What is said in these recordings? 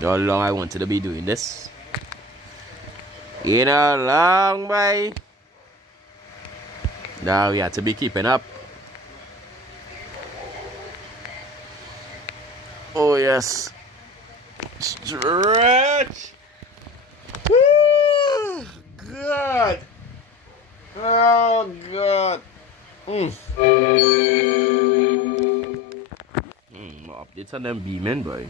How long I wanted to be doing this? In a long way. Now we have to be keeping up. Oh yes. Stretch. Woo! God. Oh God. Updates on them beaming, boy.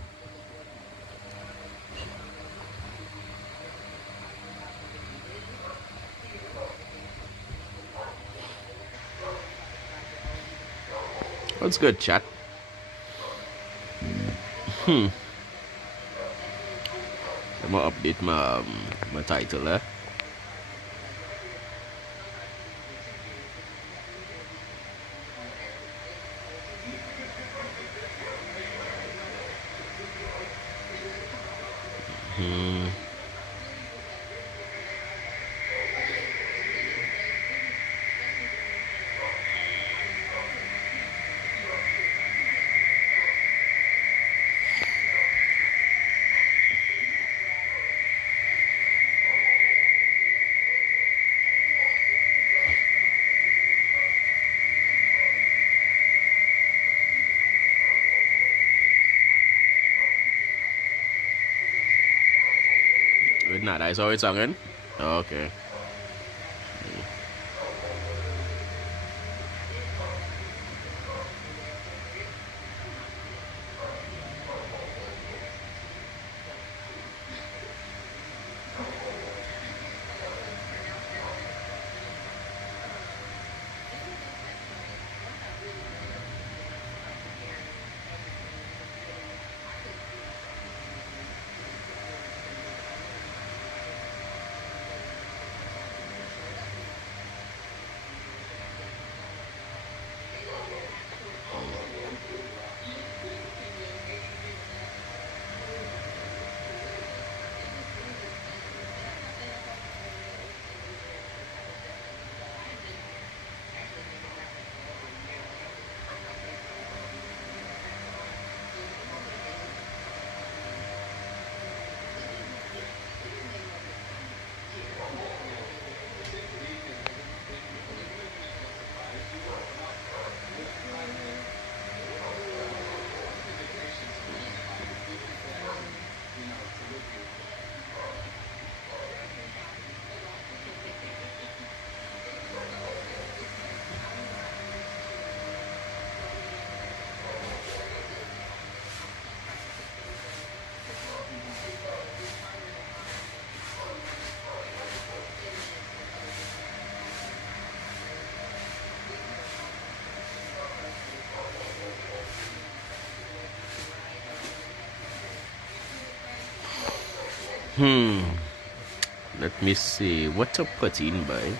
What's good, chat? I'm gonna update my title, eh? With not, I saw it singing. Okay. Let me see what to put in, boy.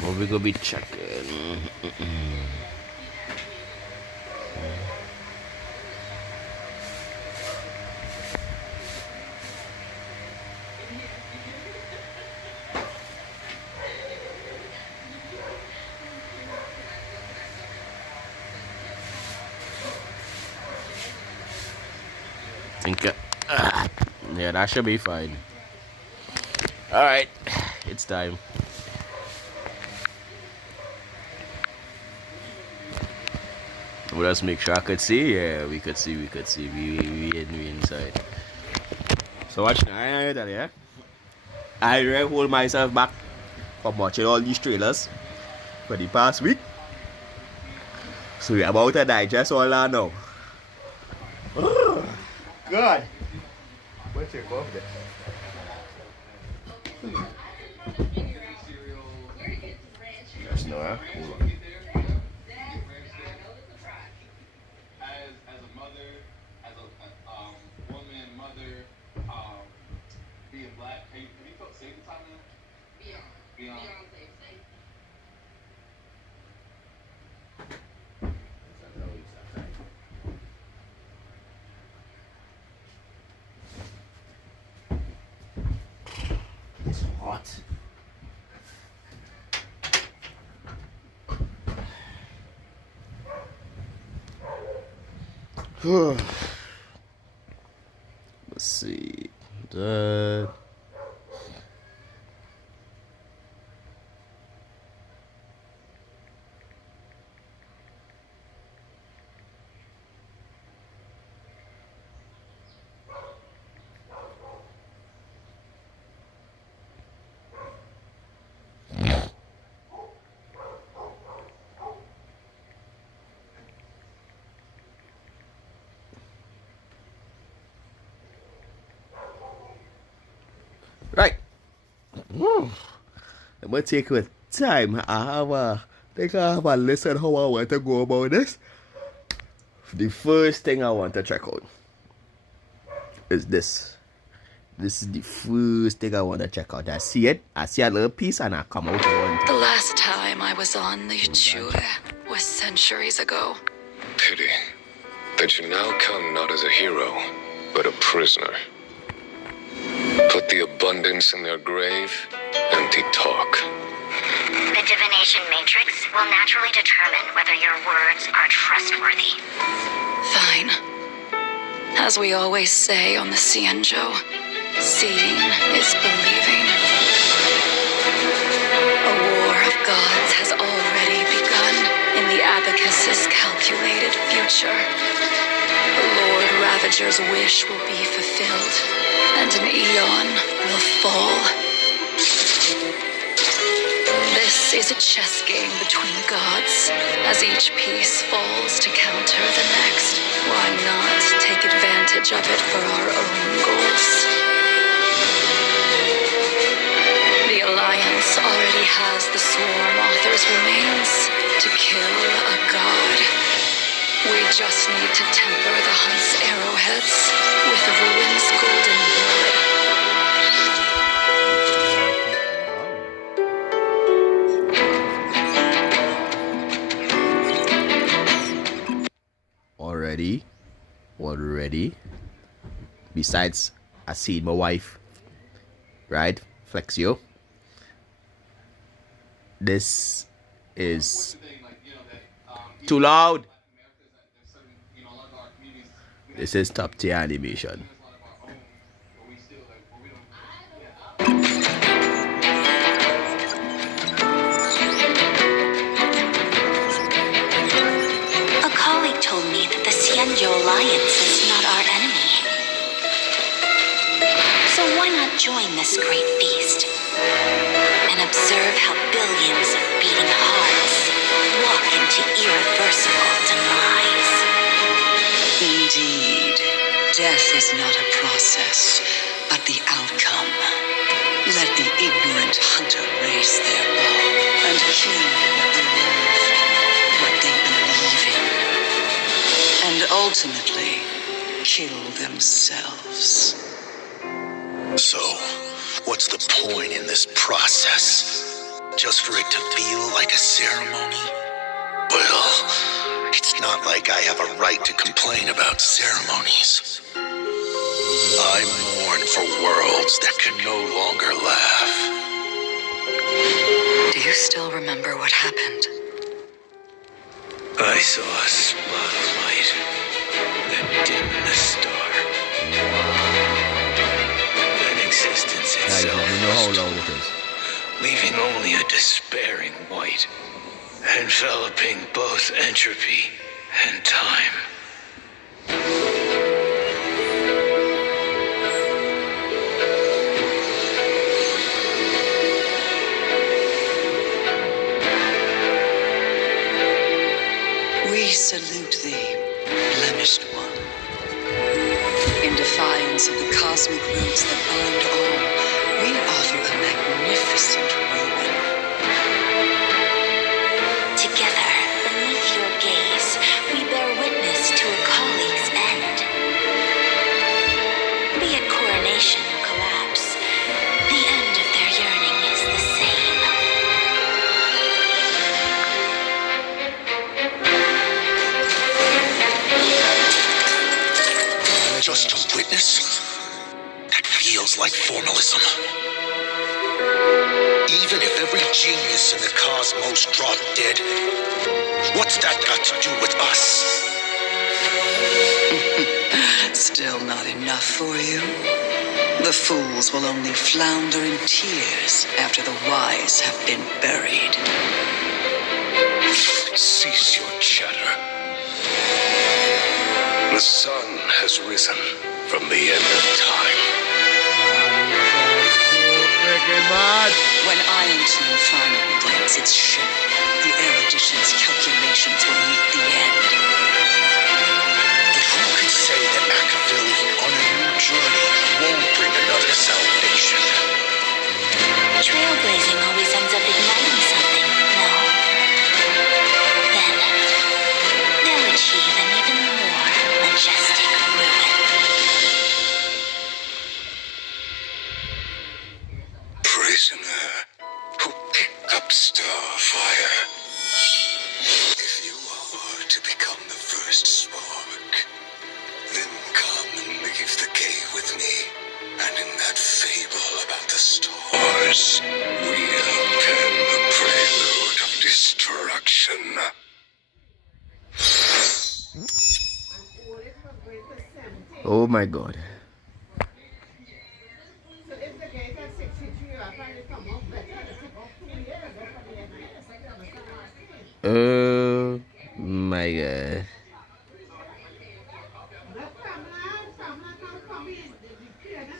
What we gonna be checking? Think, yeah, that should be fine. All right, it's time. We'll just make sure I could see. Yeah, we could see. We inside. So watch now, I tell you, I really hold myself back from watching all these trailers for the past week. So we're about to digest all that now. Oh, God. What's your coffee? Yes, no, huh? Hold on. As a mother, as a woman, mother, being black, have you felt safe in Thailand? Beyond safe. It's hot. Let's see. That. Right. I'm gonna take with time. I think I have a list on how I want to go about this. The first thing I want to check out is this. This is the first thing I want to check out. I see it. I see a little piece and I come out one. The last time I was on the Chue was centuries ago. Pity that you now come not as a hero, but a prisoner. Put the abundance in their grave, empty talk. The divination matrix will naturally determine whether your words are trustworthy. Fine. As we always say on the Cienjo, seeing is believing. A war of gods has already begun in the Abacus's calculated future. The Lord Ravager's wish will be fulfilled, and an eon will fall. This is a chess game between gods. As each piece falls to counter the next, why not take advantage of it for our own goals? The Alliance already has the Swarm Author's remains to kill a god. We just need to temper the Hunt's arrowheads with Ruin's golden blood. Already. Besides, I seen my wife, right? Flexio. This is too loud. This is top tier animation. A colleague told me that the Cienjo Alliance is not our enemy. So why not join this great feast and observe how billions of beating hearts walk into irreversible demise? Indeed, death is not a process, but the outcome. Let the ignorant hunter raise their bow and kill what they love, what they believe in, and ultimately kill themselves. So, what's the point in this process? Just for it to feel like a ceremony? Well, it's not like I have a right to complain about ceremonies. I mourn for worlds that can no longer laugh. Do you still remember what happened? I saw a spot of light that dimmed the star. Then existence Guys, itself let me know how was loud it is. leaving only a despairing white, enveloping both entropy and time. We salute thee, blemished one. In defiance of the cosmic roots that bind all, we offer a magnificent ruin. Together, beneath your gaze, we bear witness to a colleague's end. Be it coronation or collapse, the end of their yearning is the same. Just a witness? That feels like formalism. Even if every genius in the cosmos dropped dead, what's that got to do with us? Still not enough for you? The fools will only flounder in tears after the wise have been buried. Cease your chatter. The sun has risen from the end of time. When Iron Team finally breaks its ship, the erudition's calculations will meet the end. But who could say that Machiavelli on a new journey won't bring another salvation? Trailblazing always ends up igniting something, no? Then, they'll achieve an even more majestic ruin. Prisoner who picked up starfire. If you are to become the first spark, then come and leave the cave with me. And in that fable about the stars, we'll pen the prelude of destruction. Oh my god. Oh my god.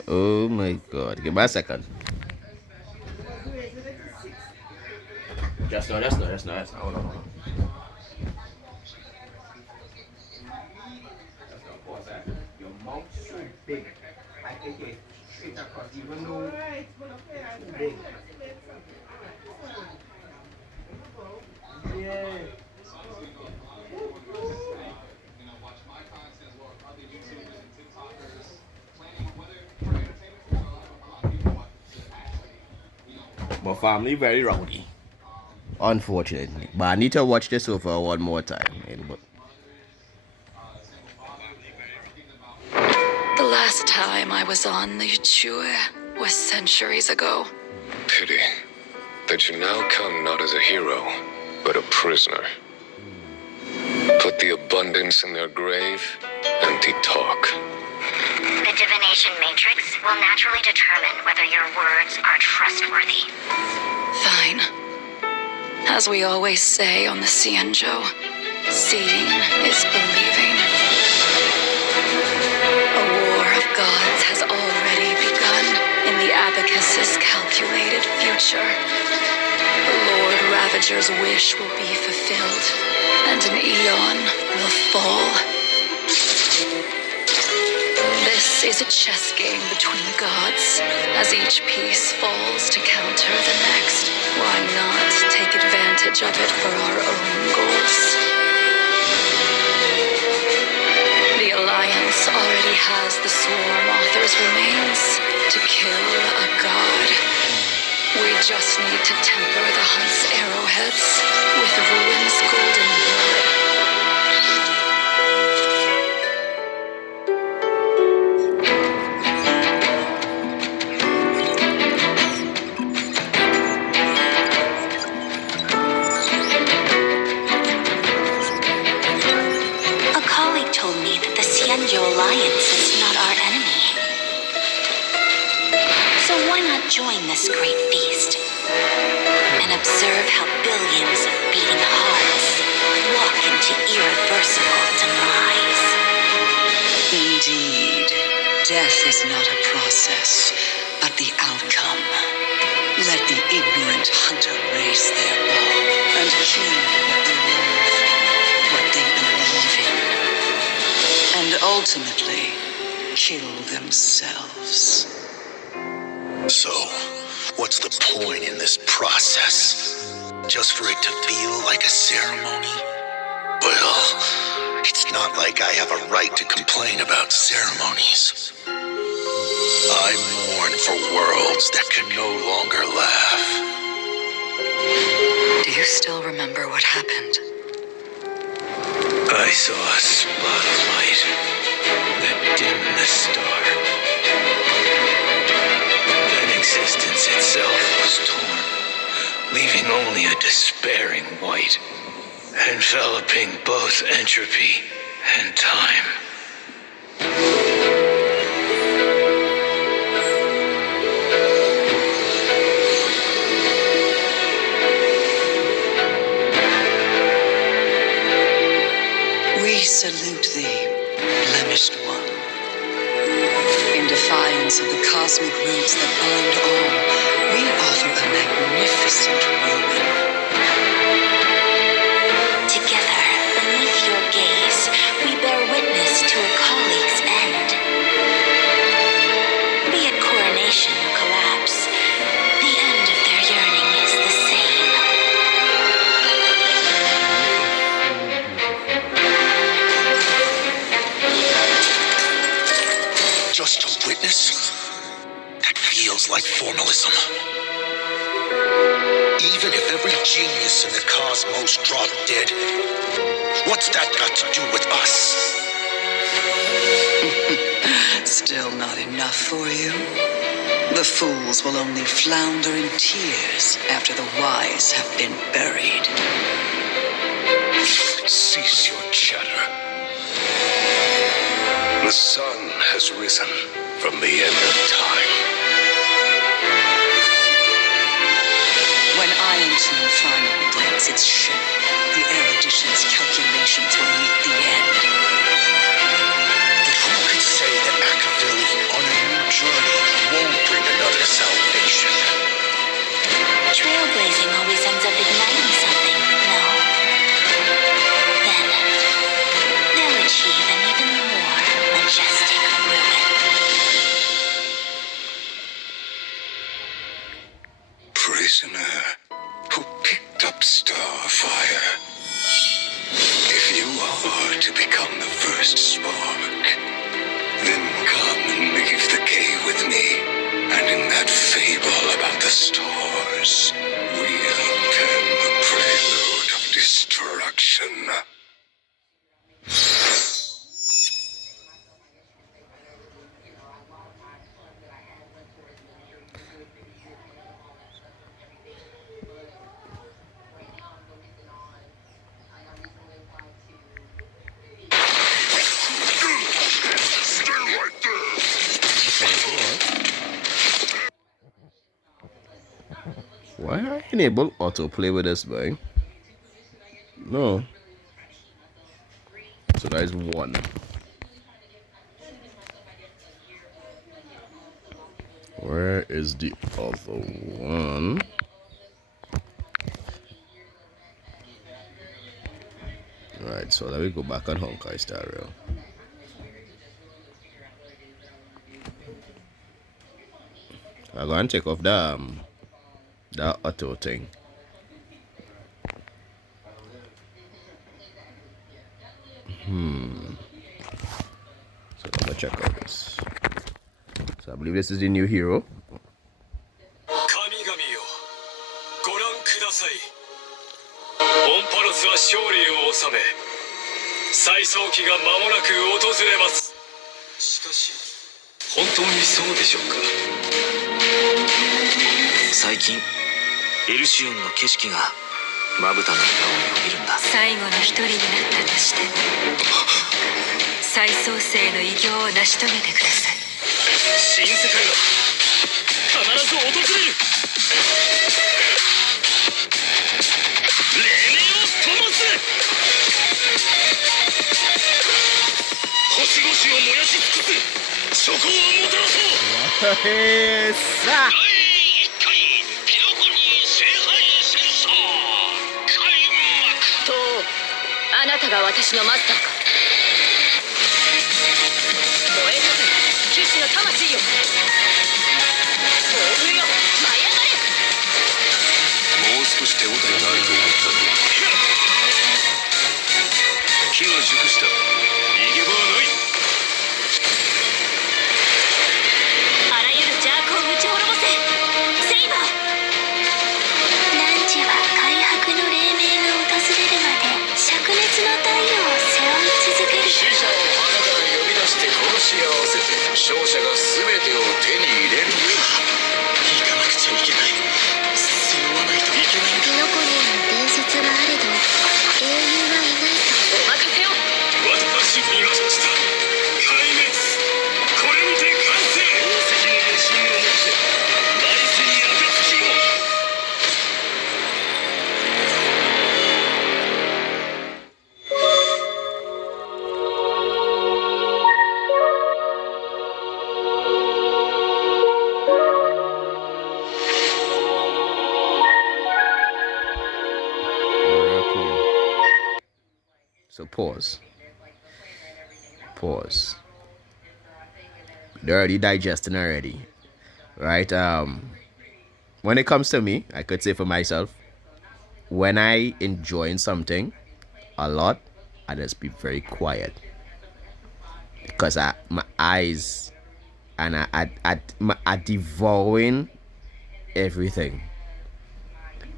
Oh my god. Give me a second. Just now. Hold on. Your mouth's so big. I can get straight across, even though it's too big. Yeah. Watch my content as well. Other YouTubers and TikTokers planning whether for entertainment or a lot of people watch it actually, My family very rowdy, unfortunately. But I need to watch this over one more time. The last time I was on the Yuchue was centuries ago. Pity that you now come not as a hero, but a prisoner. Put the abundance in their grave, and they talk. The divination matrix will naturally determine whether your words are trustworthy. Fine. As we always say on the Cienjo, seeing is believing. A war of gods has already begun in the Abacus's calculated future. The Lord Ravager's wish will be fulfilled, and an eon will fall. This is a chess game between gods. As each piece falls to counter the next, why not take advantage of it for our own goals? The Alliance already has the Swarm Author's remains to kill a god. We just need to temper the Hunt's arrowheads with Ruin's golden blood. A colleague told me that the Cienjo Alliance is not our enemy. So why not join this great feast and observe how billions of beating hearts walk into irreversible Death is not a process, but the outcome. Let the ignorant hunter race their bow and kill what they love, what they believe in, and ultimately kill themselves. So, what's the point in this process? Just for it to feel like a ceremony? Well, it's not like I have a right to complain about ceremonies. I mourn for worlds that can no longer laugh. Do you still remember what happened? I saw a spot of light that dimmed the star. Then existence itself was torn, leaving only a despairing white, enveloping both entropy and time. We salute thee, blemished one. In defiance of the cosmic roots that bind all, we offer a magnificent ruin. Together, beneath your gaze, we bear witness to a colleague's end. Be it coronation or collapse, the end of their yearning is the same. Just a witness? That feels like formalism. Even if every genius in the cosmos dropped dead, what's that got to do with us? Still not enough for you? The fools will only flounder in tears after the wise have been buried. Cease your chatter. The sun has risen from the end of time. When Iron Team finally breaks its ship, the erudition's calculations will meet the end. But who could say that Akavili on a new journey won't bring another salvation? Trailblazing always ends up igniting something, no? Then, they'll achieve an even more majestic ruin. Prisoner who picked up Starfire. If you are to become the first spark, then come and leave the cave with me. And in that fable about the stars, we'll pen the prelude of destruction. Why are I enable autoplay with this boy? No. So that is one. Where is the other one? Alright, so let me go back on Honkai Star Rail. I'm going to take off the auto thing. So let's check out this. So I believe this is the new hero. Yes, sir. とあなたが私のマスターか。燃えたぜ騎士の魂よ。暴風よ舞い上がれ。もう少し手応えがあると思ったのに。機は熟した。逃げ場はない。あらゆる邪悪を打ち滅ぼせセイバー。汝は開白の黎明が訪れるまで灼熱の太陽を背負い続ける。死者を花から呼び出して殺し合わせて勝者が全てを手に入れる。行かなくちゃいけない。背負わないといけないんだ。キノコリアの伝説はあれど英雄はいないと。お任せを。私見ました。壊滅。これにて完成。宝石の余震をもって来世に暁を。Real cool. So pause. Pause. They're already digesting already. Right? When it comes to me, I could say for myself, when I enjoying something a lot, I just be very quiet. Because my eyes and I devouring everything.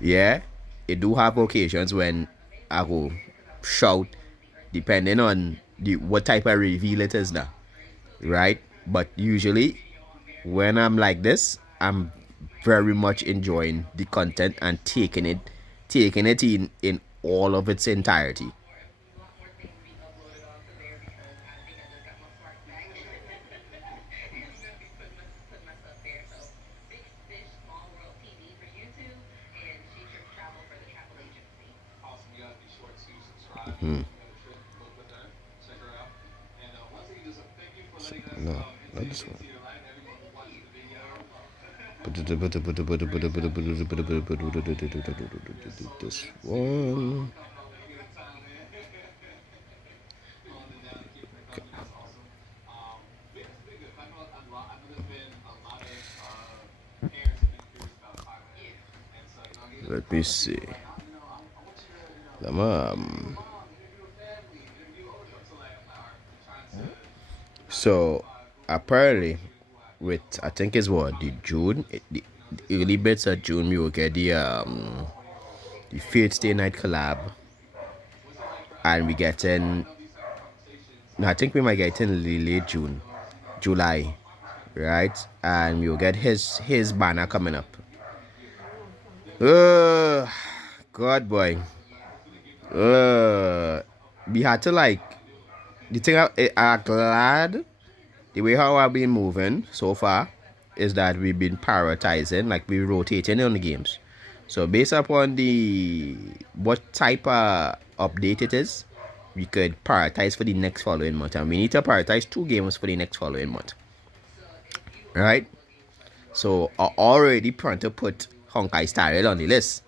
Yeah, it do have occasions when I go shout, depending on what type of reveal it is now, right? But usually, when I'm like this, I'm very much enjoying the content and taking it in all of its entirety. Also, you gotta be sure to subscribe. Check her out. And once again, just thank you for letting us No, not this into one. your life. Everyone who watches the video. This one. Let me see. So apparently, with I think it's what the June, the early bits of June, we will get the Fate Stay Night collab, and we getting. I think we might get in late June, July, right? And we'll get his banner coming up. God boy. We had to like the thing I'm glad the way how I've been moving so far is that we've been prioritizing, like we're rotating on the games. So based upon the what type of update it is, we could prioritize for the next following month, and we need to prioritize 2 games for the next following month. Right? So I already plan to put Honkai Star Rail on the list.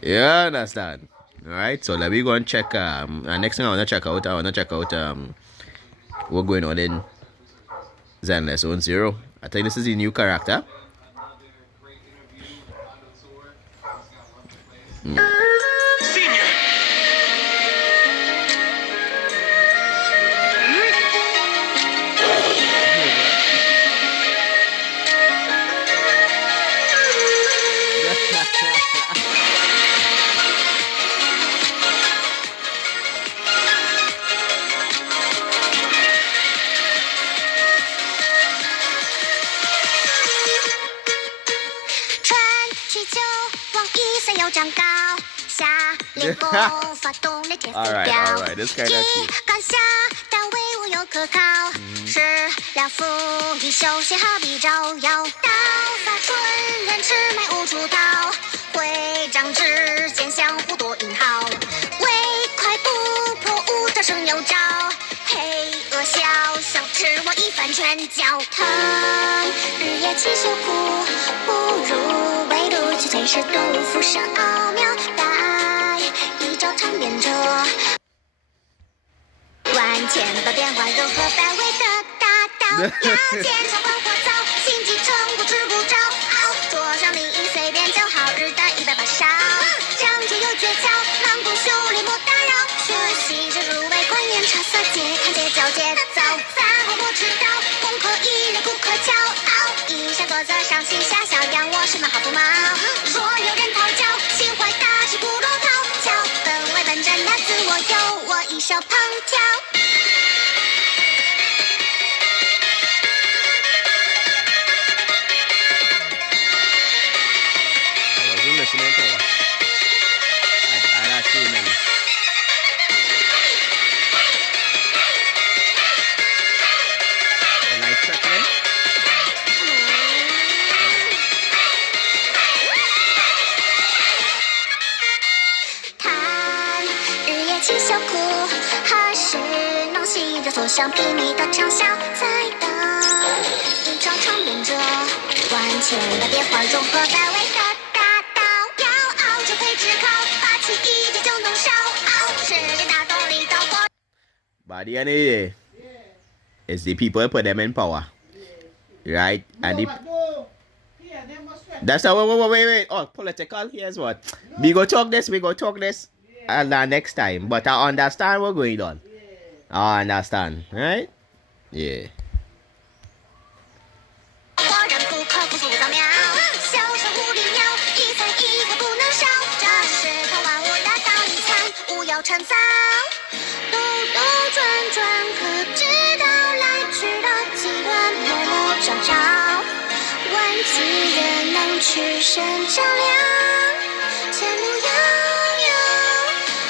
Yeah, understand. Alright, so let me go and check next thing I wanna check out what's going on in Zenless Zone Zero. I think this is a new character. Alright, this kind of cute. 但为我有可靠，吃了福利休息何必招摇？刀法纯人吃买无出逃，会长之间相互多引号，唯快不破无招胜有招，黑恶笑笑吃我一番脚疼。日夜勤修苦，不如围炉取材，是动物浮生奥妙。待一朝尝遍这万千的变化，融合百味的大道。要坚强光火燥，心机成骨吃不着。桌上另一随便就好，日啖180勺。长处有诀窍，慢工修炼莫打扰。学习着入味，观念差色，皆看皆教节奏。饭后莫迟到，功课一人不可骄傲。一下坐着上心下效，养我是马好不毛。若有人讨教，心怀大志不落逃。脚本为本真，那自我有我一手烹调。Listening to her. I actually remember. A nice chuckling. 看日夜勤修苦，何时能习得所向披靡的长啸？再等一朝尝遍这万千的变化，融合百味的。But the end of the day, it's the people who put them in power, right? And the, that's how. Wait. Oh, political. Here's what we go talk this. And next time. But I understand what's going on. I understand, right? Yeah. 陈桑，兜兜转转，可知道来去的几段默默朝朝，万几人能屈身照亮，前路悠悠，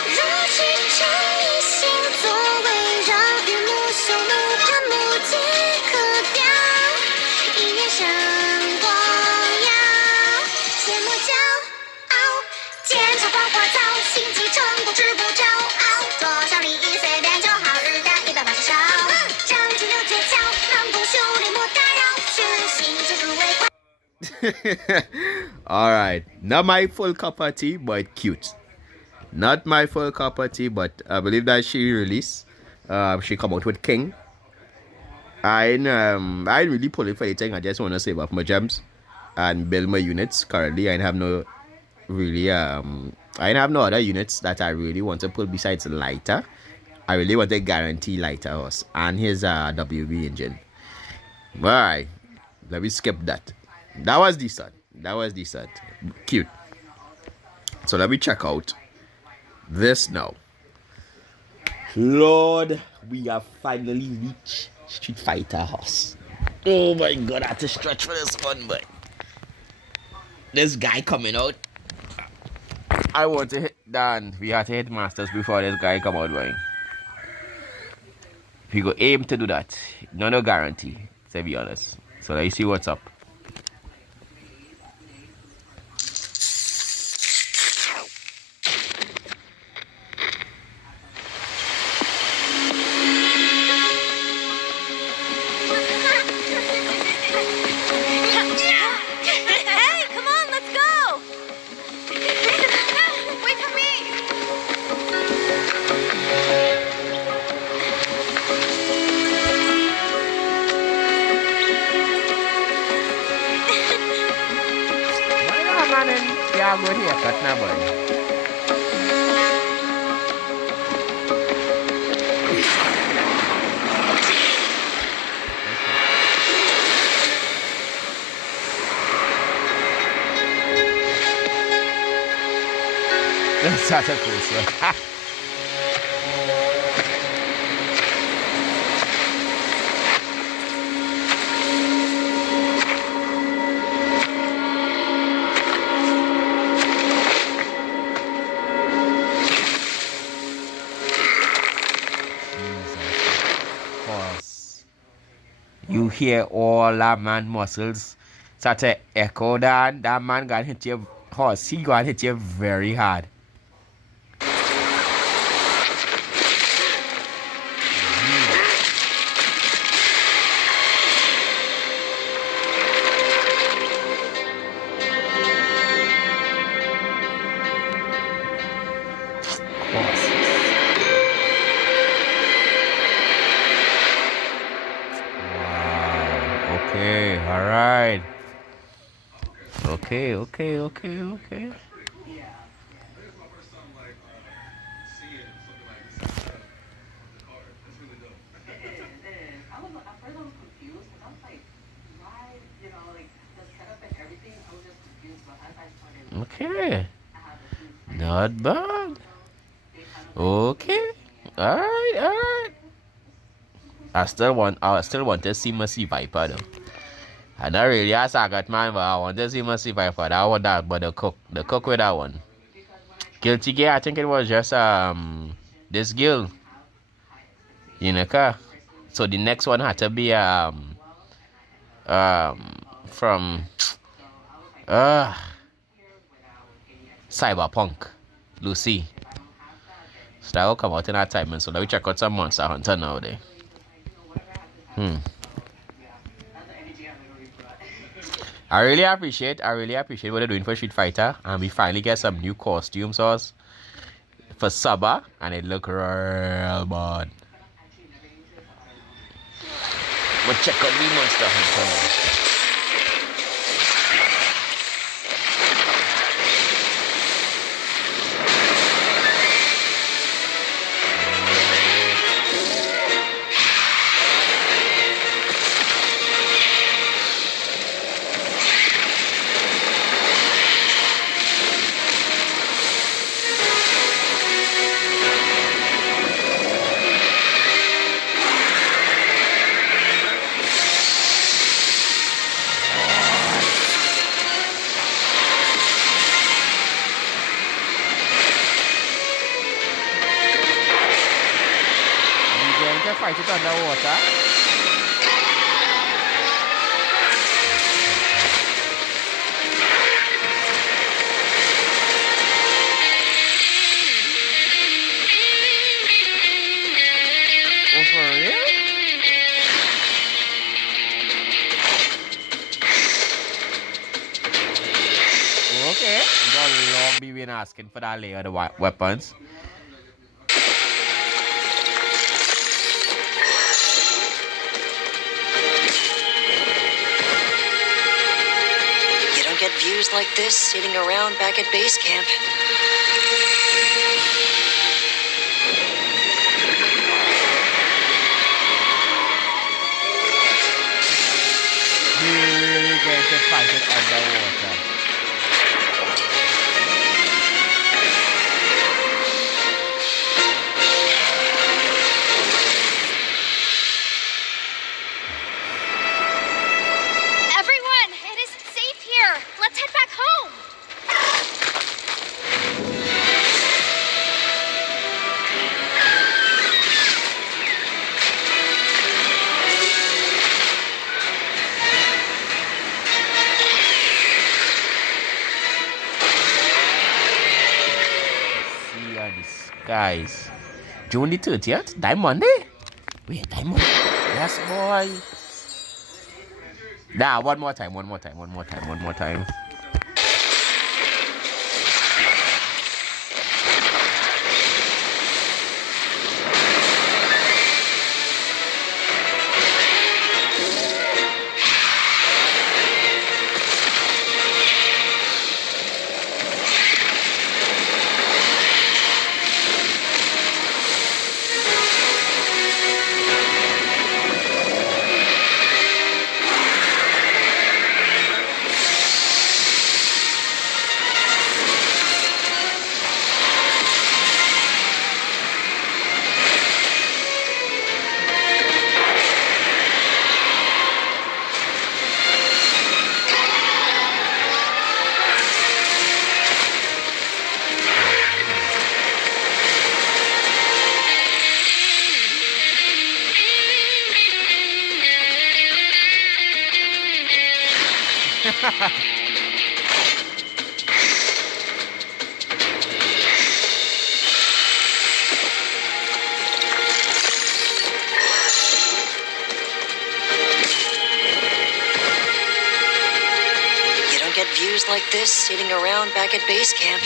如驰骋一行，作为让日暮休暮，盼目即可雕，一眼闪光耀，切莫骄傲，剑插光花草，心机成功知不着。桌上另一随便就好，日啖180勺。长处有诀窍，慢工修炼莫打扰。学习着入味。Alright, not my full cup of tea, but cute. Not my full cup of tea, but I believe that she released. She come out with King. I really pull it for anything. I just want to save up my gems and build my units. Currently, I have no really I have no other units that I really want to pull besides lighter. I really want a guarantee lighter horse and his WB engine. Alright, let me skip that. That was decent. Cute. So let me check out this now. Lord, we have finally reached Street Fighter horse. Oh my god, I had to stretch for this one, but this guy coming out. I want to hit Dan. We had to hit Masters before this guy come out, boy. We go aim to do that. No guarantee, to be honest. So let's see what's up. Hey, come on, let's go! Wait for me! Yeah, good here, cut now, boy. That's such a cool one. You hear all that man muscles start to echo that man got hit your horse. He got hit you very hard. Alright. Okay. Okay. Not bad. Okay. Alright. I still want to see Mercy Viper though. I not really a Sagat man, but I want to see Mercy Viper. That one that but the cook with that one. Guilty Gear, I think it was just this girl in a car. So the next one had to be from Cyberpunk, Lucy. So that will come out in that time, so let me check out some Monster Hunter now there. I really appreciate what they're doing for Street Fighter, and we finally get some new costumes for Saba, and it look real bad. But check out the Monster Hunter. Fight it underwater. Oh, for real? Okay. Don't long be been asking for that layer of the weapons. Get views like this sitting around back at base camp. We really get to fight it underwater. Guys, June the 30th, Diamond Day. Wait, Diamond? Yes, boy. Nah, one more time. Get views like this sitting around back at base camp.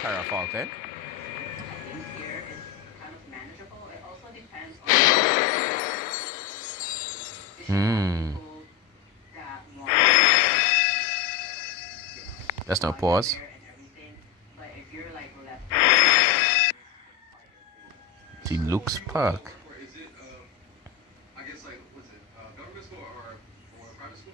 Cara Falcon. Here is kind of manageable. It also depends on people that want That's no pause. and everything. But if you're like left, See Luke's Park. Or is it, I guess, like, what's it, government school or private school?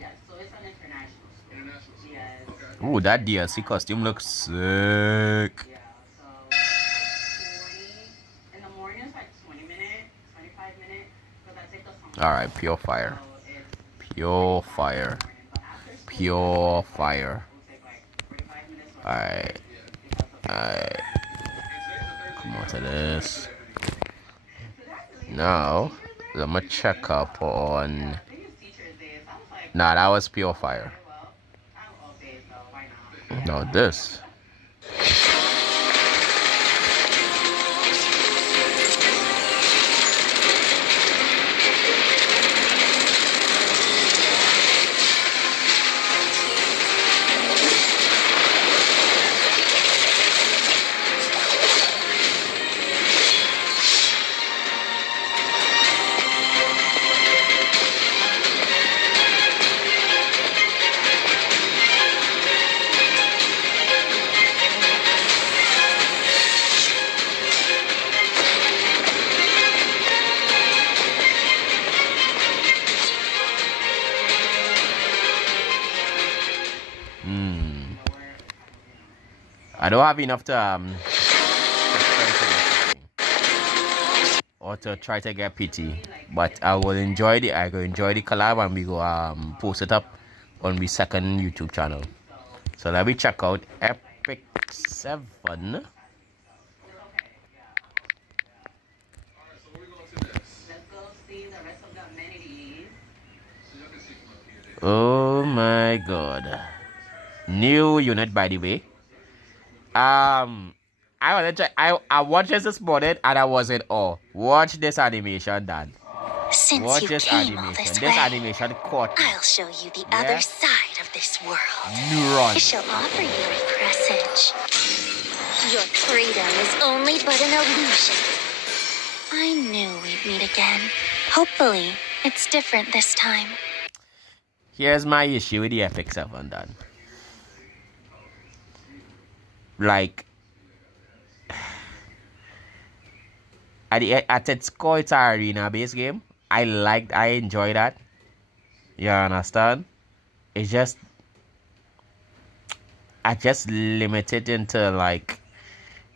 yeah, so it's an international school. International school? Yes. Okay. Ooh, that DLC costume looks sick. Yeah, so in the morning it's like 20 minutes, 25 minutes, but that's like the summer. Alright, pure fire. So it's Pure fire. but after school, Pure fire. we'll take like 45 minutes or Alright. Alright. Come on to this. Now, let me check up on. Nah, that was pure fire. No, this. I don't have enough to or to try to get pity, but I will enjoy the collab, and we go post it up on the second YouTube channel. So let me check out Epic 7. let's go see the rest of the amenities. Oh my god. New unit, by the way. I want to I watched this morning and I was in awe. Watch this animation, Dan. Since Watch you this came all animation. this This way, animation caught me. I'll show you the Yeah? other side of this world. Neuron. I shall offer you a presage. Your freedom is only but an illusion. I knew we'd meet again. Hopefully, it's different this time. Here's my issue with the Epic 7, Dan. Like, at its core, it's an arena-based game. I enjoy that. You understand? It's just, I just limit it into, like,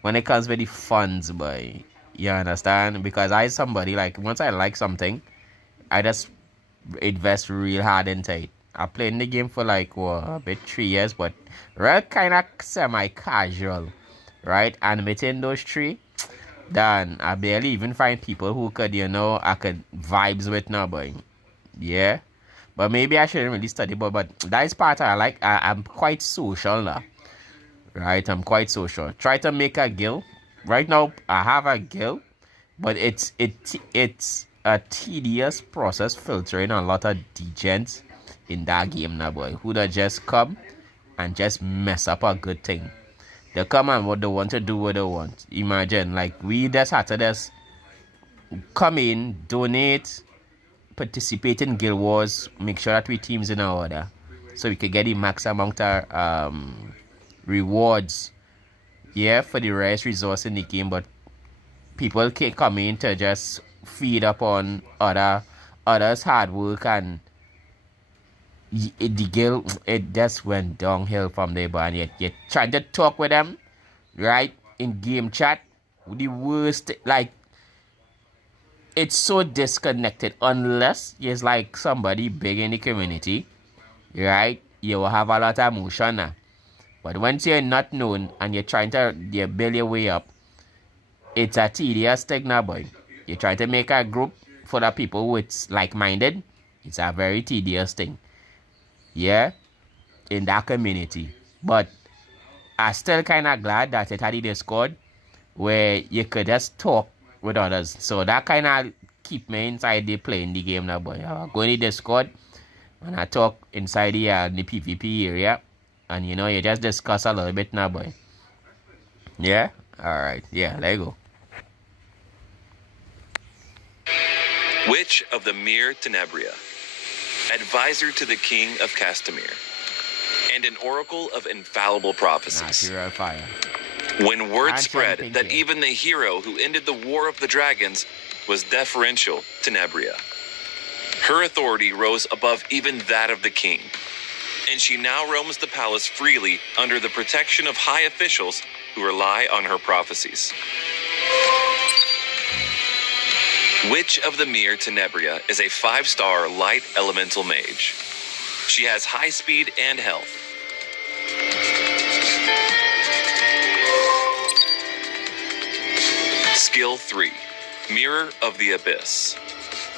when it comes with the funds, boy. You understand? Because somebody, like, once I like something, I just invest real hard into it. I played the game for like a bit 3 years, but real kind of semi-casual, right? And within those 3, then I barely even find people who could, I could vibes with now, boy. Yeah, but maybe I shouldn't really study, but that is part I like. I'm quite social now, right? I'm quite social. Try to make a guild. Right now, I have a guild, but it's a tedious process filtering a lot of degens in that game now, boy, who that just come and just mess up a good thing. They come and what they want to do what they want. Imagine, like, we just had to just come in, donate, participate in guild wars, make sure that we teams in our order, so we could get the max amount of rewards, yeah, for the rarest resource in the game. But people can come in to just feed up on others' hard work, and the guild, it just went downhill from there. But yet you're trying to talk with them, right, in game chat, the worst, like, it's so disconnected. Unless you're like somebody big in the community, right, you will have a lot of emotion now. But once you're not known and you're trying to build your way up, it's a tedious thing now, boy. You try to make a group for the people who it's like-minded. It's a very tedious thing, yeah, in that community. But I'm still kind of glad that it had the Discord where you could just talk with others. So that kind of keep me inside the playing the game now, boy. I go in the Discord and I talk inside the PvP area, and you just discuss a little bit now, boy. Yeah? Alright. Yeah, there you go. Witch of the Mir Tenebria, advisor to the king of Castamere, and an oracle of infallible prophecies. Natural fire. When word And spread something that here. even the hero who ended the War of the Dragons was deferential to Tenebria, her authority rose above even that of the king, and she now roams the palace freely under the protection of high officials who rely on her prophecies. Witch of the Mir Tenebria is a 5-star light elemental mage. She has high speed and health. Skill 3, Mirror of the Abyss.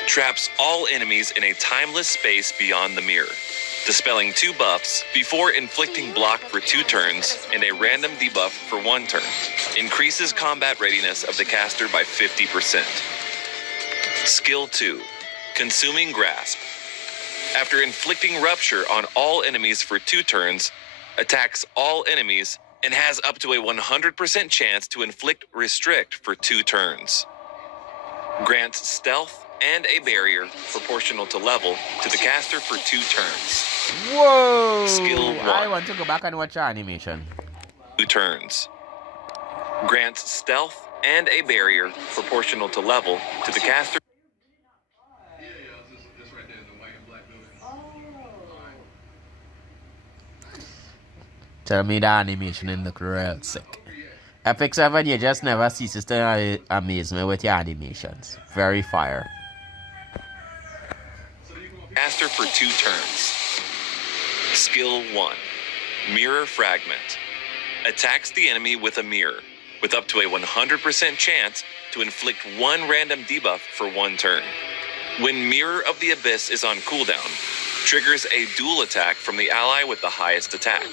Traps all enemies in a timeless space beyond the mirror, dispelling 2 buffs before inflicting block for 2 turns and a random debuff for 1 turn. Increases combat readiness of the caster by 50%. Skill 2, Consuming Grasp. After inflicting Rupture on all enemies for 2 turns, attacks all enemies and has up to a 100% chance to inflict Restrict for 2 turns. Grants Stealth and a barrier proportional to level to the caster for 2 turns. Whoa! Skill 1. I want to go back and watch the animation. 2 turns. Grants Stealth and a barrier proportional to level to the caster. Yeah, it's just right there, the white and black building. Tell me the animation in the real sick. Epic 7, you just never ceases to amaze me with your animations. Very fire. Caster for 2 turns. Skill 1, Mirror Fragment. Attacks the enemy with a mirror, with up to a 100% chance to inflict 1 random debuff for 1 turn. When Mirror of the Abyss is on cooldown, triggers a dual attack from the ally with the highest attack.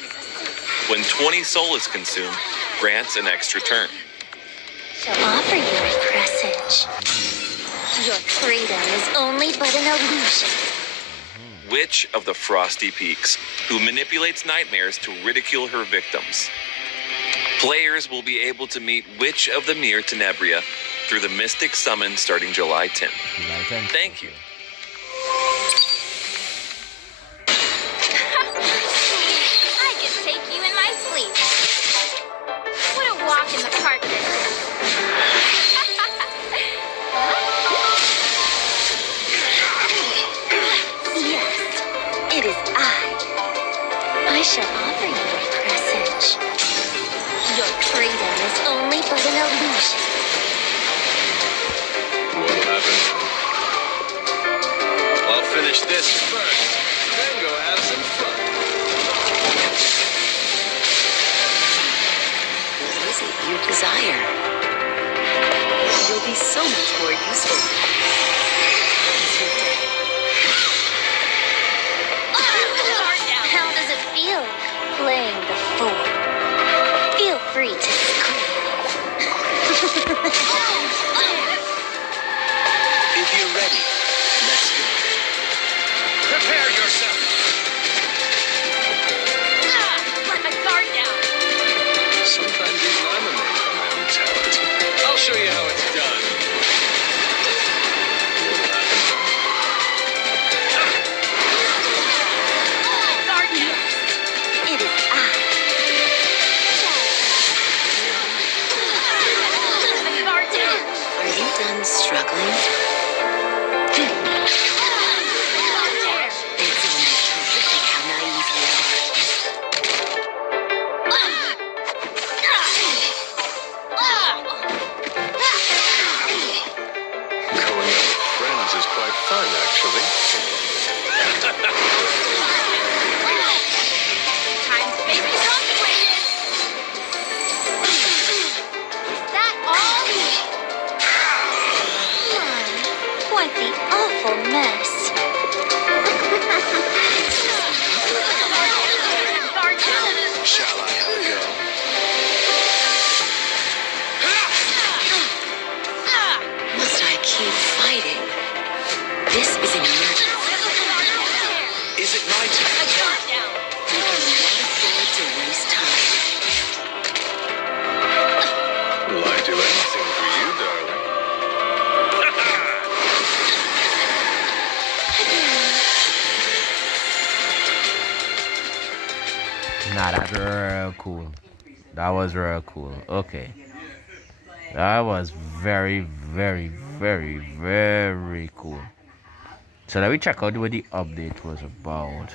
When 20 soul is consumed, grants an extra turn. Shall offer you a presage. Your freedom is only but an illusion. Witch of the Frosty Peaks, who manipulates nightmares to ridicule her victims. Players will be able to meet Witch of the Mir Tenebria through the Mystic Summon starting July 10th. Thank you. I can take you in my sleep. What a walk in the park this is. Yes, it is I shall offer you a presage. Your freedom is only but an illusion. What'll happen? I'll finish this first, then go have some fun. What is it you desire? You'll be so much more useful. How does it feel playing the fool? Feel free to scream. If you're ready, let's go. Prepare yourself. Let my guard down. Sometimes even I'm amazed by my own talent. I'll show you how it's done. What'll happen? Guard down. It is I. Let my guard down. Are you done struggling? It's almost terrific how naive you are. Going out with friends is quite fun, actually. Time to face the consequences. That all? Quite the awful mess. Guard down. Shall I have a go? Must I keep fighting? This is an emergency. do anything for you, darling. Nah, that's real cool. That was real cool. Okay. That was very, very, very, very cool. So let me check out what the update was about.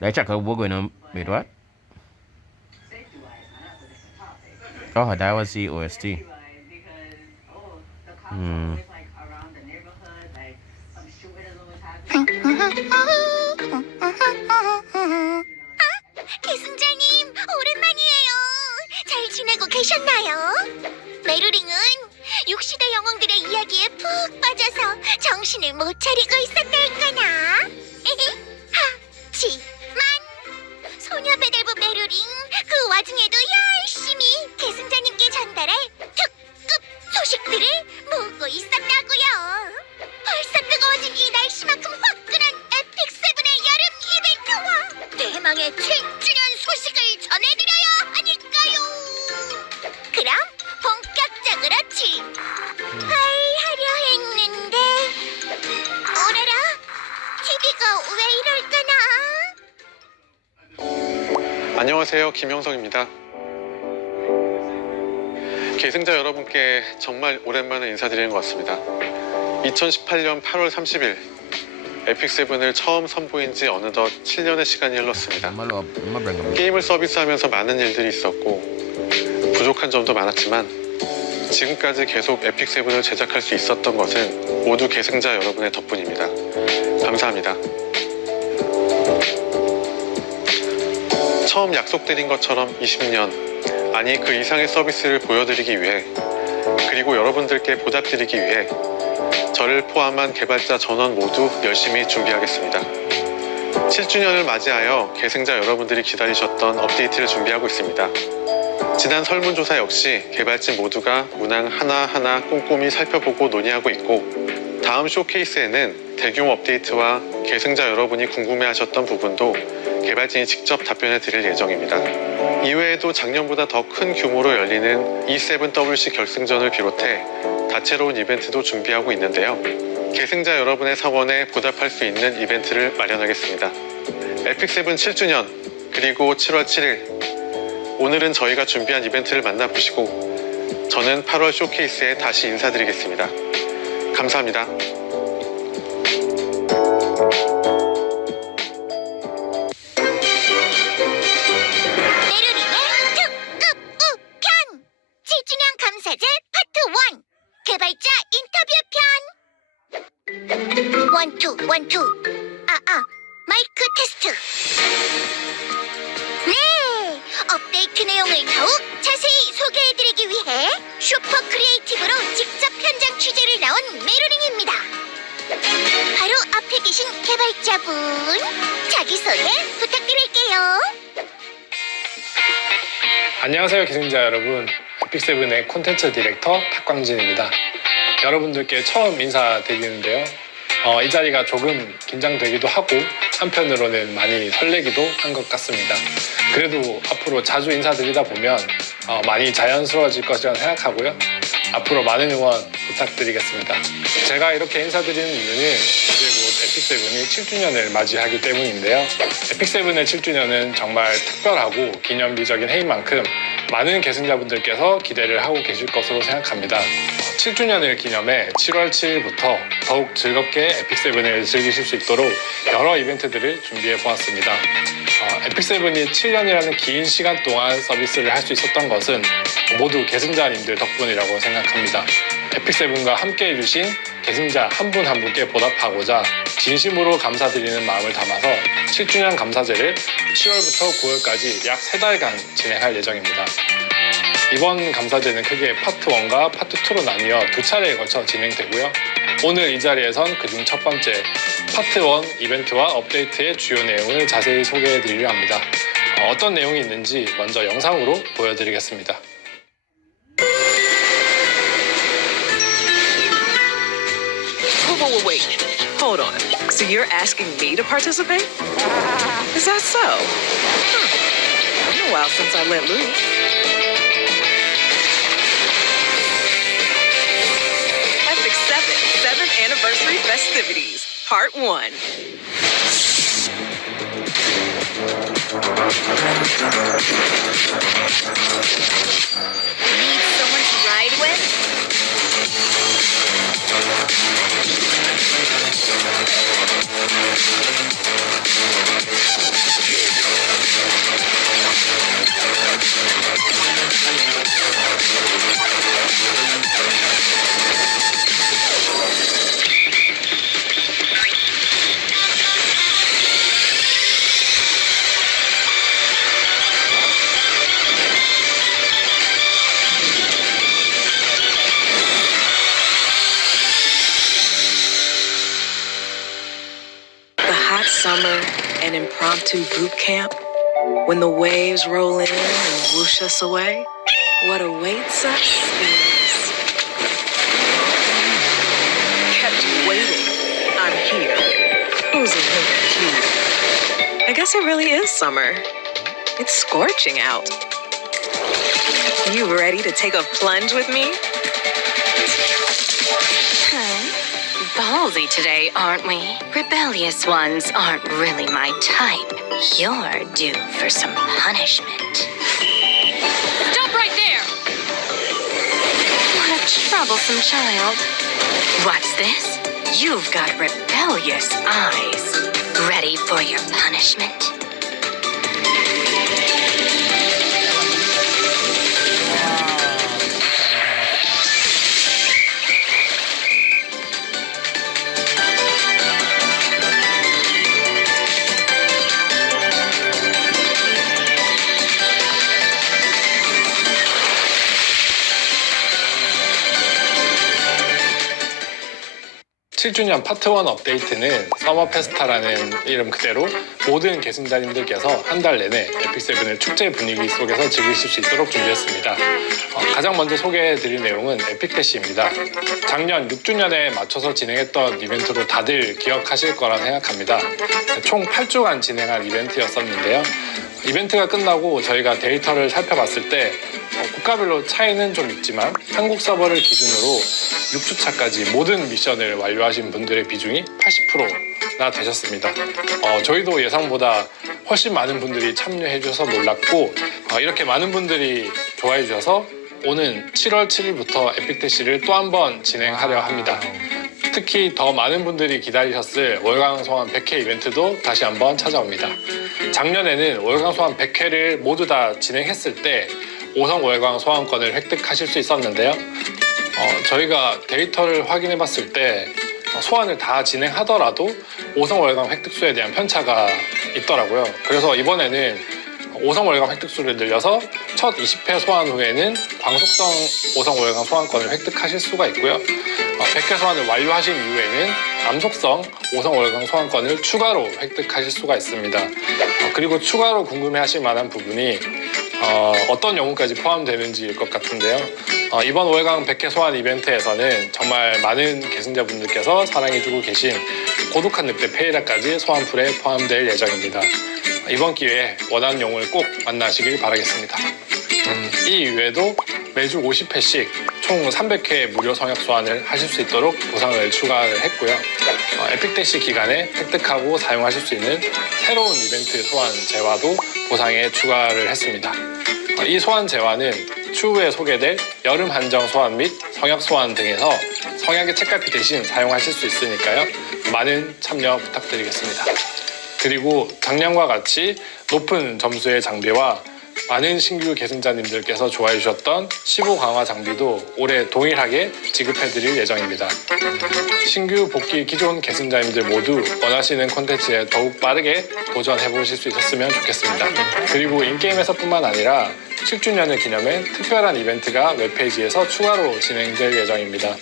Let's check out what we're going to... Wait, what? Oh, that was the OST. 계승자님, 오랜만이에요. 잘 지내고 계셨나요? 메루링은 6시대 영웅들의 이야기에 푹 빠져서 정신을 못 차리고 있었달까나. 하지만 소녀배달부 메루링 그 와중에도 열심히 계승자님께 전달할 특급 소식들을 모으고 있었다고요. 벌써 뜨거워진 이 날씨만큼 화끈한 에픽7의 여름 이벤트와 대망의 7주년 소식을 전해드려야 하니까요. 그럼 본격적으로 출발하려 했는데 오라라, TV가 왜 이럴까나? 안녕하세요, 김영석입니다. 계승자 여러분께 정말 오랜만에 인사드리는 것 같습니다. 2018년 8월 30일 에픽7을 처음 선보인 지 어느덧 7년의 시간이 흘렀습니다. 게임을 서비스하면서 많은 일들이 있었고 부족한 점도 많았지만 지금까지 계속 에픽7을 제작할 수 있었던 것은 모두 계승자 여러분의 덕분입니다. 감사합니다. 처음 약속드린 것처럼 20년, 아니 그 이상의 서비스를 보여드리기 위해, 그리고 여러분들께 보답드리기 위해 저를 포함한 개발자 전원 모두 열심히 준비하겠습니다. 7주년을 맞이하여 계승자 여러분들이 기다리셨던 업데이트를 준비하고 있습니다. 지난 설문조사 역시 개발진 모두가 문항 하나하나 꼼꼼히 살펴보고 논의하고 있고, 다음 쇼케이스에는 대규모 업데이트와 계승자 여러분이 궁금해하셨던 부분도 개발진이 직접 답변해 드릴 예정입니다. 이외에도 작년보다 더 큰 규모로 열리는 E7WC 결승전을 비롯해 다채로운 이벤트도 준비하고 있는데요. 계승자 여러분의 성원에 보답할 수 있는 이벤트를 마련하겠습니다. 에픽7 7주년, 그리고 7월 7일, 오늘은 저희가 준비한 이벤트를 만나보시고 저는 8월 쇼케이스에 다시 인사드리겠습니다. 감사합니다. 메루링의 특급 우편 7주년 감사제 파트 1 개발자 인터뷰 편. 원투 마이크 테스트. 네, 업데이트 내용을 더욱 자세히 소개해드리기 위해 슈퍼 크리에이티브로 직접 현장 취재를 나온 메루링입니다. 바로 앞에 계신 개발자분, 자기소개 부탁드릴게요. 안녕하세요, 계승자 여러분. 에픽7의 콘텐츠 디렉터 탁광진입니다. 여러분들께 처음 인사드리는데요. 이 자리가 조금 긴장되기도 하고 한편으로는 많이 설레기도 한 것 같습니다. 그래도 앞으로 자주 인사드리다 보면 많이 자연스러워질 것이라고 생각하고요. 앞으로 많은 응원 부탁드리겠습니다. 제가 이렇게 인사드리는 이유는 이제 곧 에픽7이 7주년을 맞이하기 때문인데요. 에픽7의 7주년은 정말 특별하고 기념비적인 해인 만큼 많은 계승자분들께서 기대를 하고 계실 것으로 생각합니다. 7주년을 기념해 7월 7일부터 더욱 즐겁게 에픽7을 즐기실 수 있도록 여러 이벤트들을 준비해 보았습니다. 에픽7이 7년이라는 긴 시간 동안 서비스를 할 수 있었던 것은 모두 계승자님들 덕분이라고 생각합니다. 에픽7과 함께 해주신 계승자 한 분 한 분께 보답하고자 진심으로 감사드리는 마음을 담아서 7주년 감사제를 7월부터 9월까지 약 3달간 진행할 예정입니다. 이번 감사제는 크게 파트 1과 파트 2로 나뉘어 2차례에 걸쳐 진행되고요. 오늘 이 자리에선 그중 첫 번째 파트 1 이벤트와 업데이트의 주요 내용을 자세히 소개해 드리려 합니다. 어떤 내용이 있는지 먼저 영상으로 보여드리겠습니다. Wait. Hold on. So you're asking me to participate? Is that so? It's been a while since I let loose. anniversary festivities, part 1. Need someone to ride with? The hot summer and impromptu boot camp, when the waves roll in and whoosh us away, what awaits us is... Kept waiting. I'm here. Who's a little cute? I guess it really is summer. It's scorching out. You ready to take a plunge with me? Ballsy today, aren't we? Rebellious ones aren't really my type. You're due for some punishment. Stop right there! What a troublesome child. What's this? You've got rebellious eyes. Ready for your punishment? 칠 7주년 파트 1 업데이트는 서머 페스타라는 이름 그대로 모든 계승자님들께서 한 달 내내 에픽7의 축제 분위기 속에서 즐기실 수 있도록 준비했습니다. 가장 먼저 소개해드릴 내용은 에픽대시입니다. 작년 6주년에 맞춰서 진행했던 이벤트로 다들 기억하실 거라 생각합니다. 총 8주간 진행한 이벤트였었는데요. 이벤트가 끝나고 저희가 데이터를 살펴봤을 때 국가별로 차이는 좀 있지만 한국 서버를 기준으로 6주차까지 모든 미션을 완료하신 분들의 비중이 80%나 되셨습니다. 저희도 예상보다 훨씬 많은 분들이 참여해 주셔서 놀랐고 이렇게 많은 분들이 좋아해 주셔서 오는 7월 7일부터 에픽대시를 또 한 번 진행하려 합니다. 특히 더 많은 분들이 기다리셨을 월강 소환 100회 이벤트도 다시 한번 찾아옵니다. 작년에는 월강 소환 100회를 모두 다 진행했을 때 5성 월강 소환권을 획득하실 수 있었는데요. 저희가 데이터를 확인해 봤을 때 소환을 다 진행하더라도 5성 월강 획득수에 대한 편차가 있더라고요. 그래서 이번에는 5성 월강 획득수를 늘려서 첫 20회 소환 후에는 광속성 5성 월강 소환권을 획득하실 수가 있고요. 100회 소환을 완료하신 이후에는 암속성 5성 월강 소환권을 추가로 획득하실 수가 있습니다. 그리고 추가로 궁금해하실 만한 부분이 어떤 영웅까지 포함되는지일 것 같은데요. 이번 월강 100회 소환 이벤트에서는 정말 많은 계승자분들께서 사랑해주고 계신 고독한 늑대 페이라까지 소환풀에 포함될 예정입니다. 이번 기회에 원하는 영웅을 꼭 만나시길 바라겠습니다. 이 이외에도 매주 50회씩 총 300회 무료 성역 소환을 하실 수 있도록 보상을 추가를 했고요. 에픽대시 기간에 획득하고 사용하실 수 있는 새로운 이벤트 소환 재화도 보상에 추가를 했습니다. 이 소환 재화는 추후에 소개될 여름 한정 소환 및 성역 소환 등에서 성약의 책갈피 대신 사용하실 수 있으니까요. 많은 참여 부탁드리겠습니다. 그리고 작년과 같이 높은 점수의 장비와 많은 신규 계승자님들께서 좋아해 주셨던 15 강화 장비도 올해 동일하게 지급해드릴 예정입니다. 신규 복귀 기존 계승자님들 모두 원하시는 콘텐츠에 더욱 빠르게 도전해보실 수 있었으면 좋겠습니다. 그리고 인게임에서 뿐만 아니라 7주년을 기념해 특별한 이벤트가 웹페이지에서 추가로 진행될 예정입니다.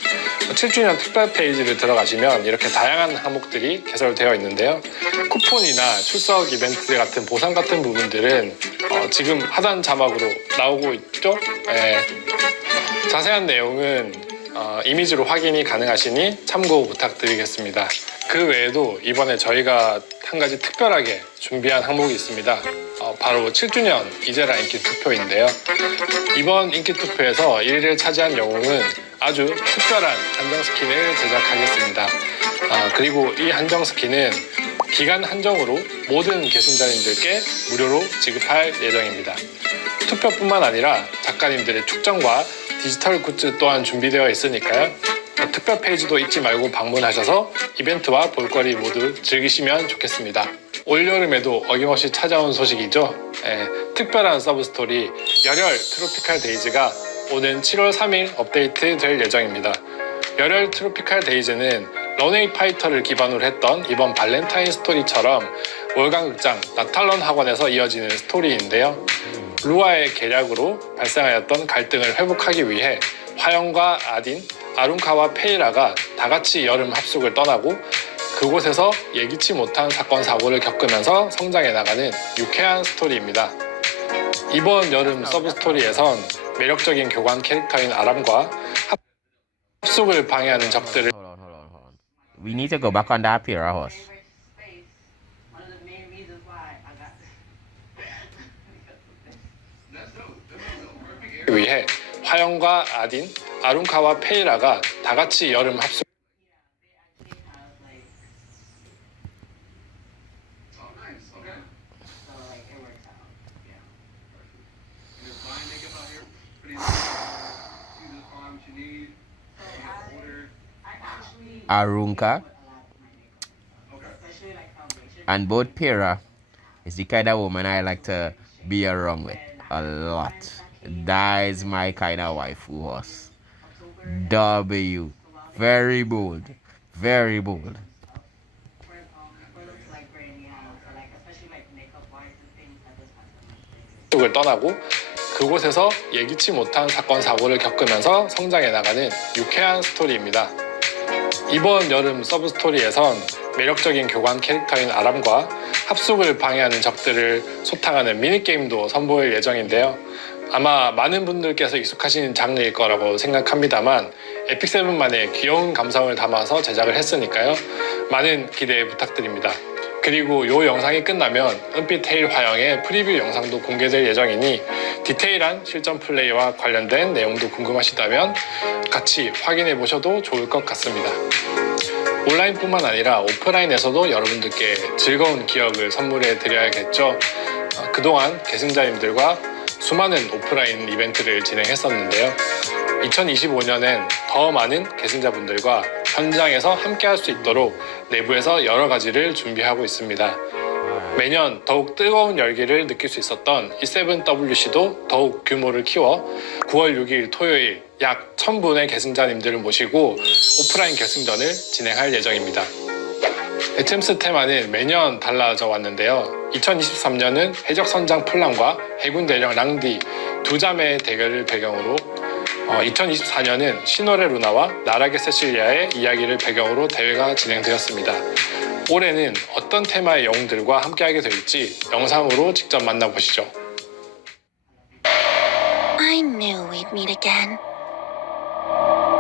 7주년 특별 페이지를 들어가시면 이렇게 다양한 항목들이 개설되어 있는데요. 쿠폰이나 출석 이벤트 같은 보상 같은 부분들은 지금 하단 자막으로 나오고 있죠? 네. 자세한 내용은 이미지로 확인이 가능하시니 참고 부탁드리겠습니다. 그 외에도 이번에 저희가 한 가지 특별하게 준비한 항목이 있습니다. 바로 7주년 이제라 인기 투표인데요. 이번 인기 투표에서 1위를 차지한 영웅은 아주 특별한 한정 스킨을 제작하겠습니다. 그리고 이 한정 스킨은 기간 한정으로 모든 계승자님들께 무료로 지급할 예정입니다. 투표뿐만 아니라 작가님들의 축전과 디지털 굿즈 또한 준비되어 있으니까요. 특별 페이지도 잊지 말고 방문하셔서 이벤트와 볼거리 모두 즐기시면 좋겠습니다. 올여름에도 어김없이 찾아온 소식이죠. 특별한 서브스토리 열혈 트로피칼 데이즈가 오는 7월 3일 업데이트 될 예정입니다. 열혈 트로피칼 데이즈는 런웨이 파이터를 기반으로 했던 이번 발렌타인 스토리처럼 월간극장 나탈런 학원에서 이어지는 스토리인데요. 루아의 계략으로 발생하였던 갈등을 회복하기 위해 화영과 아딘, 아룬카와 페이라가 다같이 여름 합숙을 떠나고 그곳에서 예기치 못한 사건 사고를 겪으면서 성장해 나가는 유쾌한 스토리입니다. 이번 여름 서브스토리에선 매력적인 교관 캐릭터인 아람과 합숙을 방해하는 적들을 We need to go back on that Pira horse. 위해 화영과 아딘, 아룬카와 페이라가 다같이 여름 합숙 Arunka and both Pira is the kind of woman I like to be around with a lot. That is my kind of wife who was W. Very bold. Very bold. 을 떠나고 그곳에서 예기치 못한 사건 사고를 겪으면서 성장해 나가는 유쾌한 스토리입니다. 이번 여름 서브스토리에선 매력적인 교관 캐릭터인 아람과 합숙을 방해하는 적들을 소탕하는 미니게임도 선보일 예정인데요. 아마 많은 분들께서 익숙하신 장르일 거라고 생각합니다만 에픽7만의 귀여운 감성을 담아서 제작을 했으니까요. 많은 기대 부탁드립니다. 그리고 이 영상이 끝나면 은빛 테일 화영의 프리뷰 영상도 공개될 예정이니 디테일한 실전 플레이와 관련된 내용도 궁금하시다면 같이 확인해 보셔도 좋을 것 같습니다. 온라인뿐만 아니라 오프라인에서도 여러분들께 즐거운 기억을 선물해 드려야겠죠. 그동안 계승자님들과 수많은 오프라인 이벤트를 진행했었는데요. 2025년엔 더 많은 계승자분들과 현장에서 함께 할 수 있도록 내부에서 여러 가지를 준비하고 있습니다. 매년 더욱 뜨거운 열기를 느낄 수 있었던 E7WC도 더욱 규모를 키워 9월 6일 토요일 약 1000분의 계승자님들을 모시고 오프라인 결승전을 진행할 예정입니다. 에템스 테마는 매년 달라져 왔는데요. 2023년은 해적선장 플랑과 해군 대령 랑디 두 자매의 대결을 배경으로 2024년은 신월의 루나와 나락의 세실리아의 이야기를 배경으로 대회가 진행되었습니다. 올해는 어떤 테마의 영웅들과 함께하게 될지 영상으로 직접 만나보시죠. I knew we'd meet again.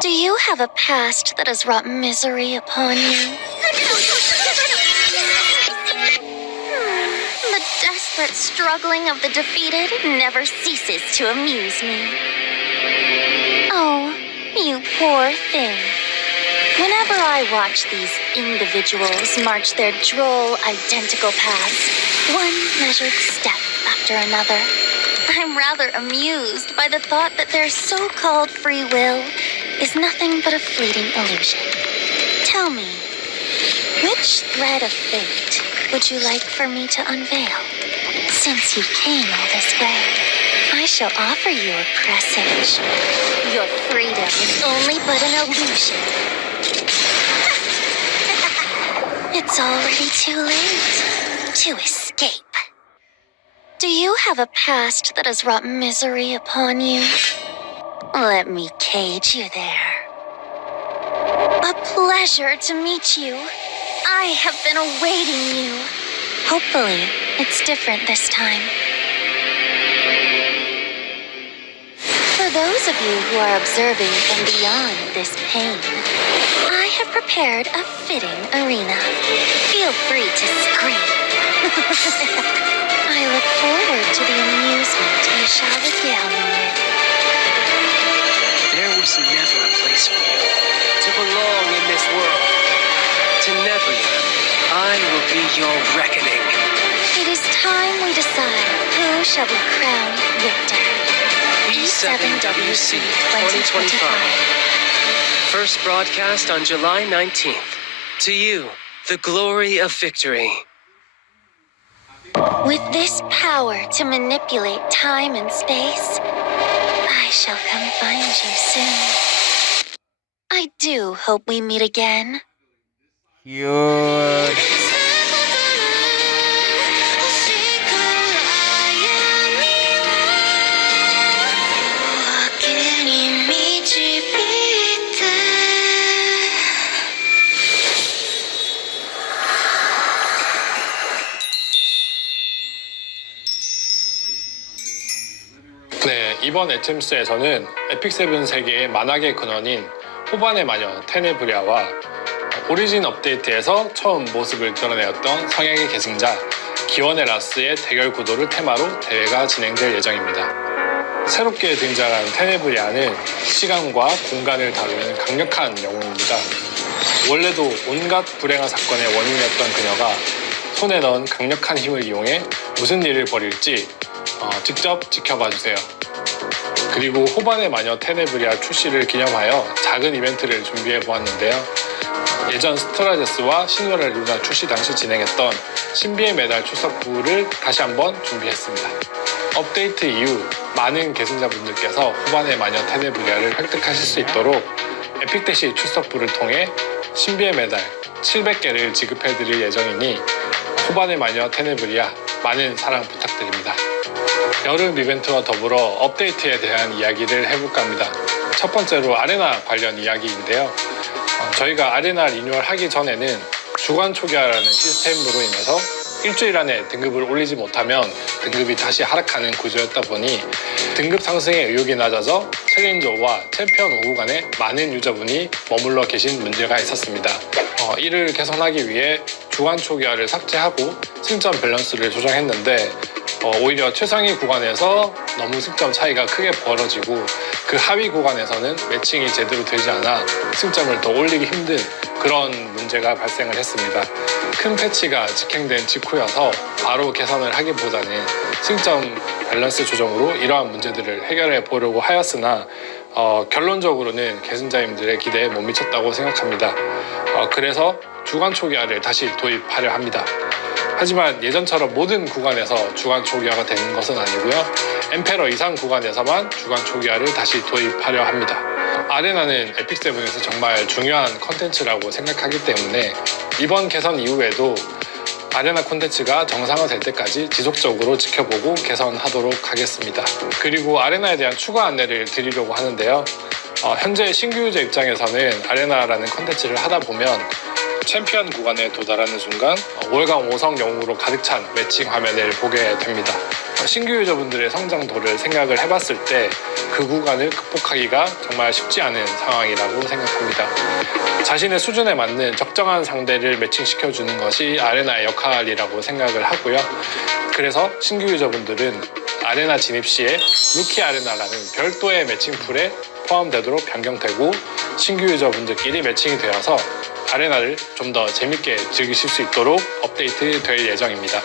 Do you have a past that has wrought misery upon you? The desperate struggling of the defeated never ceases to amuse me. Oh, you poor thing. Whenever I watch these individuals march their droll, identical paths, one measured step after another, I'm rather amused by the thought that their so-called free will is nothing but a fleeting illusion. Tell me, which thread of fate would you like for me to unveil? Since you came all this way, I shall offer you a presage. Your freedom is only but an illusion. It's already too late to escape. Do you have a past that has wrought misery upon you? Let me cage you there. A pleasure to meet you. I have been awaiting you. Hopefully, it's different this time. For those of you who are observing from beyond this pain, I have prepared a fitting arena. Feel free to scream. I look forward to the amusement you shall regale me with. There was never a place for you to belong in this world. to Nebulia, I will be your reckoning. It is time we decide who shall be crowned victor. E7WC 2025. First broadcast on July 19th. To you, the glory of victory. With this power to manipulate time and space, I shall come find you soon. I do hope we meet again. Cute. 네, 이번 애템스에서는 에픽7 세계의 만악의 근원인 호반의 마녀 테네브리아와 오리진 업데이트에서 처음 모습을 드러내었던 성향의 계승자 기원의 라스의 대결 구도를 테마로 대회가 진행될 예정입니다. 새롭게 등장한 테네브리아는 시간과 공간을 다루는 강력한 영웅입니다. 원래도 온갖 불행한 사건의 원인이었던 그녀가 손에 넣은 강력한 힘을 이용해 무슨 일을 벌일지 직접 지켜봐주세요. 그리고 호반의 마녀 테네브리아 출시를 기념하여 작은 이벤트를 준비해보았는데요. 예전 스트라제스와 신노라 루나 출시 당시 진행했던 신비의 메달 출석부를 다시 한번 준비했습니다. 업데이트 이후 많은 계승자분들께서 호반의 마녀 테네브리아를 획득하실 수 있도록 에픽대시 출석부를 통해 신비의 메달 700개를 지급해드릴 예정이니 호반의 마녀 테네브리아 많은 사랑 부탁드립니다. 여름 이벤트와 더불어 업데이트에 대한 이야기를 해볼까 합니다. 첫 번째로 아레나 관련 이야기인데요. 저희가 아레나 리뉴얼 하기 전에는 주간 초기화라는 시스템으로 인해서 일주일 안에 등급을 올리지 못하면 등급이 다시 하락하는 구조였다 보니 등급 상승의 의욕이 낮아져 챌린저와 챔피언 5구 간에 많은 유저분이 머물러 계신 문제가 있었습니다. 이를 개선하기 위해 주간 초기화를 삭제하고 승점 밸런스를 조정했는데 오히려 최상위 구간에서 너무 승점 차이가 크게 벌어지고 그 하위 구간에서는 매칭이 제대로 되지 않아 승점을 더 올리기 힘든 그런 문제가 발생을 했습니다. 큰 패치가 직행된 직후여서 바로 개선을 하기보다는 승점 밸런스 조정으로 이러한 문제들을 해결해 보려고 하였으나 결론적으로는 계승자님들의 기대에 못 미쳤다고 생각합니다. 그래서 주간 초기화를 다시 도입하려 합니다. 하지만 예전처럼 모든 구간에서 주간 초기화가 되는 것은 아니고요. 엠페러 이상 구간에서만 주간 초기화를 다시 도입하려 합니다. 아레나는 에픽7에서 정말 중요한 컨텐츠라고 생각하기 때문에 이번 개선 이후에도 아레나 콘텐츠가 정상화될 때까지 지속적으로 지켜보고 개선하도록 하겠습니다. 그리고 아레나에 대한 추가 안내를 드리려고 하는데요. 현재 신규 유저 입장에서는 아레나라는 콘텐츠를 하다 보면 챔피언 구간에 도달하는 순간 5월강 5성 영웅으로 가득 찬 매칭 화면을 보게 됩니다. 신규 유저분들의 성장도를 생각을 해봤을 때 그 구간을 극복하기가 정말 쉽지 않은 상황이라고 생각합니다. 자신의 수준에 맞는 적정한 상대를 매칭시켜주는 것이 아레나의 역할이라고 생각을 하고요. 그래서 신규 유저분들은 아레나 진입 시에 루키 아레나라는 별도의 매칭풀에 포함되도록 변경되고 신규 유저분들끼리 매칭이 되어서 아레나를 좀 더 재밌게 즐기실 수 있도록 업데이트 될 예정입니다.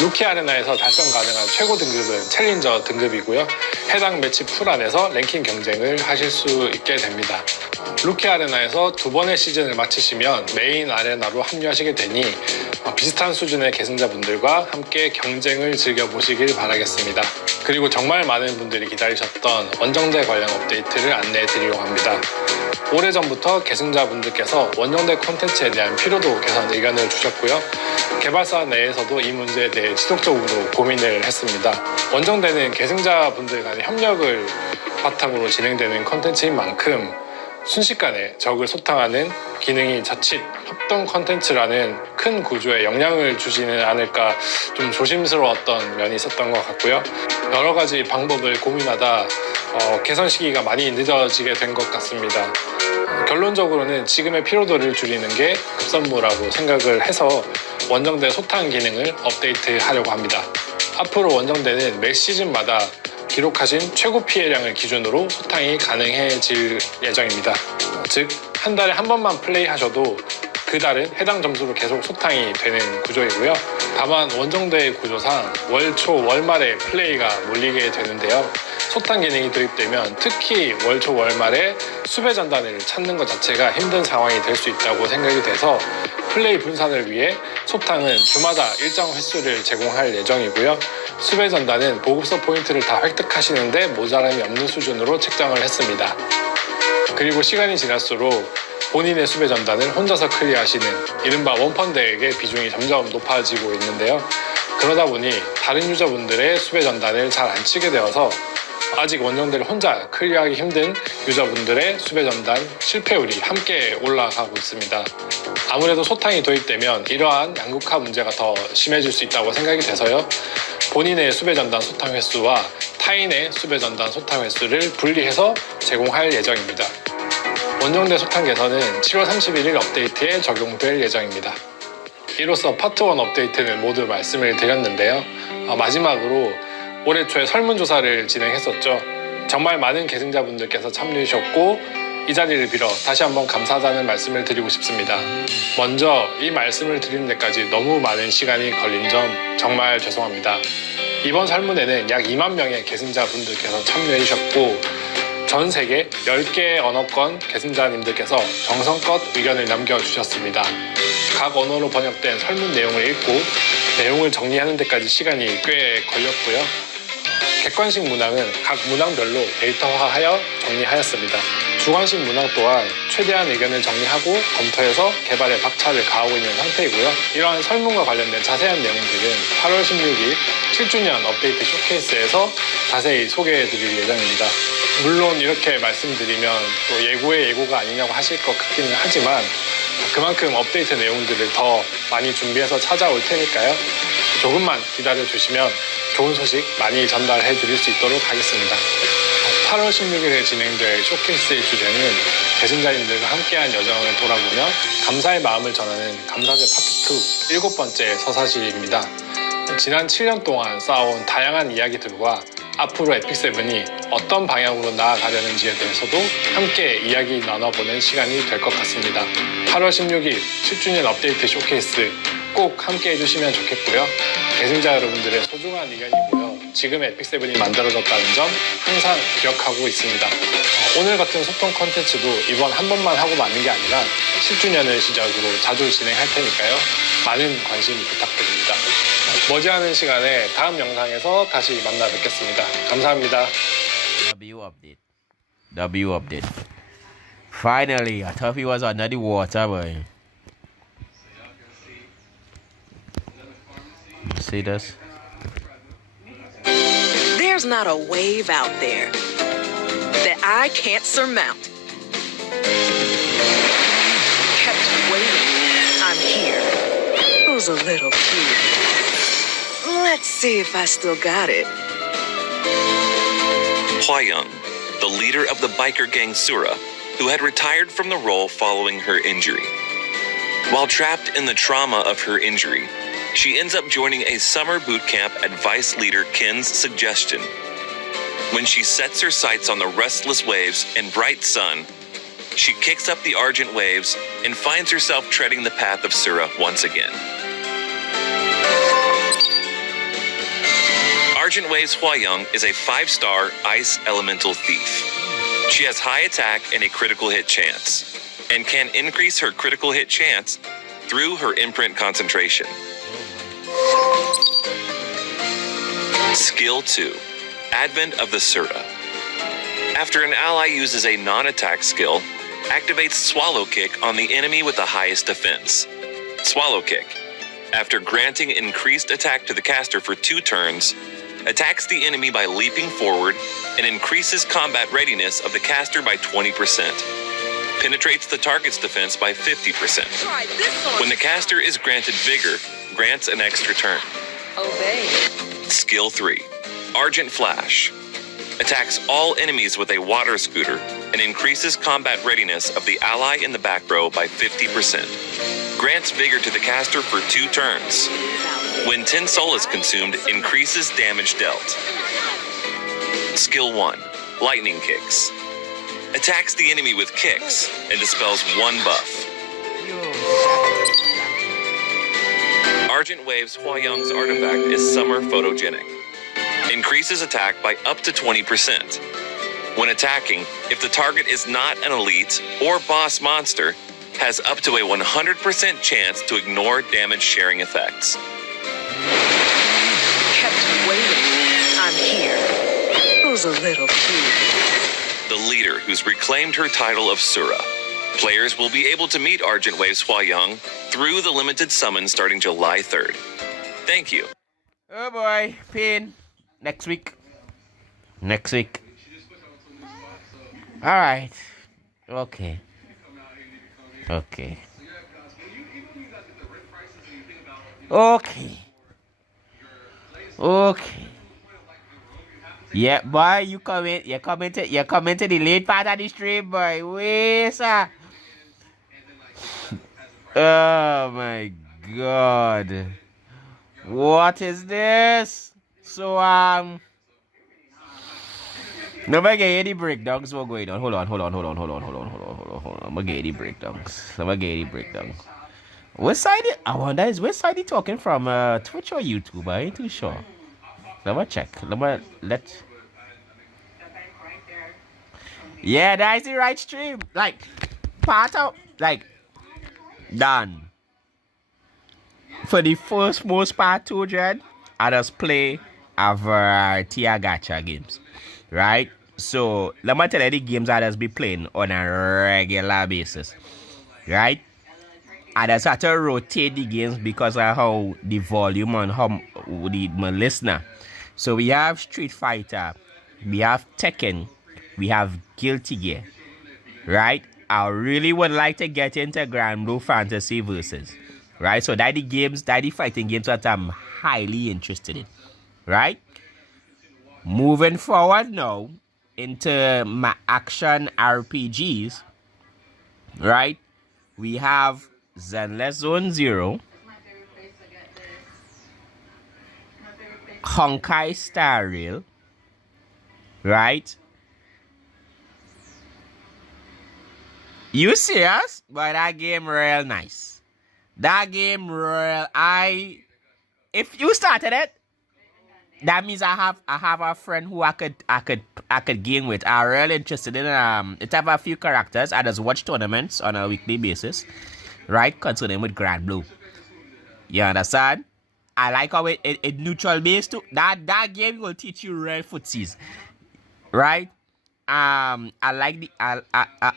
루키 아레나에서 달성 가능한 최고 등급은 챌린저 등급이고요. 해당 매치 풀 안에서 랭킹 경쟁을 하실 수 있게 됩니다. 루키 아레나에서 2번의 시즌을 마치시면 메인 아레나로 합류하시게 되니 비슷한 수준의 계승자분들과 함께 경쟁을 즐겨보시길 바라겠습니다. 그리고 정말 많은 분들이 기다리셨던 원정대 관련 업데이트를 안내해 드리려고 합니다. 오래전부터 계승자분들께서 원정대 콘텐츠에 대한 피로도 개선 의견을 주셨고요. 개발사 내에서도 이 문제에 대해 지속적으로 고민을 했습니다. 원정대는 계승자분들 간의 협력을 바탕으로 진행되는 콘텐츠인 만큼 순식간에 적을 소탕하는 기능이 자칫 협동 콘텐츠라는 큰 구조에 영향을 주지는 않을까 좀 조심스러웠던 면이 있었던 것 같고요. 여러 가지 방법을 고민하다 개선 시기가 많이 늦어지게 된 것 같습니다. 결론적으로는 지금의 피로도를 줄이는 게 급선무라고 생각을 해서 원정대 소탕 기능을 업데이트하려고 합니다. 앞으로 원정대는 매 시즌마다 기록하신 최고 피해량을 기준으로 소탕이 가능해질 예정입니다. 즉, 한 달에 한 번만 플레이하셔도 그 그 달은 해당 점수로 계속 소탕이 되는 구조이고요. 다만 원정대의 구조상 월 초 월말에 플레이가 몰리게 되는데요. 소탕 기능이 도입되면 특히 월 초 월말에 수배 전단을 찾는 것 자체가 힘든 상황이 될 수 있다고 생각이 돼서 플레이 분산을 위해 소탕은 주마다 일정 횟수를 제공할 예정이고요. 수배 전단은 보급서 포인트를 다 획득하시는데 모자람이 없는 수준으로 책정을 했습니다. 그리고 시간이 지날수록 본인의 수배 전단을 혼자서 클리어하시는 이른바 원펀덱의 비중이 점점 높아지고 있는데요. 그러다 보니 다른 유저분들의 수배 전단을 잘 안 치게 되어서 아직 원정대를 혼자 클리어하기 힘든 유저분들의 수배 전단 실패율이 함께 올라가고 있습니다. 아무래도 소탕이 도입되면 이러한 양극화 문제가 더 심해질 수 있다고 생각이 돼서요. 본인의 수배 전단 소탕 횟수와 타인의 수배 전단 소탕 횟수를 분리해서 제공할 예정입니다. 원정대 소탕 개선은 7월 31일 업데이트에 적용될 예정입니다. 이로써 파트 1 업데이트는 모두 말씀을 드렸는데요. 마지막으로 올해 초에 설문조사를 진행했었죠. 정말 많은 계승자분들께서 참여해주셨고 이 자리를 빌어 다시 한번 감사하다는 말씀을 드리고 싶습니다. 먼저 이 말씀을 드리는 데까지 너무 많은 시간이 걸린 점 정말 죄송합니다. 이번 설문에는 약 2만 명의 계승자분들께서 참여해주셨고 전 세계 10개의 언어권 계승자님들께서 정성껏 의견을 남겨주셨습니다. 각 언어로 번역된 설문 내용을 읽고 내용을 정리하는 데까지 시간이 꽤 걸렸고요. 객관식 문항은 각 문항별로 데이터화하여 정리하였습니다. 주관식 문항 또한 최대한 의견을 정리하고 검토해서 개발에 박차를 가하고 있는 상태이고요. 이러한 설문과 관련된 자세한 내용들은 8월 16일 7주년 업데이트 쇼케이스에서 자세히 소개해드릴 예정입니다. 물론 이렇게 말씀드리면 또 예고의 예고가 아니냐고 하실 것 같기는 하지만 그만큼 업데이트 내용들을 더 많이 준비해서 찾아올 테니까요. 조금만 기다려주시면 좋은 소식 많이 전달해 드릴 수 있도록 하겠습니다. 8월 16일에 진행될 쇼케이스의 주제는 계승자님들과 함께한 여정을 돌아보며 감사의 마음을 전하는 감사제 파트 2 7번째 서사시입니다. 지난 7년 동안 쌓아온 다양한 이야기들과 앞으로 에픽7이 어떤 방향으로 나아가려는지에 대해서도 함께 이야기 나눠보는 시간이 될 것 같습니다. 8월 16일 10주년 업데이트 쇼케이스 꼭 함께 해주시면 좋겠고요. 계승자 여러분들의 소중한 의견이 모여 지금 에픽7이 만들어졌다는 점 항상 기억하고 있습니다. 오늘 같은 소통 컨텐츠도 이번 한 번만 하고 마는 게 아니라 10주년을 시작으로 자주 진행할 테니까요. 많은 관심 부탁드립니다. 머지않은 시간에 다음 영상에서 다시 만나 뵙겠습니다. 감사합니다. W update. Finally, I thought he was under the water, boy. See this? There's not a wave out there that I can't surmount. Kept waiting. I'm here. Who's a little cute? Let's see if I still got it. Hwa-young, the leader of the biker gang Sura, who had retired from the role following her injury. While trapped in the trauma of her injury, she ends up joining a summer boot camp at Vice leader Ken's suggestion. When she sets her sights on the restless waves and bright sun, she kicks up the argent waves and finds herself treading the path of Sura once again. Argent Waves Hwa-young is a 5-star ice elemental thief. She has high attack and a critical hit chance, and can increase her critical hit chance through her imprint concentration. Skill 2, Advent of the Sura. After an ally uses a non-attack skill, activates Swallow Kick on the enemy with the highest defense. Swallow Kick, after granting increased attack to the caster for 2 turns, attacks the enemy by leaping forward and increases combat readiness of the caster by 20%. Penetrates the target's defense by 50%. When the caster is granted Vigor, grants an extra turn. Obey. Skill 3, Argent Flash. Attacks all enemies with a water scooter and increases combat readiness of the ally in the back row by 50%. Grants Vigor to the caster for 2 turns. When 10 soul is consumed, increases damage dealt. Skill 1, Lightning Kicks. Attacks the enemy with kicks and dispels 1 buff. Argent Wave's Hua-Young's artifact is summer photogenic. Increases attack by up to 20%. When attacking, if the target is not an elite or boss monster, has up to a 100% chance to ignore damage sharing effects. Kept waiting. I'm here. Who's a little cute? The leader who's reclaimed her title of Sura. Players will be able to meet Argent Wave's Hua-Young through the limited summon starting July 3rd. Thank you. Oh boy, pain. Next week. Next week. Alright. Okay. Okay. Okay. Okay. Yeah, boy, you commented the late part of the stream, boy. Wait, sir. Oh my god. What is this? So no, I'm gonna get any breakdowns. What's going on? Hold on. I'm gonna get any breakdowns. Which side? I wonder is which side he talking from? Twitch or YouTube? I ain't too sure. Let me check. Let. Yeah, that's the right stream. Like part of done. For the most part, 200, I just play a variety of gacha games, right? So let me tell you the games I just be playing on a regular basis, right? I just have to rotate the games because of how the volume on how my listener. So we have Street Fighter, we have Tekken, we have Guilty Gear, right? I really would like to get into Grand Blue Fantasy Versus, right? So that the fighting games that I'm highly interested in, right? Moving forward now into my action RPGs, right? We have Zenless Zone Zero, Honkai Star Rail, right? You serious? But that game real nice. That game real. If you started it, that means I have a friend who I could game with. I'm really interested in it have a few characters. I just watch tournaments on a weekly basis, right? Concerning with Grand Blue. You understand? I like how it neutral based too. That game will teach you real footsies, right? I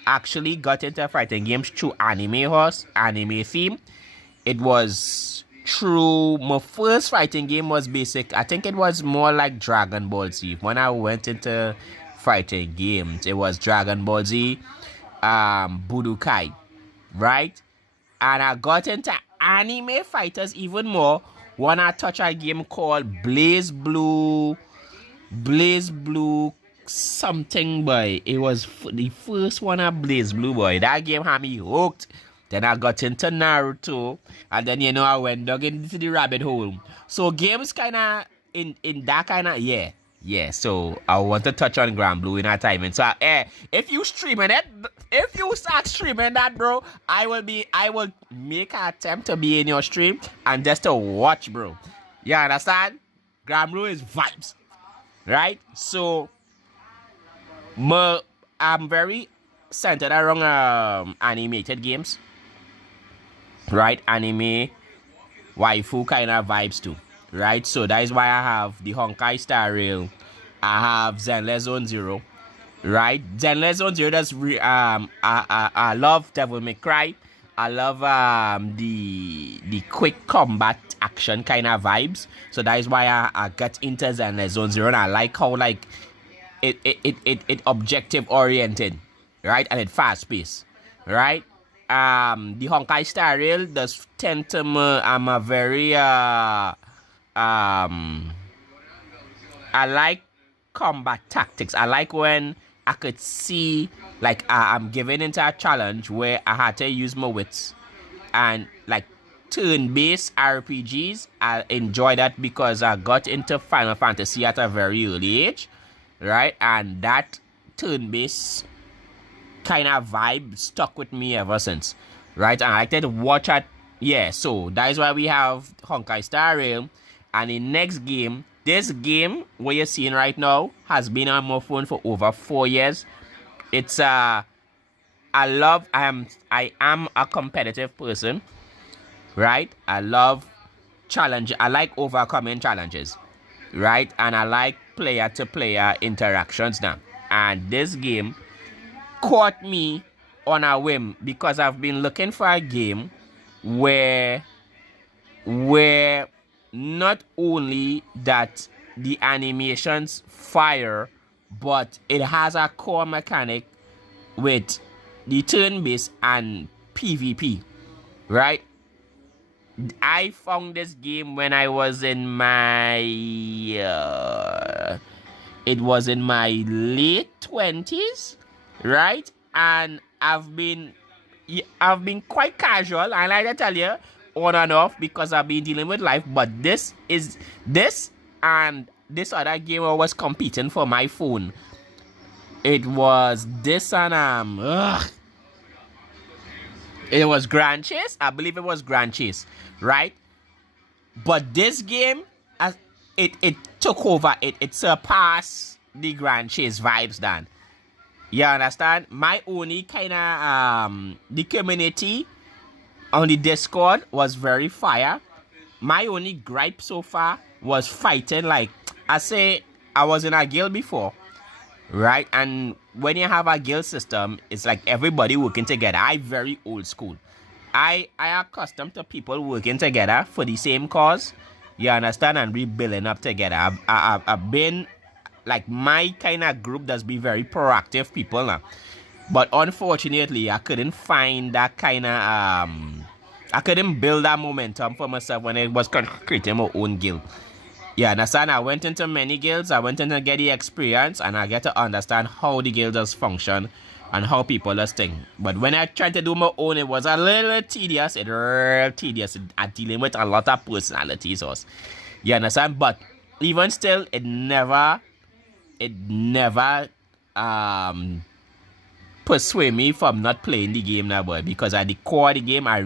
actually got into fighting games through anime theme. It was true. My first fighting game was basic. I think it was more like Dragon Ball Z. When I went into fighting games, it was Dragon Ball Z, Budokai, right? And I got into anime fighters even more when I touched a game called Blaze Blue something, boy. It was the first one of Blaze Blue, boy. That game had me hooked. Then I got into Naruto, and then I went dug into the rabbit hole. So games kinda in that kinda yeah. So I want to touch on Grand Blue in that time. And so if you streaming it, if you start streaming that, bro, I will make an attempt to be in your stream and just to watch, bro. You understand? Grand Blue is vibes, right? So I'm very centered around animated games, right? Anime waifu kind of vibes too, right? So that is why I have the Honkai Star Rail, I have Zenless Zone Zero, right? Zenless Zone Zero does I love Devil May Cry. I love the quick combat action kind of vibes. So that is why I got into Zenless Zone Zero, and I like how it objective oriented, right? And it fast paced, right? The Honkai Star Rail does tend to I'm a very I like combat tactics. I like when I could see like I'm given into a challenge where I had to use my wits, and like turn-based RPGs, I enjoy that because I got into Final Fantasy at a very early age, right? And that turn-based kind of vibe stuck with me ever since. right? And I like to watch at, yeah, so that is why we have Honkai Star Rail. And the next game, this game, what you're seeing right now, has been on my phone for over 4 years. It's, I am a competitive person, right? I love challenge. I like overcoming challenges, right? And I like player-to-player interactions now. And this game caught me on a whim because I've been looking for a game where not only that the animations fire, but it has a core mechanic with the turn-based and PvP, right? I found this game when I was in my it was in my late 20s, right? And I've been quite casual, and I like to tell you, on and off, because I've been dealing with life. But this and this other game I was competing for my phone. It was this and it was Grand Chase. I believe it was Grand Chase, right? But this game, it took over. It surpassed the Grand Chase vibes, Dan. You understand? My only kind of the community on the Discord was very fire. My only gripe so far was fighting. Like I say, I was in a guild before, right? And when you have a guild system, it's like everybody working together. I very old school. I accustomed to people working together for the same cause. You understand? And we building up together. I've been like my kind of group does be very proactive people now. But unfortunately, I couldn't find that kind of I couldn't build that momentum for myself when I was creating my own guild. Yeah, understand? I went into many guilds. I went in to get the experience, and I get to understand how the guilds function and how people just think. But when I tried to do my own, it was a little tedious. It's real tedious. I'm dealing with a lot of personalities. You understand? But even still, it never persuade me from not playing the game now, boy. Because at the core of the game, I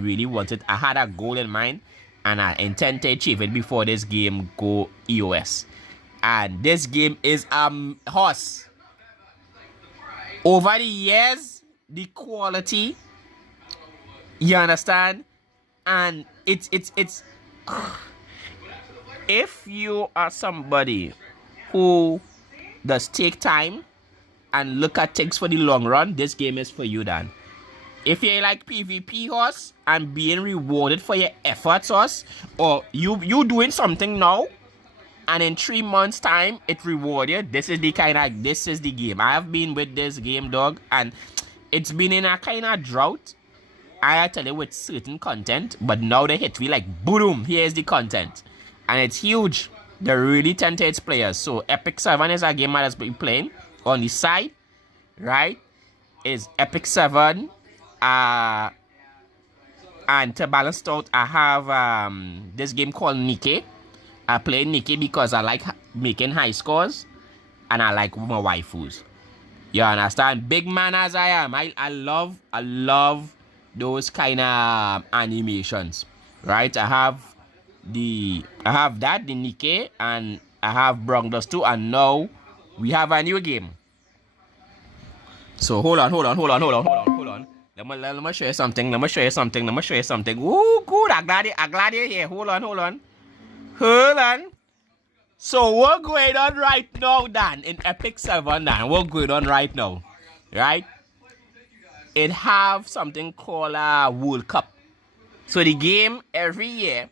had a goal in mind, and I intend to achieve it before this game go EOS. And this game is horse. Over the years, the quality, you understand, and it's if you are somebody who does take time and look at things for the long run, this game is for you, Dan. If you like PvP horse and being rewarded for your efforts horse, or you doing something now and in 3 months time it reward you, this is the game. I have been with this game, dog, and it's been in a kind of drought, I tell you, with certain content, but now they hit me like boom, here's the content, and it's huge. They're really talented its players. So Epic 7 is a game that's been playing on the side, right? Is Epic 7. And to balance out, I have this game called Nikke. I play Nikke because I like making high scores and I like my waifus. You understand? Big man as I am, I love those kind of animations, right? I have the Nikke, and I have Brongdos too, and now we have a new game. So hold on. Let me show you something. Ooh, good. I'm glad you're here. Hold on. So we're going on right now, Dan, in Epic 7, Dan. We're going on right now, right? It have something called a World Cup. So the game every year,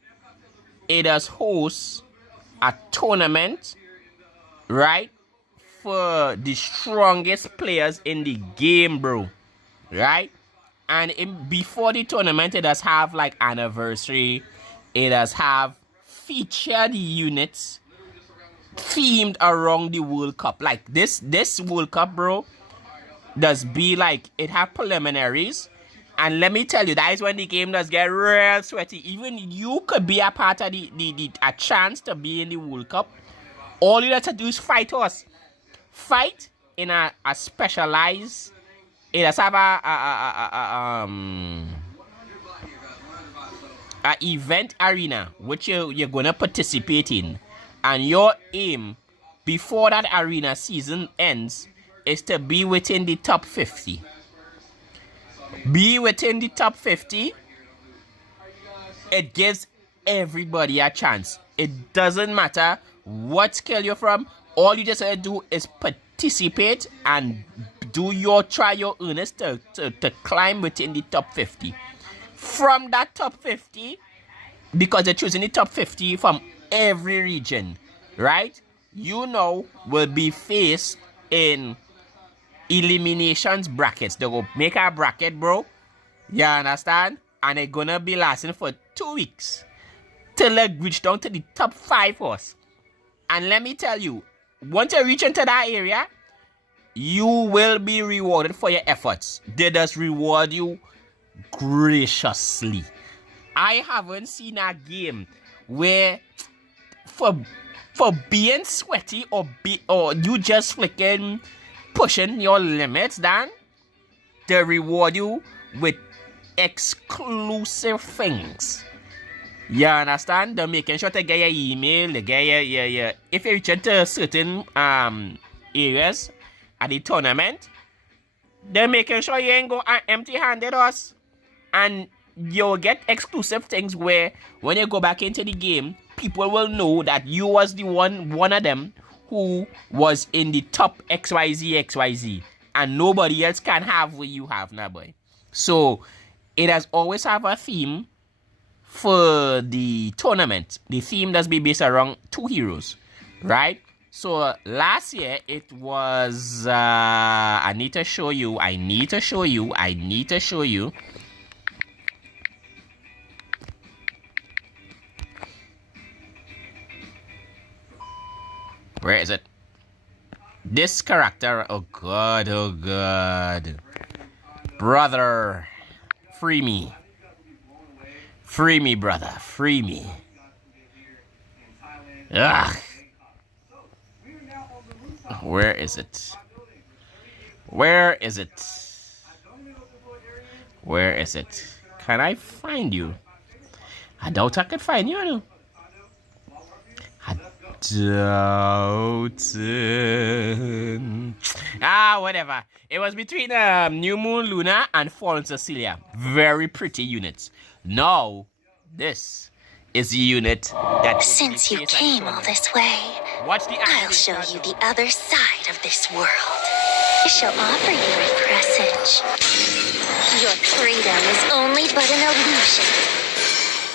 it does host a tournament, right, for the strongest players in the game, bro, right? And before the tournament, it does have like anniversary. It does have featured units themed around the World Cup. Like this World Cup, bro, does be like, it have preliminaries. And let me tell you, that is when the game does get real sweaty. Even you could be a part of a chance to be in the World Cup. All you have to do is fight us. Fight in a specialized. It does have an event arena which you're gonna participate in, and your aim before that arena season ends is to be within the top 50. Be within the top 50. It gives everybody a chance. It doesn't matter what skill you're from. All you just have to do is participate and try your earnest to climb within the top 50. From that top 50, because they're choosing the top 50 from every region, right? You know, will be faced in eliminations brackets. They will make a bracket, bro. You understand? And it's gonna be lasting for 2 weeks till they reach down to the top 5 horse. And let me tell you, once you reach into that area, you will be rewarded for your efforts. They just reward you graciously. I haven't seen a game where for being sweaty or you just flicking pushing your limits, then they reward you with exclusive things. You understand? They're making sure to get your email, they get your if you reach into certain areas at the tournament, they're making sure you ain't go empty-handed us. And you'll get exclusive things where when you go back into the game, people will know that you was the one of them who was in the top XYZ, and nobody else can have what you have now, boy. So it has always have a theme for the tournament. The theme does be based around 2 heroes, right? So last year it was I need to show you. Where is it? This character, oh god. Brother, free me. Free me, brother, free me. Ugh. Where is it? Can I find you? I doubt I could find you, no? Whatever. It was between New Moon Luna and Fallen Cecilia. Very pretty units. Now, this is the unit that... Since you came all this way, I'll show you the other side of this world. I shall offer you a presage. Your freedom is only but an illusion.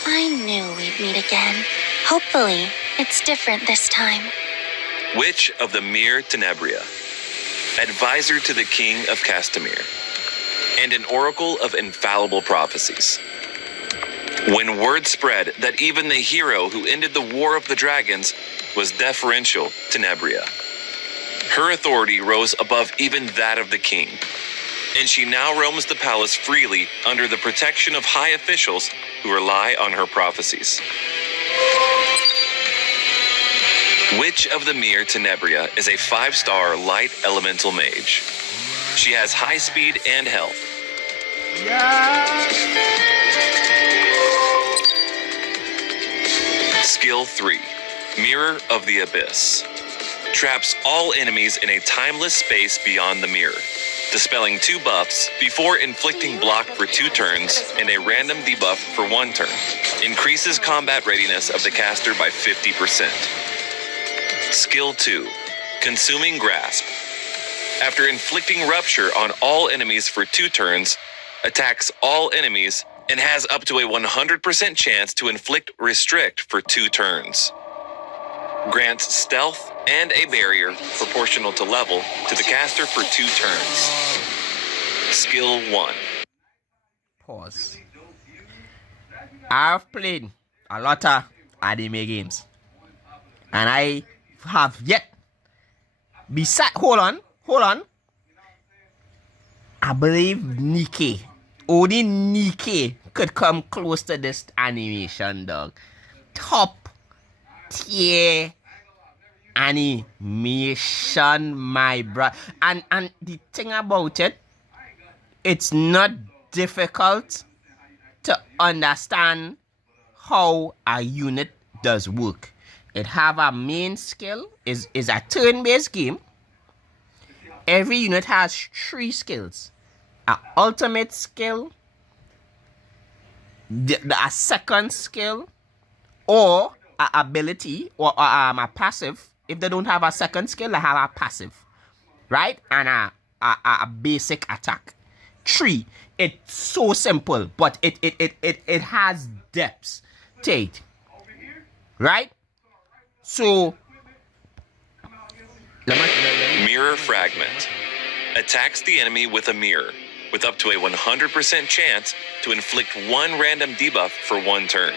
I knew we'd meet again. Hopefully, it's different this time. Witch of the Mere Tenebria, advisor to the King of Castamere, and an oracle of infallible prophecies. When word spread that even the hero who ended the War of the Dragons was deferential to Tenebria, her authority rose above even that of the king, and she now roams the palace freely under the protection of high officials who rely on her prophecies. Witch of the Mere Tenebria is a 5-star light elemental mage. She has high speed and health. Skill 3, Mirror of the Abyss. Traps all enemies in a timeless space beyond the mirror, dispelling 2 buffs before inflicting block for 2 turns and a random debuff for 1 turn. Increases combat readiness of the caster by 50%. Skill 2, Consuming Grasp. After inflicting Rupture on all enemies for 2 turns, attacks all enemies and has up to a 100% chance to inflict Restrict for 2 turns. Grants Stealth and a barrier proportional to level to the caster for 2 turns. Skill 1. Pause. I've played a lot of anime games, and I have yet hold on. I believe only Nikkei could come close to this animation, dog. Top tier animation, my bro. And the thing about it, it's not difficult to understand how a unit does work. It have a main skill, is a turn-based game. Every unit has 3 skills. A ultimate skill, a second skill, or a ability, or a passive. If they don't have a second skill, they have a passive, right? And a basic attack. 3. It's so simple, but it has depths to it, right? So Mirror Fragment. Attacks the enemy with a mirror, with up to a 100% chance to inflict 1 random debuff for 1 turn.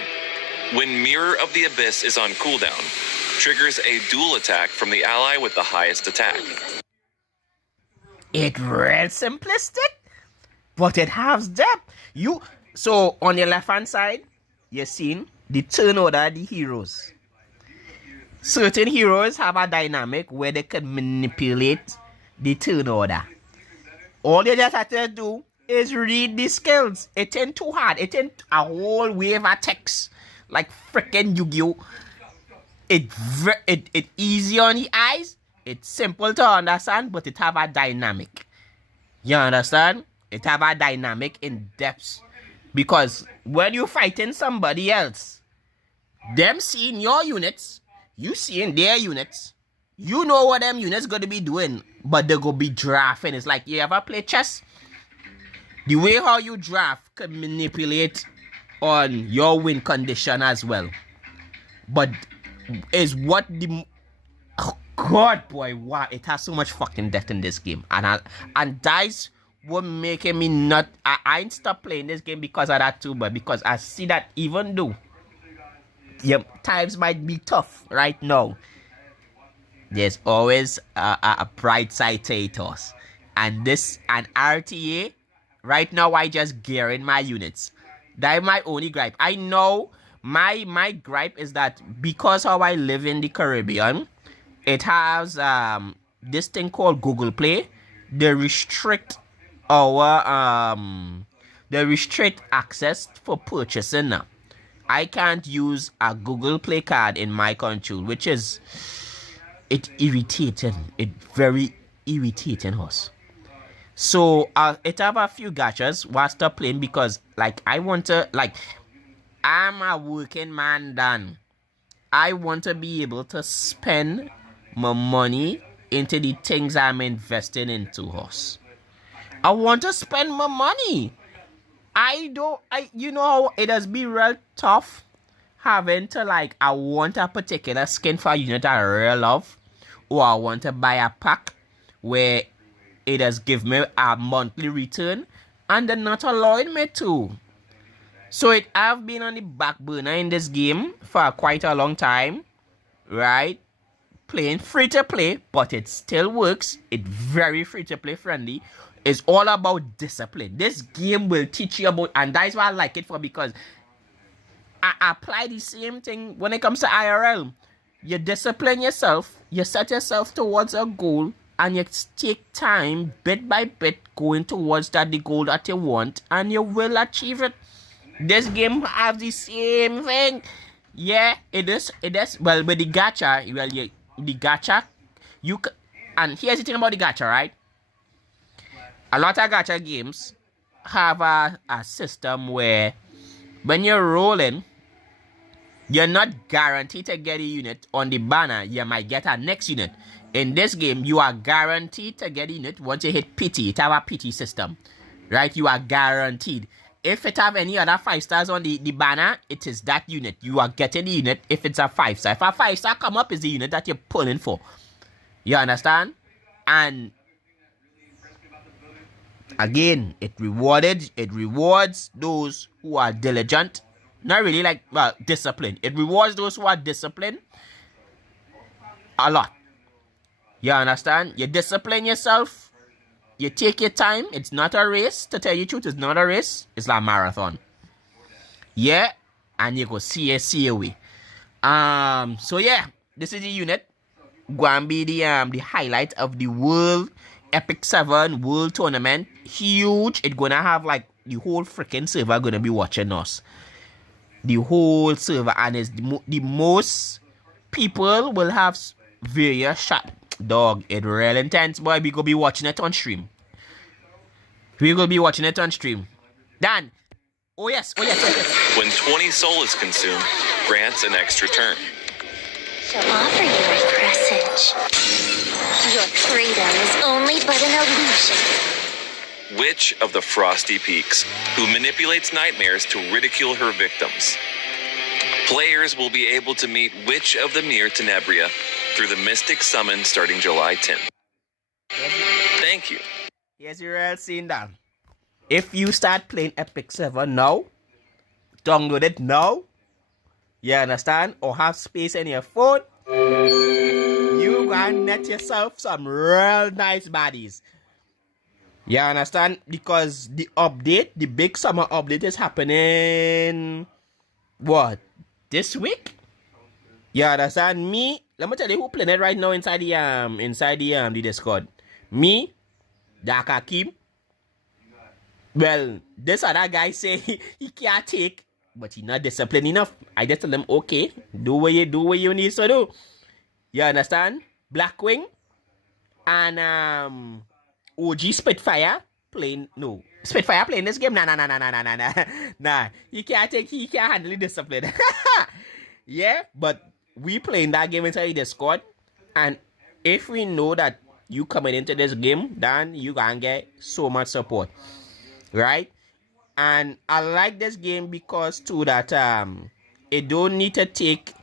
When Mirror of the Abyss is on cooldown, triggers a dual attack from the ally with the highest attack. It's real simplistic, but it has depth. So on your left hand side, you're seeing the turn order of the heroes. Certain heroes have a dynamic where they can manipulate the turn order. All you just have to do is read the skills. It ain't too hard. It ain't a whole wave of text like freaking Yu-Gi-Oh! It easy on the eyes. It's simple to understand, but it have a dynamic. You understand? It have a dynamic in depth. Because when you fighting somebody else, them seeing your units, you seeing their units, you know what them units gonna be doing, but they go be drafting. It's like, you ever play chess? The way how you draft can manipulate on your win condition as well. But is what the... Oh God, boy, wow, it has so much fucking depth in this game. And dice were making me not... I ain't stop playing this game because of that too, but because I see that even though times might be tough right now, there's always a bright side to it. And this, and RTA, right now I just gearing my units. That's my only gripe. I know my gripe is that because how I live in the Caribbean, it has this thing called Google Play. They restrict access for purchasing now. I can't use a Google Play card in my country, which is irritating. It very irritating us. So it have a few gachas while stop playing because I want to, I'm a working man done. I want to be able to spend my money into the things I'm investing into us. I want to spend my money. You know how it has been real tough having to I want a particular skin for a unit I really love, or I want to buy a pack where it has given me a monthly return and they're not allowing me to. So I've been on the back burner in this game for quite a long time, right? Playing free to play, but it still works. It's very free to play friendly. It's all about discipline. This game will teach you about, and that's why I like it for, because I apply the same thing when it comes to IRL. You discipline yourself, you set yourself towards a goal, and you take time bit by bit going towards the goal that you want, and you will achieve it. This game has the same thing. Yeah, it is. Well, with the gacha, and here's the thing about the gacha, right? A lot of gacha games have a system where when you're rolling, you're not guaranteed to get a unit on the banner. You might get a next unit. In this game, you are guaranteed to get a unit once you hit pity. It have a pity system, right? You are guaranteed. If it have any other 5 stars on the banner, it is that unit. You are getting the unit if it's a 5 star. If a 5 star come up, is the unit that you're pulling for. You understand? And again, it rewards those who are diligent. Not really disciplined. It rewards those who are disciplined a lot. You understand? You discipline yourself. You take your time. It's not a race. To tell you the truth, it's not a race. It's like a marathon. Yeah. And you go see your way. So yeah, this is the unit. Going to be the highlight of the World Epic 7 World Tournament. Huge. It's going to have the whole freaking server going to be watching us. the whole server, and it's the most people will have various shot. Dog, it real intense, boy. We go be watching it on stream. Dan. Oh yes. When 20 soul is consumed, grants an extra turn. Shall offer you a presage. Your freedom is only but an illusion. Witch of the Frosty Peaks, who manipulates nightmares to ridicule her victims. Players will be able to meet Witch of the Mere Tenebria through the Mystic Summon starting July 10th. Thank you. Yes, you're all seeing that. If you start playing Epic 7 now, download it now, you understand, or have space in your phone, you gonna net yourself some real nice baddies. You understand? Because the update, the big summer update is happening, what, this week? You understand? Me, let me tell you who playing it right now inside the Discord. Me, Dark Hakim. Well, this other guy say he can't take, but he not disciplined enough. I just tell him, okay, do what you need to do. You understand? Blackwing and OG Spitfire playing this game. Nah. He can't handle the discipline. Yeah, but we playing that game inside the Discord, and if we know that you coming into this game, then you gonna get so much support. Right? And I like this game because too that it don't need to take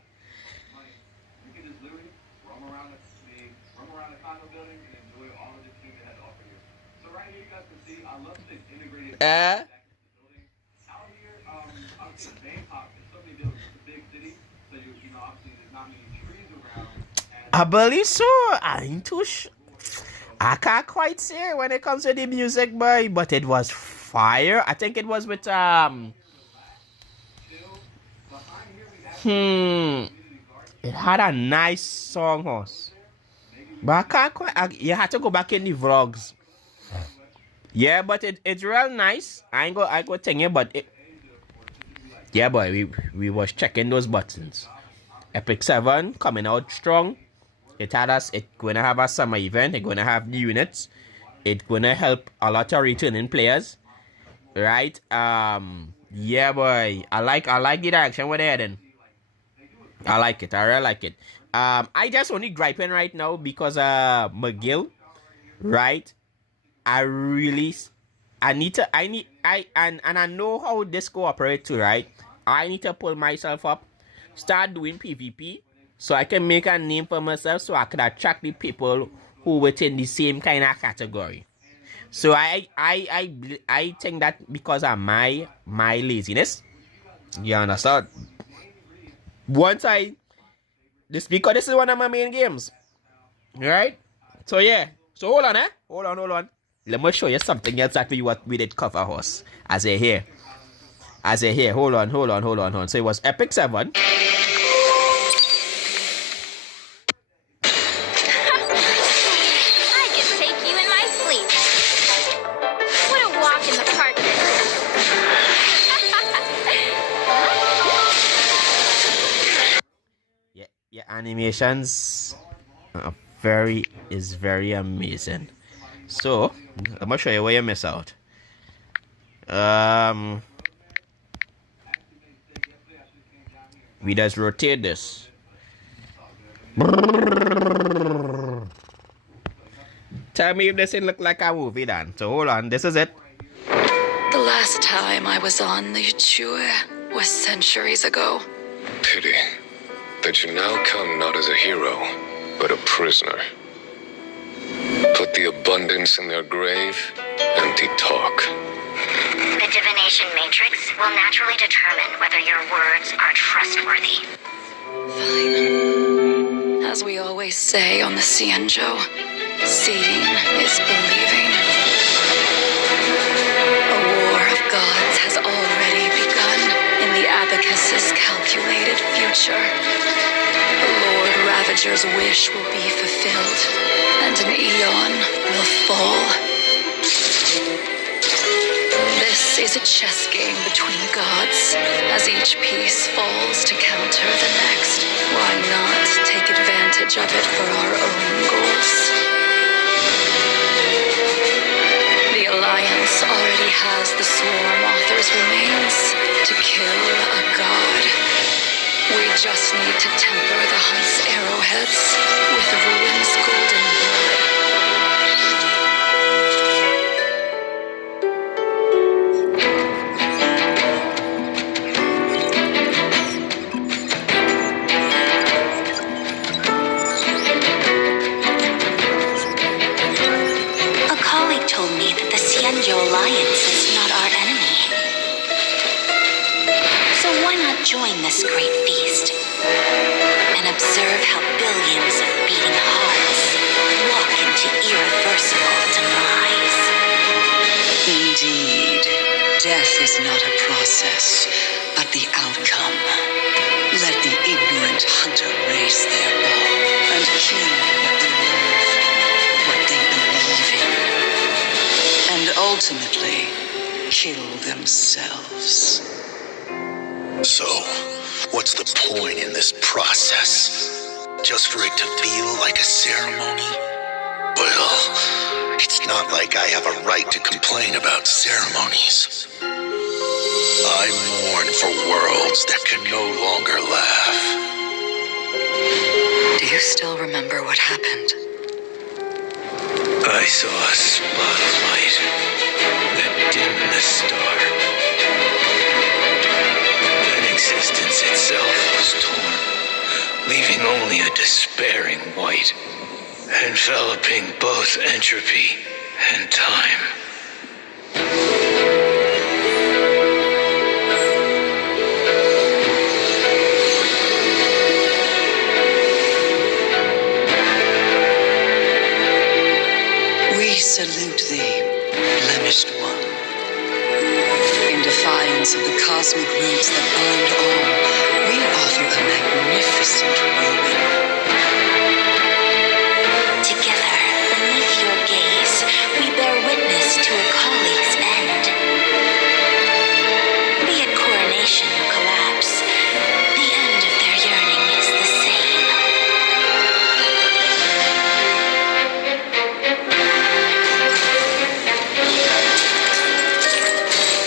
I believe so. I ain't too I can't quite say when it comes to the music, boy, but it was fire. I think it was with it had a nice song, horse. But I can't quite. You had to go back in the vlogs. Yeah, but it's real nice. I go tell you, but yeah, boy, we was checking those buttons. Epic 7 coming out strong. It's gonna have a summer event. It's gonna have new units. It's gonna help a lot of returning players, right? Yeah, boy, I like the direction where they're heading. I like it. I really like it. I just only griping right now because McGill, right? I need and I know how this cooperates too, right? I need to pull myself up, start doing PvP, so I can make a name for myself, so I can attract the people who within the same kind of category. So I think that because of my laziness, you understand? Because this is one of my main games, right? So yeah. So hold on. Let me show you something exactly what we did cover, horse. As I hear. Hold on. So it was Epic 7. I can take you in my sleep. What a walk in the park. Yeah, animations very amazing. So I'm gonna show you where you miss out. We just rotate this. Tell me if this didn't look like a movie, Dan. So hold on, this is it. The last time I was on the Yuchue was centuries ago. Pity that you now come not as a hero, but a prisoner. Put the abundance in their grave, empty talk. The divination matrix will naturally determine whether your words are trustworthy. Fine. As we always say on the Cienjo, seeing is believing. A war of gods has already begun in the Abacus's calculated future. The Lord Ravager's wish will be fulfilled, and an eon will fall. This is a chess game between gods. As each piece falls to counter the next, why not take advantage of it for our own goals? The Alliance already has the Swarm Author's remains to kill a god. We just need to temper the Hunt's arrowheads with Ruin's golden blood. A colleague told me that the Cienjo Alliance is not our enemy. So why not join this great feast and observe how billions of beating hearts walk into irreversible demise? Indeed, death is not a process, but the outcome. Let the ignorant hunter raise their bow and kill what they love, what they believe in, and ultimately kill themselves. So, what's the point in this process? Just for it to feel like a ceremony? Well, it's not like I have a right to complain about ceremonies. I mourn for worlds that can no longer laugh. Do you still remember what happened? I saw a spot of light that dimmed the star. Then existence itself was torn, leaving only a despairing white, enveloping both entropy and time. We salute thee, blemished one. In defiance of the cosmic roots that bind all, we offer a magnificent ruin. Together, beneath your gaze, we bear witness to a colleague's end. Be it coronation or collapse, the end of their yearning is the same.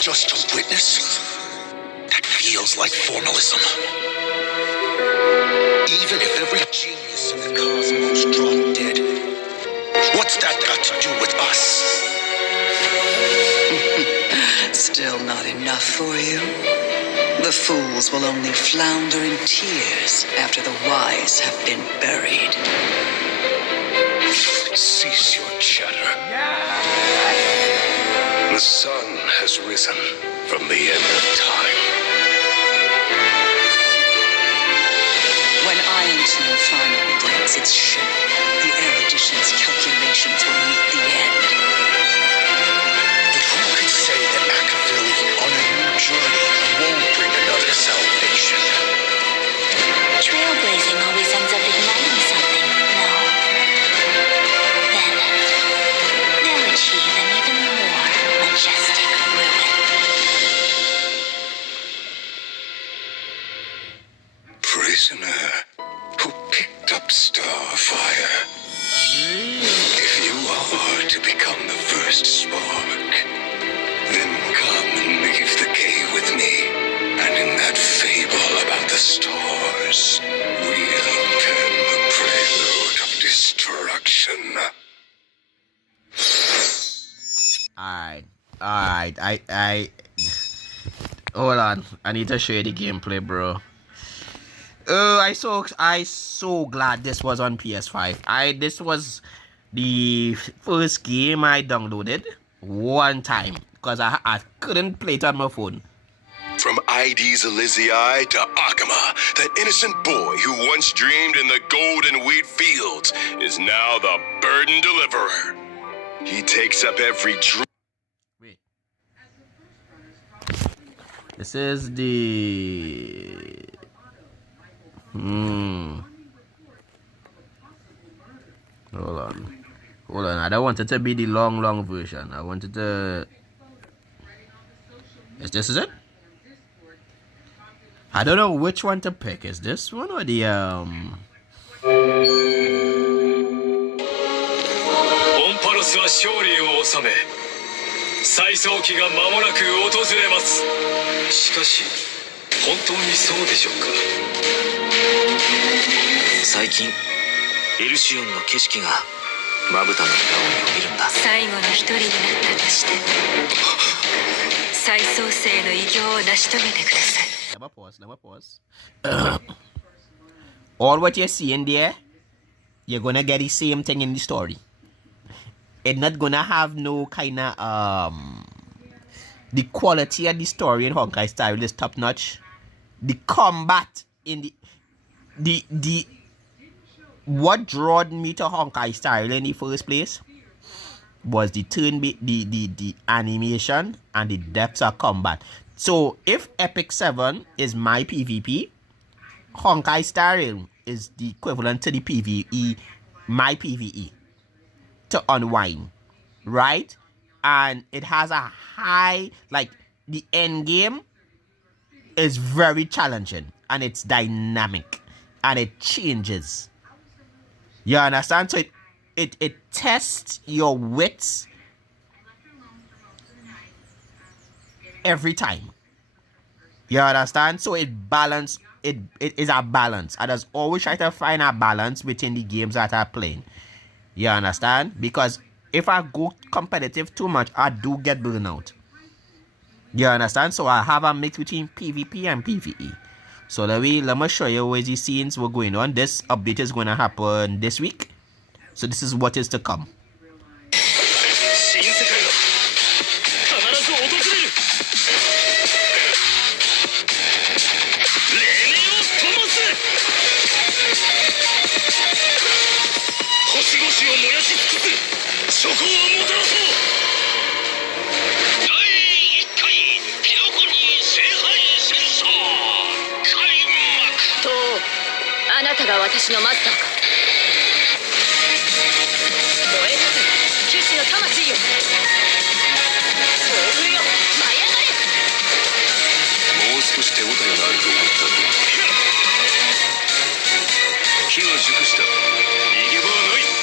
Just to witness? That feels like formalism. Even if every genius in the cosmos dropped dead, what's that got to do with us? Still not enough for you? The fools will only flounder in tears after the wise have been buried. Cease your chatter. The sun has risen from the end of time. When Iron Tomb finally breaks its ship, the erudition's calculations will meet the end. But who could say that Machiavelli on a new journey won't bring another salvation? Trailblazing always ends up igniting something, no? Then, they'll achieve an even more majestic ruin. Prisoner who picked up Starfire. If you are to become the first spark, then come and leave the cave with me. And in that fable about the stars, we'll pen the prelude of destruction. Alright, I hold on. I need to show you the gameplay, bro. I so glad this was on PS5. This was the first game I downloaded one time because I couldn't play it on my phone. From Ides Elysiae to Akama, that innocent boy who once dreamed in the golden wheat fields is now the burden deliverer. He takes up every dream. Wait. This is the... Hold on. I don't want it to be the long version. I wanted to... Is it? I don't know which one to pick. Is this one or the オンパロスは勝利を収め再早期が間もなく訪れます。しかし本当にそうでしょうか。最近エルシオンの景色がまぶたの裏をよぎるんだ。最後の一人になったとして再創生の偉業を成し遂げてください。Let me pause. All what you're seeing there, you're gonna get the same thing in the story. It's not gonna have no kind of the quality of the story in Honkai Star Rail is top notch. The combat in the what drawed me to Honkai Star Rail in the first place was the the animation and the depths of combat. So if Epic 7 is my PvP, Honkai Star Rail is the equivalent to the PvE, my PvE, to unwind, right? And it has a high, like, the end game is very challenging and it's dynamic and it changes. You understand? So it tests your wits every time. You understand? So it is a balance. I just always try to find a balance between the games that I'm playing. You understand? Because if I go competitive too much, I do get burnout. You understand? So I have a mix between PvP and PvE. So let me show you where these scenes were going on. This update is going to happen this week. So this is what is to come. そこをもたらそう。第1回キノコに聖杯戦争開幕。とあなたが私のマスターか。燃え立て騎士の魂よ。興奮よ舞い上がれ。もう少し手応えがあると思ったのに。機は熟した。逃げ場はない。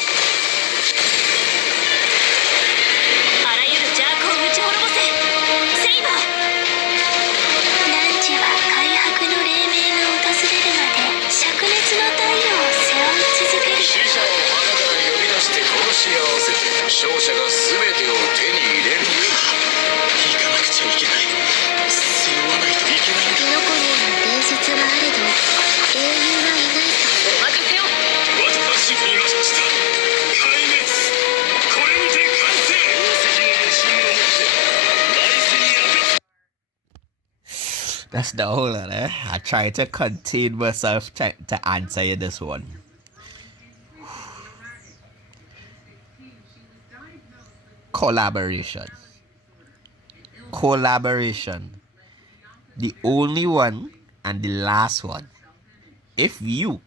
勝者が全てを手に入れる。行かなくちゃいけない。背負わないといけないんだ。キノコには伝説はあれど英雄はいないと。お任せよ。私にました壊滅。これにて完成。宝石の無心を持って来世に当たる。 That's the whole of it. I try to contain myself to answer you this one. Collaboration. The only one and the last one. If you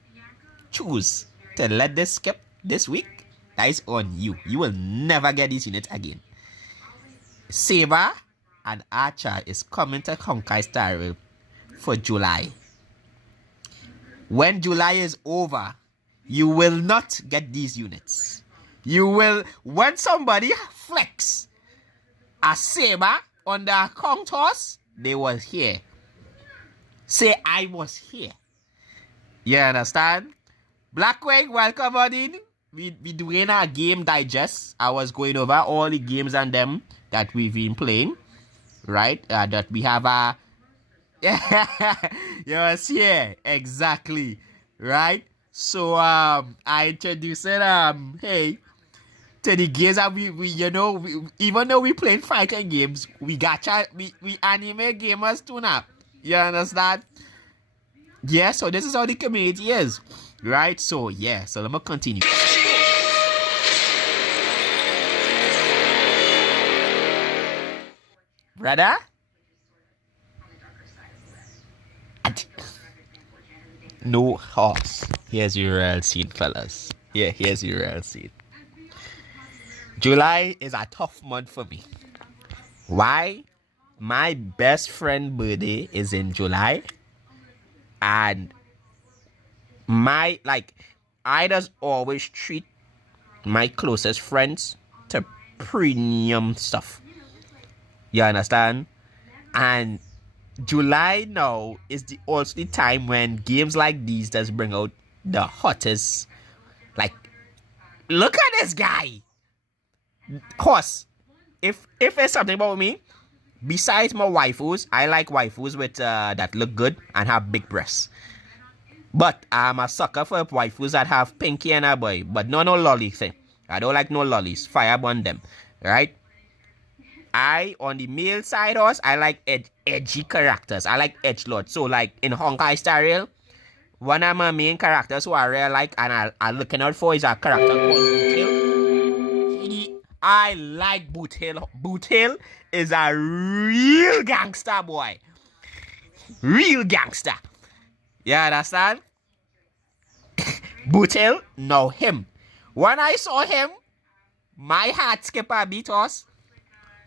choose to let this skip this week, that is on you. You will never get this unit again. Saber and Archer is coming to Honkai Star Rail for July. When July is over, you will not get these units. You will, when somebody flex a saber on their counters, they was here. Say, I was here. You understand? Blackwing, welcome on in. We doing a game digest. I was going over all the games and them that we've been playing. Right? That we have a... Yes, yeah, exactly. Right? So, I introduced it, hey... to the games that we you know, even though we playing fighting games, we anime gamers too now. You understand? Yeah, so this is how the community is. Right? So yeah, so let me continue. Brother? No horse. Here's your real scene, fellas. Yeah, here's your real scene. July is a tough month for me. Why? my best friend birthday is in July, and I just always treat my closest friends to premium stuff. You understand? And July now is also the time when games like these does bring out the hottest. Like, look at this guy. Horse. If it's something about me, besides my waifus, I like waifus with that look good and have big breasts. But I'm a sucker for waifus that have pinky and a boy, but no lolly thing. I don't like no lollies. Fire burn them, right? On the male side, I like edgy characters. I like edgelords. So, like in Honkai Star Rail, one of my main characters who I really like and I'm looking out for is a character called Boot. I like Boot Hill. Boot Hill is a real gangster boy. Real gangster. You understand? Boot Hill, no him. When I saw him, my heart skipped a beat, us.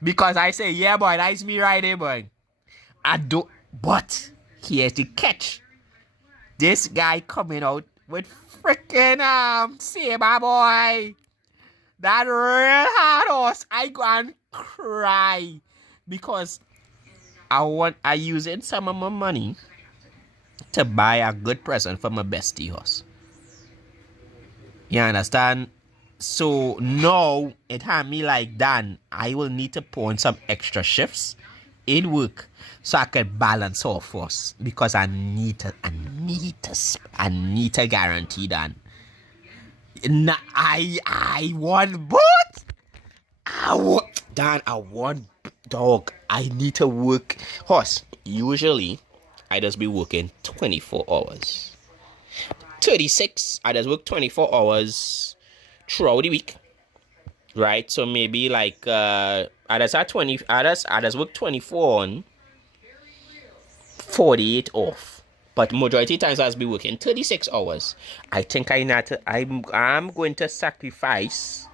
Because I say, yeah, boy, that's me right there, boy. But here's the catch. This guy coming out with freaking saber, boy. That real hard horse. I go and cry. Because I using some of my money to buy a good present for my bestie horse. You understand? So now it had me like, Dan, I will need to put on some extra shifts in work so I can balance off first, because I need to guarantee that. I want both. I want dog. I need to work horse. Usually I just be working 24 hours. 36, I just work 24 hours throughout the week, right? So maybe like I just work 24 on, 48 off, but majority of times I just be working 36 hours. I think I'm going to sacrifice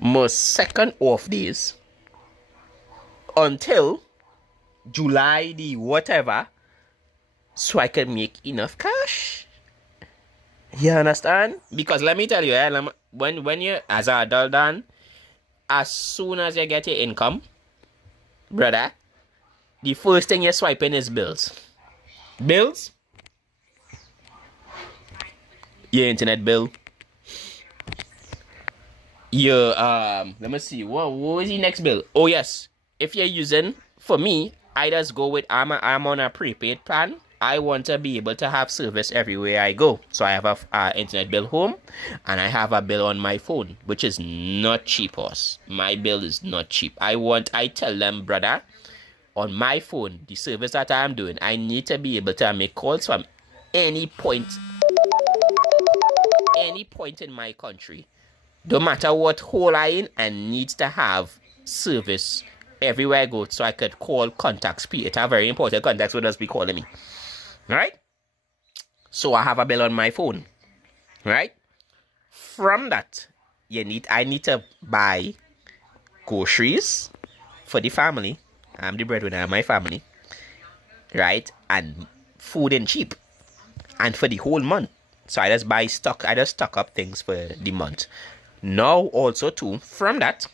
my second off days until July the whatever, so I can make enough cash. You understand? Because let me tell you, when you as an adult, Dan, as soon as you get your income, brother, the first thing you're swiping is bills. Bills? Your internet bill. Your let me see. What is the next bill? Oh yes. If you're using, for me, I just go with I'm on a prepaid plan. I want to be able to have service everywhere I go. So I have a internet bill home, and I have a bill on my phone, which is not cheap, horse. My bill is not cheap. I tell them, brother, on my phone, the service that I'm doing, I need to be able to make calls from any point in my country. No matter what hole I in, I need to have service everywhere I go, so I could call contacts. It's a very important contacts would just be calling me. Right? So I have a bill on my phone. Right? From that, I need to buy groceries for the family. I'm the breadwinner of my family. Right? And food and cheap. And for the whole month. So I just buy stock. I just stock up things for the month. Now also too, from that,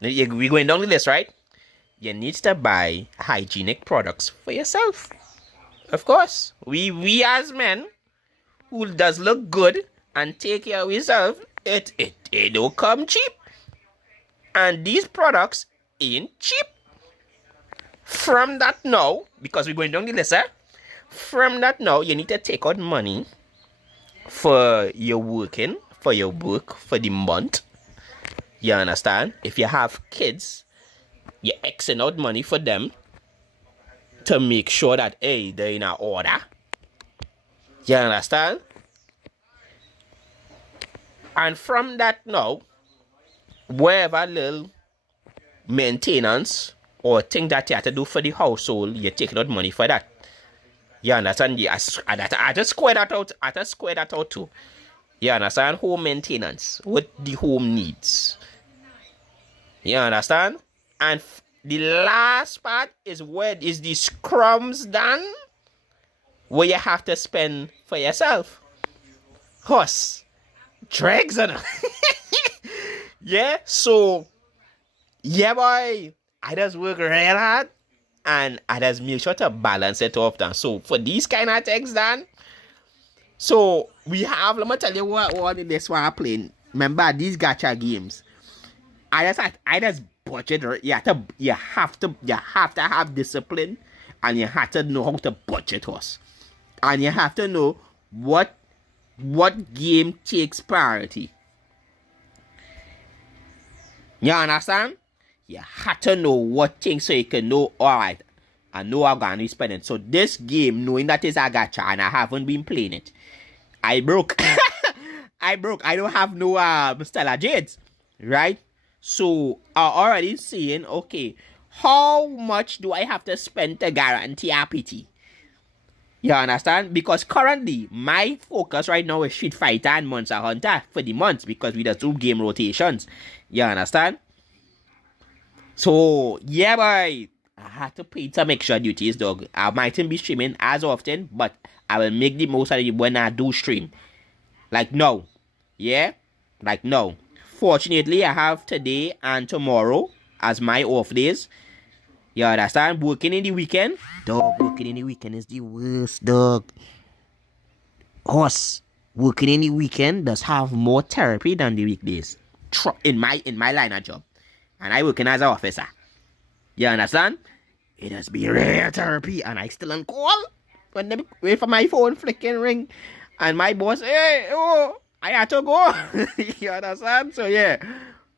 we're going down the list, right? You need to buy hygienic products for yourself. Of course, we as men who does look good and take care of yourself, it don't come cheap. And these products ain't cheap. From that now, because we're going down the list, from that now, you need to take out money for your working, for your work, for the month. You understand? If you have kids, you're Xing out money for them to make sure that, hey, they're in order. You understand? And from that now, wherever little maintenance or thing that you have to do for the household, you're taking out money for that. You understand? I just square that out. I just square that out too. You understand? Home maintenance, what the home needs. You understand? And The last part is where is the scrums done, where you have to spend for yourself. Horse, dregs and yeah. So yeah, boy, I just work real hard, and I just make sure to balance it off. Then, so for these kind of things, done. So we have. Let me tell you what in this one I playing. Remember these gacha games. I just budget. You have to have discipline, and you have to know how to budget us, and you have to know what game takes priority. You understand? You have to know what things so you can know. All right, I know I'm gonna be spending. So this game, knowing that it's a gacha and I haven't been playing it, I broke. I broke. I don't have no Stella Jades, right? So I already saying, okay, how much do I have to spend to guarantee RPT? You understand? Because currently my focus right now is Street Fighter and Monster Hunter for the months because we just do game rotations. You understand? So yeah, boy, I had to pay some extra duties, dog. I mightn't be streaming as often, but I will make the most of it when I do stream. Like no, yeah, like no. Fortunately, I have today and tomorrow as my off days. You understand? Working in the weekend, dog. Working in the weekend is the worst, dog. Horse, working in the weekend does have more therapy than the weekdays. In my line of job, and I working as an officer. You understand? It has been real therapy, and I still on call when they wait for my phone flicking ring, and my boss, hey, oh, I had to go. You understand? So yeah,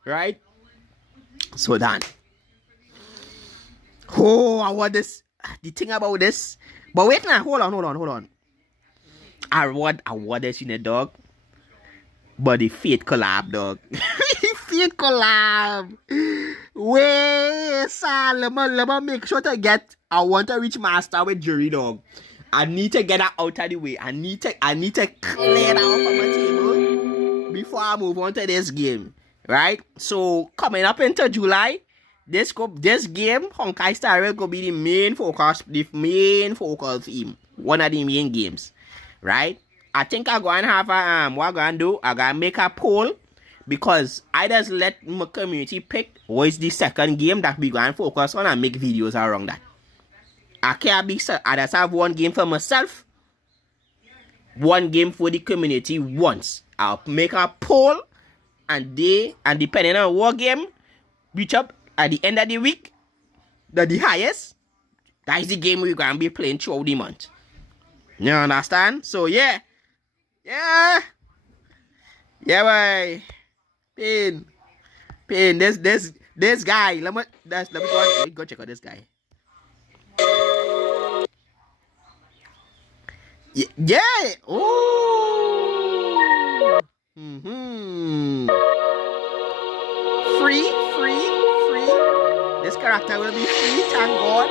right. So then, oh, I want this. The thing about this, but wait now, hold on. I want this in a dog, but the Fate collab, dog. Fate collab. Wait, sir, let me make sure to get. I want to reach master with jury, dog. I need to get that out of the way. I need to clear that off of my table before I move on to this game, right? So coming up into July, this game Honkai Star Rail will be the main focal theme, one of the main games, right? I think I'm going to have what I'm going to do, I'm going to make a poll, because I just let my community pick what is the second game that we going to focus on and make videos around that. I just have one game for myself, one game for the community once. I'll make a poll, and depending on what game reach up at the end of the week, the highest, that is the game we're going to be playing throughout the month. You understand? So yeah, boy. Pain. This guy. Let me go check out this guy. Yeah. Oh. Free. This character will be free, thank God.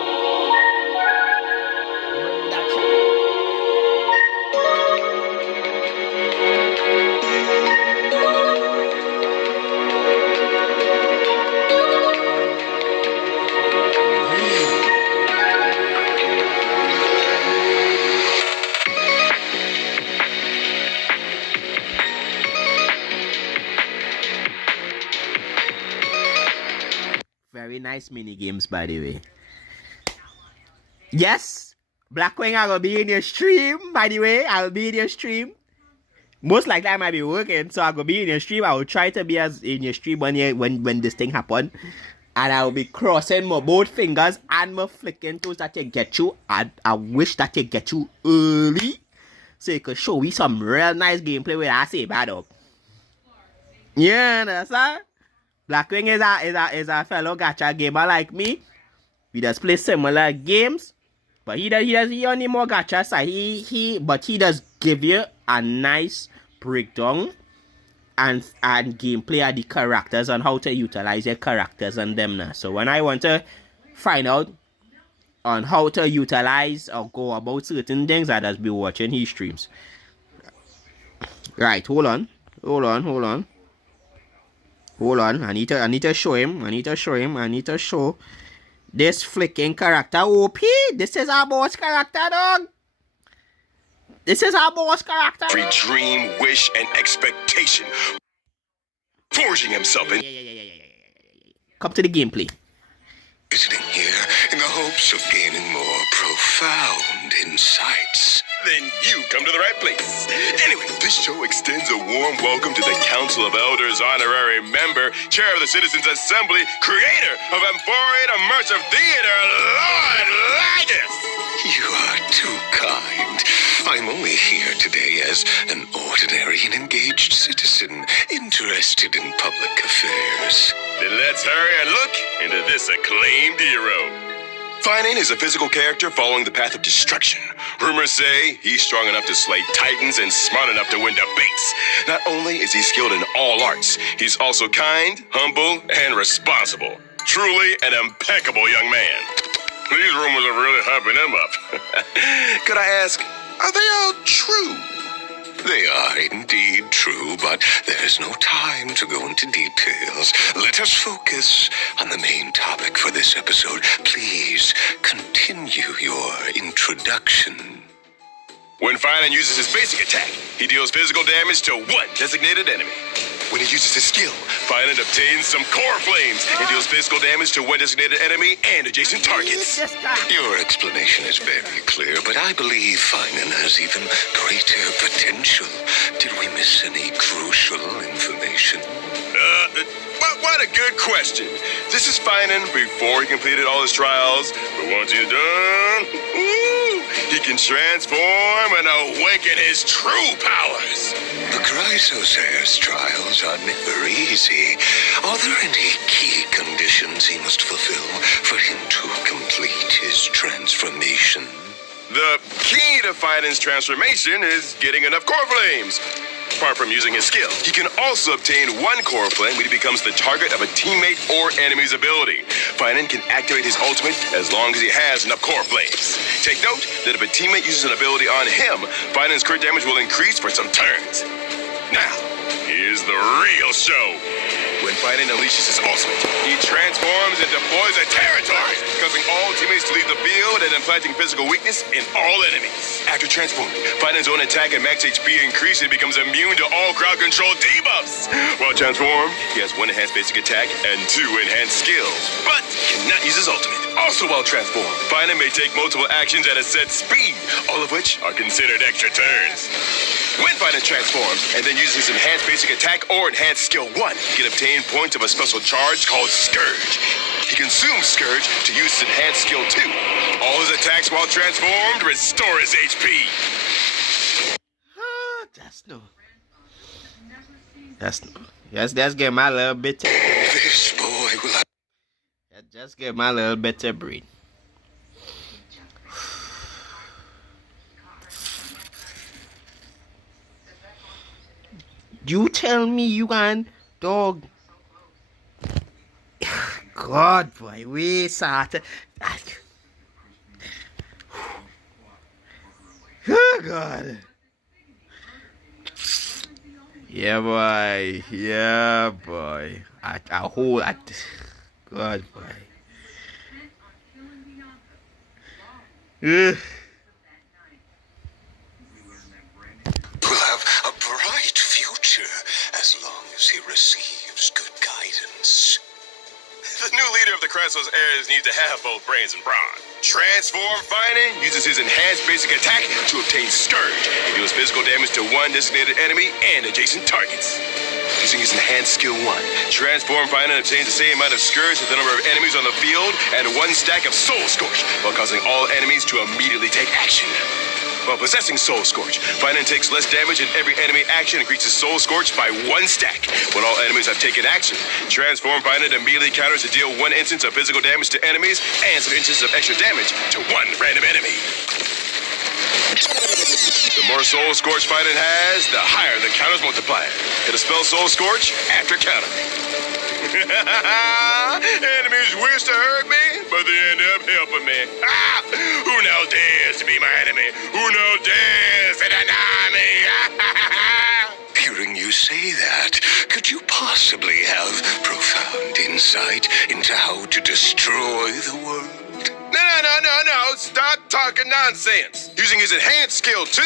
Very nice mini games, by the way. Yes, Blackwing, I will be in your stream. By the way, I will be in your stream. Most likely, I might be working, so I will be in your stream. I will try to be as in your stream when this thing happen, and I will be crossing my both fingers and my flicking toes that you get you. I wish that you get you early, so you could show me some real nice gameplay with I say bad up. Yeah, that's that. Blackwing is a fellow gacha gamer like me. We just play similar games, but he only more gacha side. But he does give you a nice breakdown and gameplay of the characters and how to utilize your characters and them now. So when I want to find out on how to utilize or go about certain things, I just be watching his streams. Right, hold on. I need to show him. I need to show This flicking character OP. This is our boss character, dog. This is our boss character. Every dream, wish, and expectation. Forging himself in. Come to the gameplay. Visiting here in the hopes of gaining more profound insights. Then you come to the right place. Anyway, this show extends a warm welcome to the Council of Elders honorary member, chair of the Citizens Assembly, creator of Emporium Immersive Theater, Lord Lagus. You are too kind. I'm only here today as an ordinary and engaged citizen interested in public affairs. Then let's hurry and look into this acclaimed hero. Finan is a physical character following the path of destruction. Rumors say he's strong enough to slay titans and smart enough to win debates. Not only is he skilled in all arts, he's also kind, humble, and responsible. Truly an impeccable young man. These rumors are really hyping him up. Could I ask, are they all true? They are indeed true, but there's no time to go into details. Let us focus on the main topic for this episode. Please continue your introduction. When Finan uses his basic attack, he deals physical damage to one designated enemy. When he uses his skill, Finan obtains some core flames and deals physical damage to one designated enemy and adjacent targets. Your explanation is very clear, but I believe Finan has even greater potential. Did we miss any crucial information? What a good question. This is Finan before he completed all his trials, but once he's done, he can transform and awaken his true powers. The Chrysosaurus trials are never easy. Are there any key conditions he must fulfill for him to complete his transformation? The key to Finan's transformation is getting enough core flames. Apart from using his skill, he can also obtain one core flame when he becomes the target of a teammate or enemy's ability. Finan can activate his ultimate as long as he has enough core flames. Take note that if a teammate uses an ability on him, Finan's crit damage will increase for some turns. Now, here's the real show. When Finan unleashes his ultimate, he transforms and deploys a territory, causing all teammates to leave the field and implanting physical weakness in all enemies. After transforming, Finan's own attack and max HP increase and becomes immune to all crowd control debuffs. While transformed, he has one enhanced basic attack and two enhanced skills, but cannot use his ultimate. Also while transformed, Finan may take multiple actions at a set speed, all of which are considered extra turns. When Finan transforms and then uses his enhanced basic attack or enhanced skill 1, he can obtain points of a special charge called Scourge. He consumes Scourge to use his enhanced skill 2. All his attacks while transformed restore his HP. That's get my little bit. This boy will have. Just get my little bit of breed. You tell me you can, dog. God, boy, we start. Oh, God. Yeah, boy. Yeah, boy. God, boy. Will have a bright future as long as he receives good guidance. The new leader of the Chrysos heirs needs to have both brains and brawn. Transform Finan uses his enhanced basic attack to obtain Scourge and deals physical damage to one designated enemy and adjacent targets. Using his enhanced skill 1, Transform Finan obtains the same amount of Scourge as the number of enemies on the field and one stack of Soul Scorch, while causing all enemies to immediately take action. While possessing Soul Scorch, Finan takes less damage in every enemy action and increases Soul Scorch by 1 stack. When all enemies have taken action, Transform Finan immediately counters to deal 1 instance of physical damage to enemies and some instances of extra damage to 1 random enemy. The more Soul Scorch Finan has, the higher the counter's multiplier. It'll spell Soul Scorch after counter. Enemies wish to hurt me, but they end up helping me. Who now dares to be my enemy? Who now dares to deny me? Hearing you say that, could you possibly have profound insight into how to destroy the world? No. Stop talking nonsense. Using his enhanced skill 2,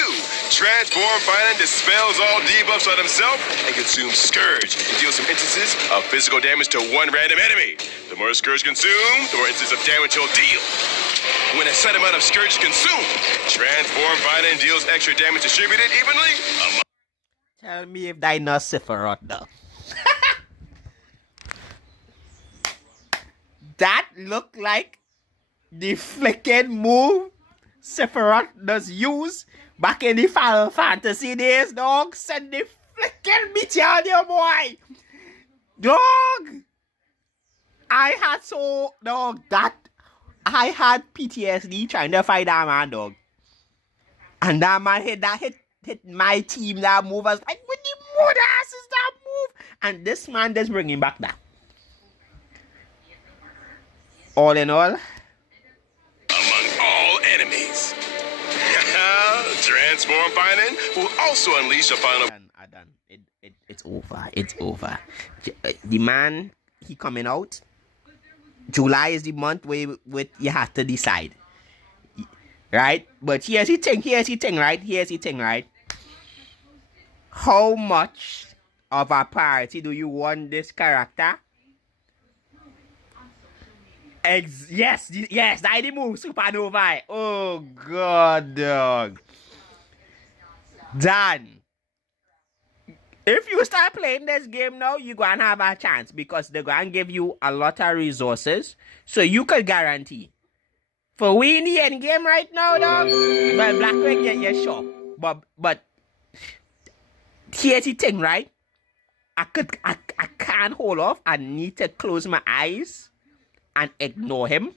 Transform Fighting dispels all debuffs on himself and consumes Scourge to deal some instances of physical damage to one random enemy. The more Scourge consumed, the more instances of damage he'll deal. When a set amount of Scourge is consumed, Transform Fighting deals extra damage distributed evenly among... Tell me if that not Sephiroth though. That look like the flicking move Sephiroth does use back in the Final Fantasy days, dog. Send the flicking meteor on your boy. Dog. I had PTSD trying to fight that man, dog. And that man hit my team, that move. I was like, what the mother ass is that move? And this man just bringing back that. All in all, among all enemies. Transform Fighting will also unleash a final... It's over. It's over. The man, he coming out. July is the month where you have to decide. Right? But here's the thing, right? How much of a priority do you want this character? Yes, that the move, Supernova. Oh, God, dog. Dan, if you start playing this game now, you're going to have a chance because they're going to give you a lot of resources. So you could guarantee. For we in the end game right now, dog, but Blackwick, yeah, sure. But here's the thing, right? I can't hold off. I need to close my eyes and ignore him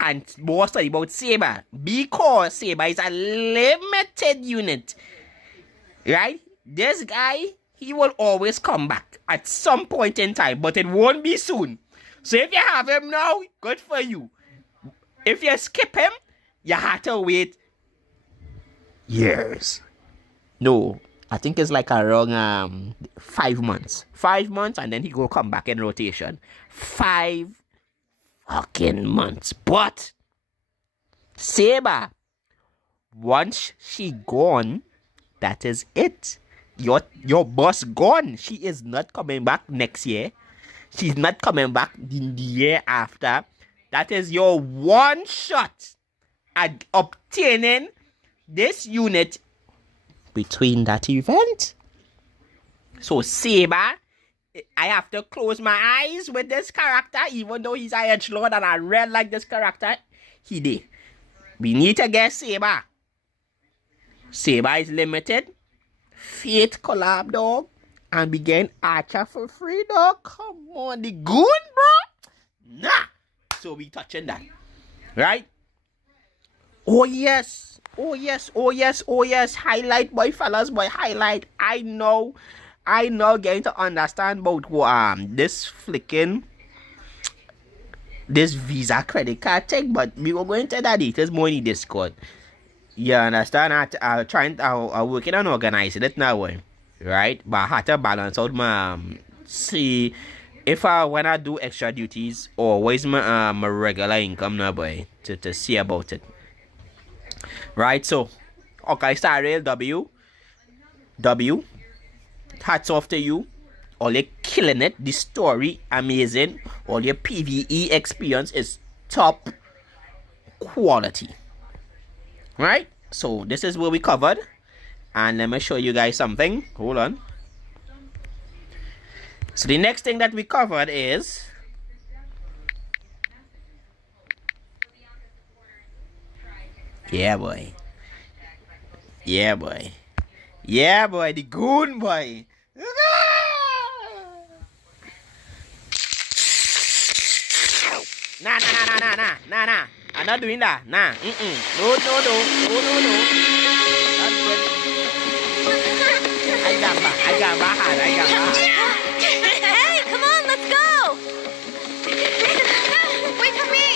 and more study about Saber because Saber is a limited unit, right? This guy, he will always come back at some point in time, but it won't be soon. So if you have him now, good for you. If you skip him, you have to wait years. No, I think it's like around 5 months. 5 months and then he will come back in rotation. 5 fucking months. But Saber, once she gone, that is it. Your boss gone. She is not coming back next year. She's not coming back in the year after. That is your one shot at obtaining this unit between that event. So Saber, I have to close my eyes with this character, even though he's a edgelord and I read like this character. He did. We need to get Saber. Saber is limited. Fate collab, dog. And begin Archer for free, dog. Come on, the goon, bro. Nah. So we touching that. Right? Oh yes. Highlight, boy, fellas, boy, highlight. I know getting to understand about this flicking this Visa credit card thing, but we will go into that details more in the Discord. You understand? I'm working on organizing it now, right? But I had to balance out my see if when I do extra duties or where's my regular income now, boy, to see about it. Right, so okay, Star Rail W, hats off to you. All you're killing it. The story amazing. All your PvE experience is top quality. Right, so this is what we covered, and let me show you guys something. Hold on. So the next thing that we covered is yeah boy, the goon boy. Nah. I'm not doing that. Nah. No. That's good. I got my hand. Hey, come on, let's go! Wait for me!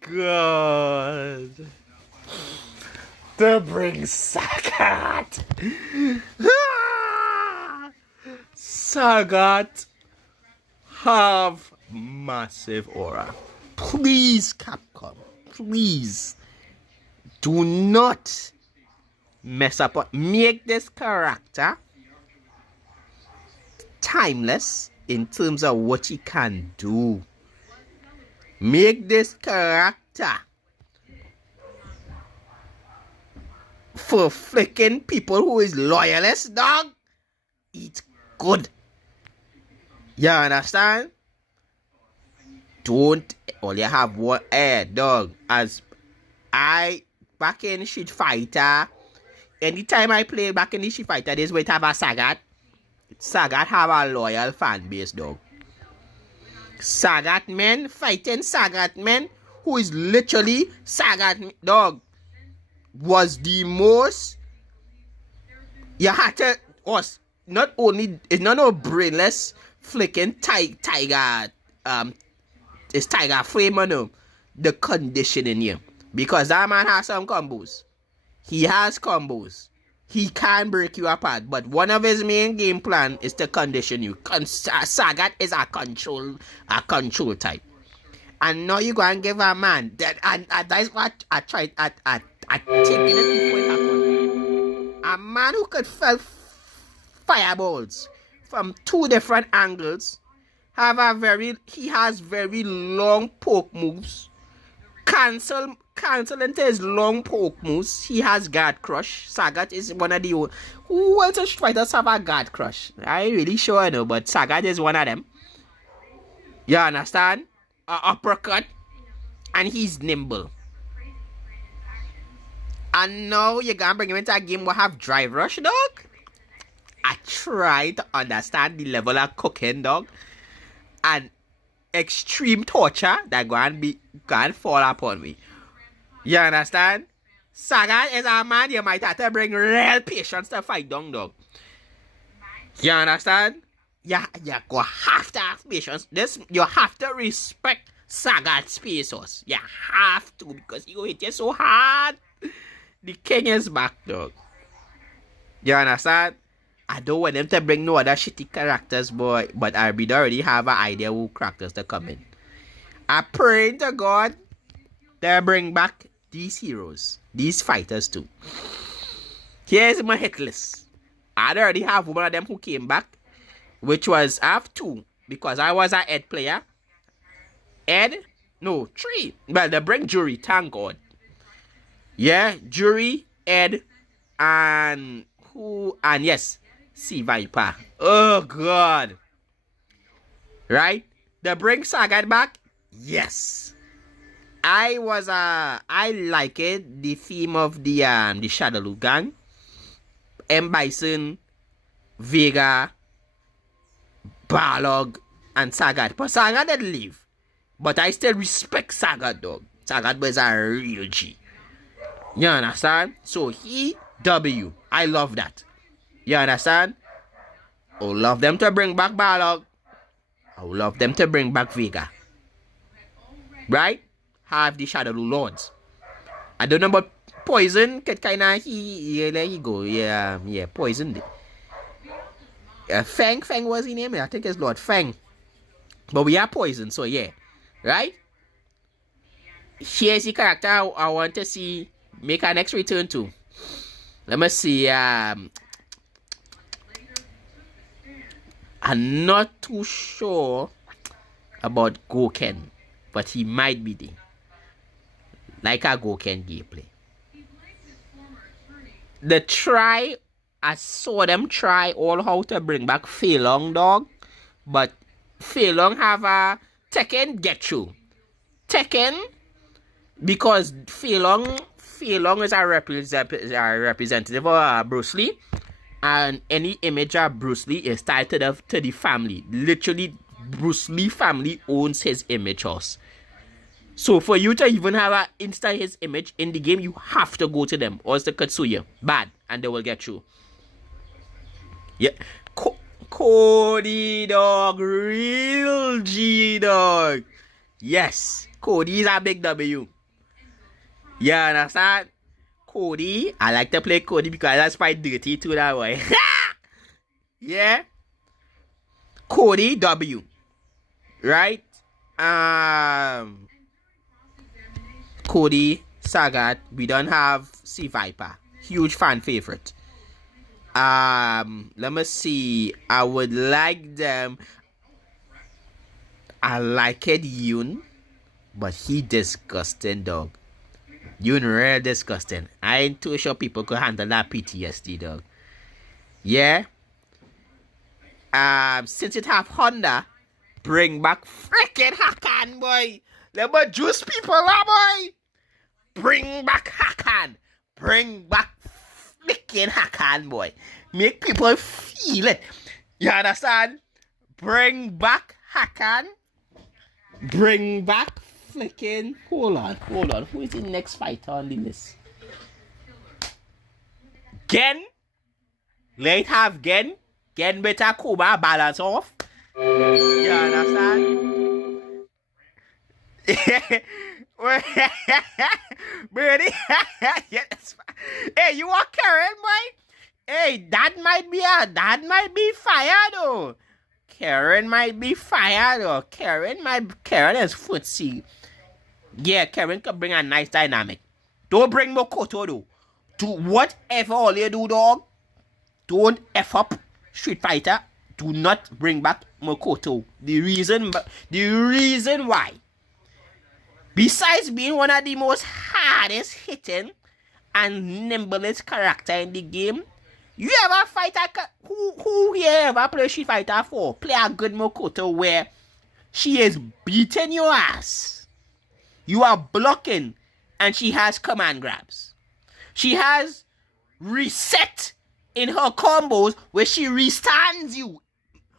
God. To bring Sagat. Sagat have massive aura. Please, Capcom. Please. Do not mess up. Make this character timeless in terms of what he can do. Make this character for freaking people who is loyalist, dog. It's good. You understand? Don't only have one air, dog. As I back in Street Fighter, anytime I play back in the Street Fighter, this way to have a Sagat. Sagat have a loyal fan base, dog. Sagat men fighting Sagat men, who is literally Sagat dog, was the most. You had to was not only it's not no brainless flicking tiger it's tiger frame on him, the conditioning here, because that man has some combos. He has combos. He can break you apart, but one of his main game plan is to condition you. Sagat is a control type. And now you go and give a man that, and that's what I tried at taking it before it happened. A man who could fell fireballs from 2 different angles, he has very long poke moves. Cancel into his long poke moves. He has guard crush. Sagat is one of the who else is trying to have a guard crush? I ain't really sure I know, but Sagat is one of them. You understand? Uppercut, and he's nimble. And now you're gonna bring him into a game where have drive rush, dog. I try to understand the level of cooking, dog, and extreme torture that gonna fall upon me. You understand? Sagat is a man you might have to bring real patience to fight down, dog. You understand? You go have to have patience. You have to respect Sagat's pesos. You have to, because he go hit you so hard. The king is back, dog. You understand? I don't want them to bring no other shitty characters, boy, but I already have an idea who characters to come in. I pray to God they bring back these heroes, these fighters too. Here's my hit list. I already have one of them who came back, which was I have 2 because I was an Ed player. 3. Well, they bring Jury, thank God. Yeah, Jury, Ed, and who? And yes, C Viper. Oh God! Right? They bring Sagat back. Yes. I like it. The theme of the Shadowloo gang. M. Bison, Vega, Balog, and Sagat. But Sagat didn't leave. But I still respect Sagat, dog. Sagat was a real G. You understand? So I love that. You understand? I would love them to bring back Balog. I would love them to bring back Vega. Right? Have the Shadowloo Lords. I don't know about Poison. Kinda there you go. Yeah, Poison. Feng was his name. I think it's Lord Feng. But we are Poison, so yeah. Right? Here's the character I want to see make our next return to. Let me see. I'm not too sure about Goken, but he might be there. Like a Goken gameplay. I saw them try all how to bring back Fei Long, dog. But Fei Long have a Tekken get you. Tekken, because Fei Long is a representative of Bruce Lee, and any image of Bruce Lee is tied to the family. Literally, Bruce Lee family owns his image house. So for you to even have an insta his image in the game, you have to go to them, or else they could sue you bad, and they will get you. Yeah, Cody, dog, real G, dog. Yes, Cody is a big W. You understand? Cody, I like to play Cody because that's quite dirty too, that way. Yeah? Cody W. Right? Cody, Sagat, we don't have C Viper. Huge fan favorite. Let me see. I would like them. I like it Yoon, but he disgusting dog. Yoon real disgusting. I ain't too sure people could handle that PTSD dog. Yeah. Since it have Honda, bring back freaking Hakan boy. Let me juice people lah boy. Bring back Hakan. Bring back freaking Hakan boy. Make people feel it. You understand? Bring back Hakan. Bring back flicking. Hold on. Who is the next fighter on the list? Gen. Let have Gen. Gen better Kuba balance off. You understand? Birdie. Yes. Hey, you are Karen, boy? Hey, that might be fire though. Karen might be fired or Karen is footsie. Yeah, Karen can bring a nice dynamic. Don't bring Mokoto though. Do whatever all you do, dog. Don't F up Street Fighter. Do not bring back Mokoto. The reason why, besides being one of the most hardest hitting and nimblest character in the game, you ever fight who here ever play Street Fighter 4? Play a good Mokoto where she is beating your ass. You are blocking and she has command grabs. She has reset in her combos where she restands you.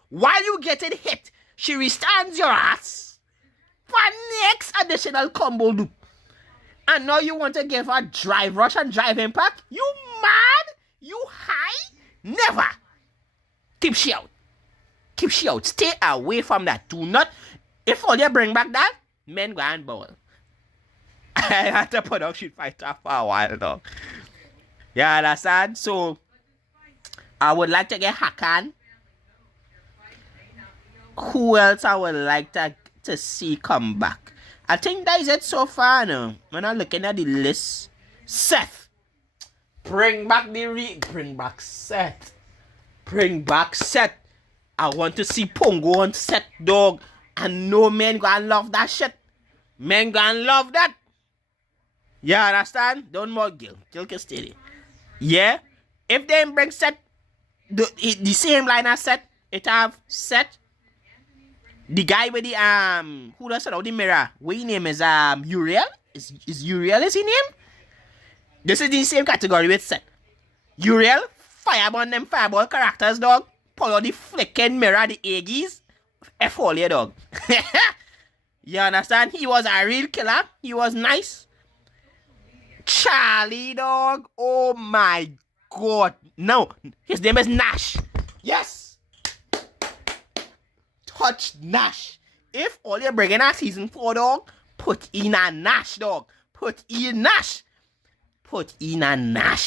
While you getting hit, she restands your ass for next additional combo loop. And now you want to give her drive rush and drive impact? You mad? You high? Never. Keep she out. Stay away from that. Do not. If all you bring back that, men go and ball. I had to put out Street Fighter for a while though. You understand? So I would like to get Hakan. Who else I would like to see come back? I think that is it so far now. When I'm looking at the list. Seth. Bring back Seth. Bring back Seth. I want to see Pongo on Seth, dog. And no men gonna love that shit. Men gonna love that. You understand? Don't more Gil. Gil can stay there. Yeah? If they bring Seth, the same line as Seth, it have Seth. The guy with the who does it out the mirror? What his name is Uriel? Is Uriel his name? This is the same category with Seth. Uriel, fireball them fireball characters, dog. Pull out the flicking mirror, the Aggies. F all your dog. You understand? He was a real killer. He was nice. Charlie, dog. Oh my god. No, his name is Nash. Yes. Touch Nash. If all you're bringing a season 4, dog, put in a Nash, dog. Put in Nash,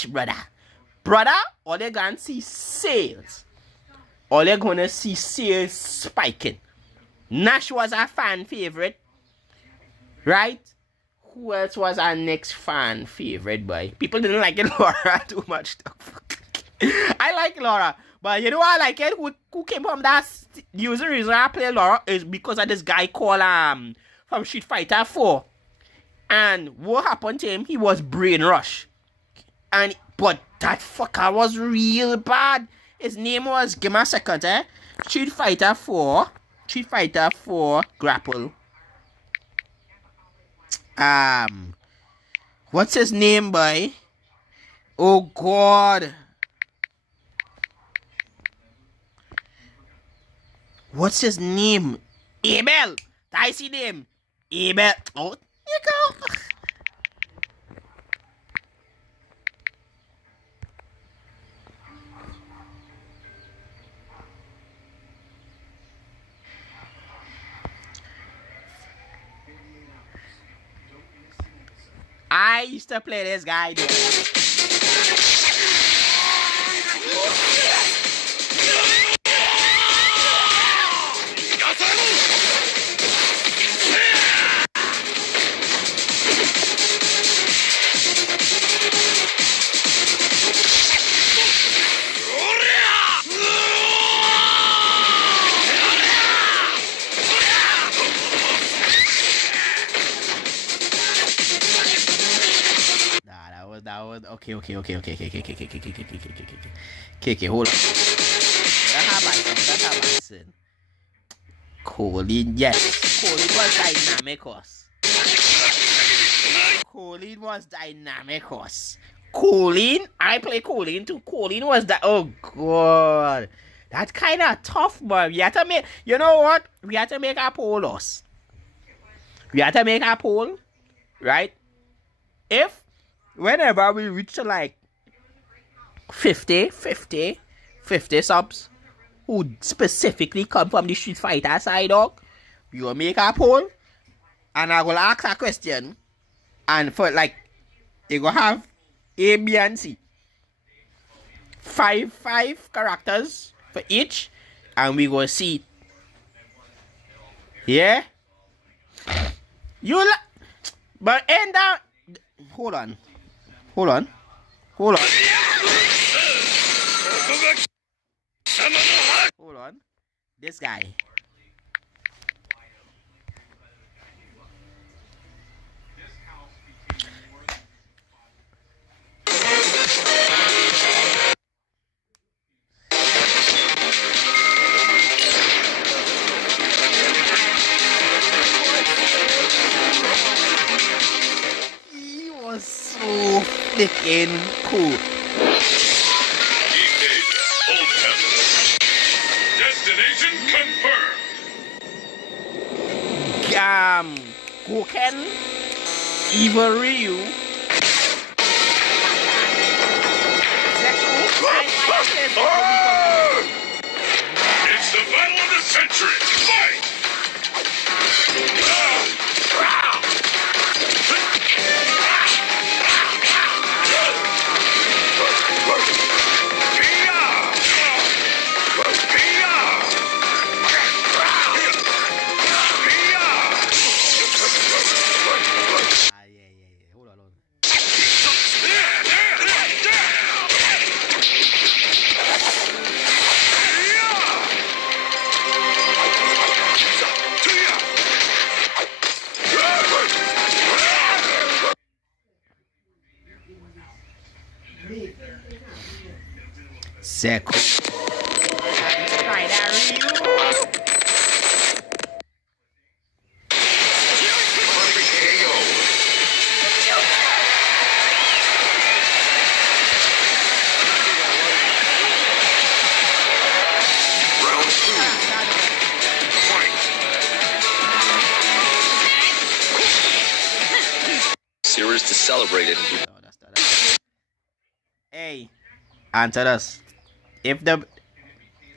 brother. All you're gonna see sales. All you're gonna see sales spiking. Nash was a fan favorite. Right? Who else was our next fan favorite, boy? People didn't like Laura too much. I like Laura. But you know what I like it? Who came from that? The reason I play Laura is because of this guy called from Street Fighter 4. And what happened to him? He was brain rush. But that fucker was real bad. His name was, give me a second, Street Fighter 4 grapple. What's his name, boy? Oh god. What's his name? Abel. That's his name. Abel. Oh, you go. I used to play this guy, dude. That was okay, hold on. That's how I said. Colin, yes. Colin was dynamic horse. Colin was dynamic horse. Colin, I play Colin too. Colin was that. Oh god, that's kind of tough, but we have to make. You know what? We have to make a poll, us. We have to make a poll, right? If whenever we reach to like 50 subs who specifically come from the Street Fighter side, dog, we will make a poll and I will ask a question, and for like they will have A, B, and C. Five characters for each, and we will see. Yeah? But end up. Hold on. Hold on. This guy. He was so freaking cool. Destination confirmed. Goken, Evil Ryu, It's the battle of the century. Fight! Sick. Try that, Ryu. Round 2. Fight. Series to celebrate it. Hey, answer us.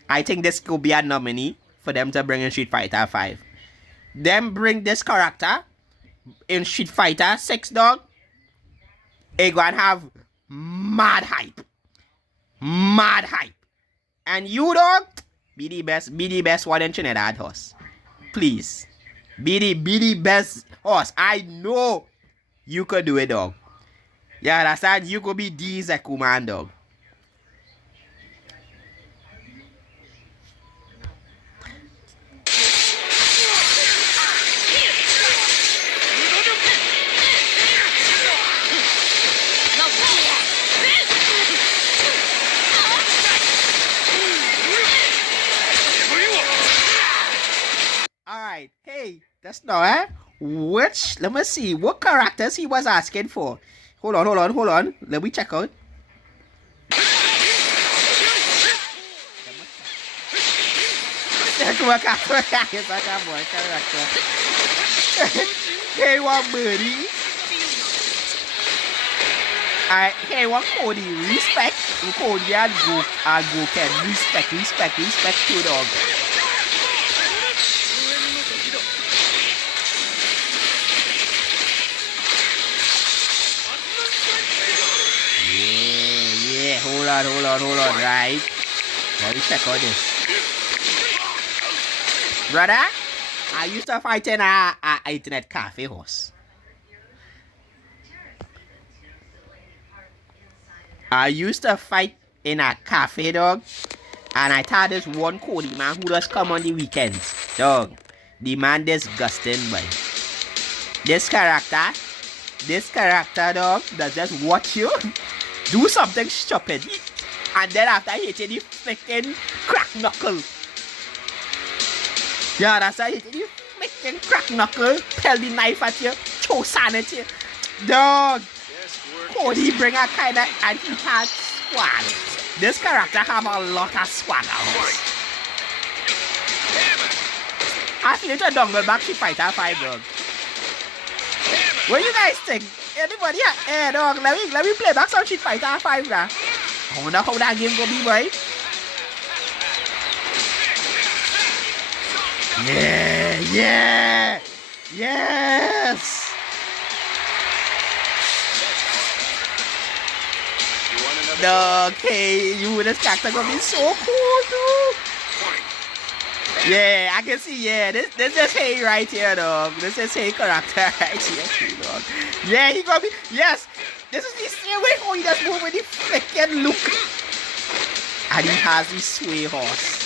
I think this could be a nominee for them to bring in Street Fighter 5. Them bring this character in Street Fighter 6, dog. It gonna have mad hype. And you, dog, be the best one in Trinidad horse. Please. Be the best horse. I know you could do it, dog. Yeah, that's that. You could be the Zeku man, dog. Alright, hey, that's not let me see what characters he was asking for. Hold on. Let me check out. Hey, what buddy? Hey, what Cody? Respect. Cody and go can respect to dog. hold on. Right. Let me check out this. Brother, I used to fight in a internet cafe horse. I used to fight in a cafe, dog. And I thought this one Cody man who does come on the weekends. Dog. The man disgusting, boy. This character, dog, that just watch you do something stupid. And then after hitting the freaking crack knuckle. Yeah, that's how hitting the freaking crack knuckle. Peel the knife at you. Throw sand at you. Dog. Cody bring a kind of, and he had swag. This character have a lot of swag out. I feel it's a dongle back Street Fighter 5, dog. What you guys think? Anybody? Hey, dog, let me play back some Street Fighter 5, now. I wonder how that game gonna be, boy. Yeah. Yes. Dog, hey, this character gonna be so cool, dude. Yeah, I can see, yeah, this is Hey right here, dog. This is Hey character right here, dog. Yeah, he gonna be, yes, this is the same way how he does move with the freaking look. And he has the sway horse.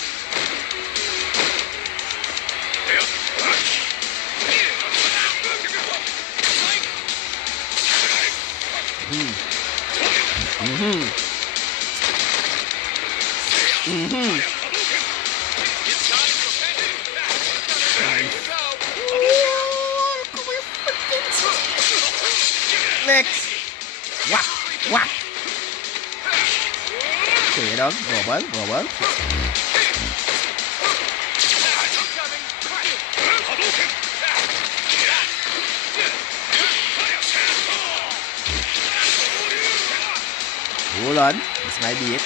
Legs. Whack. Okay, dog. Go. Hold on. This might be it.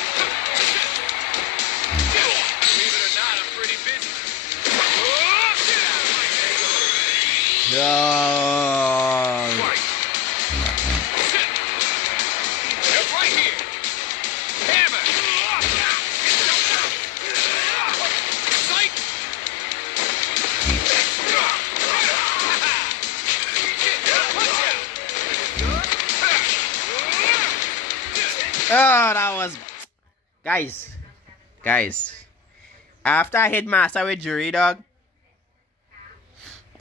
No. Oh, that was... Guys. After I hit master with jury, dog,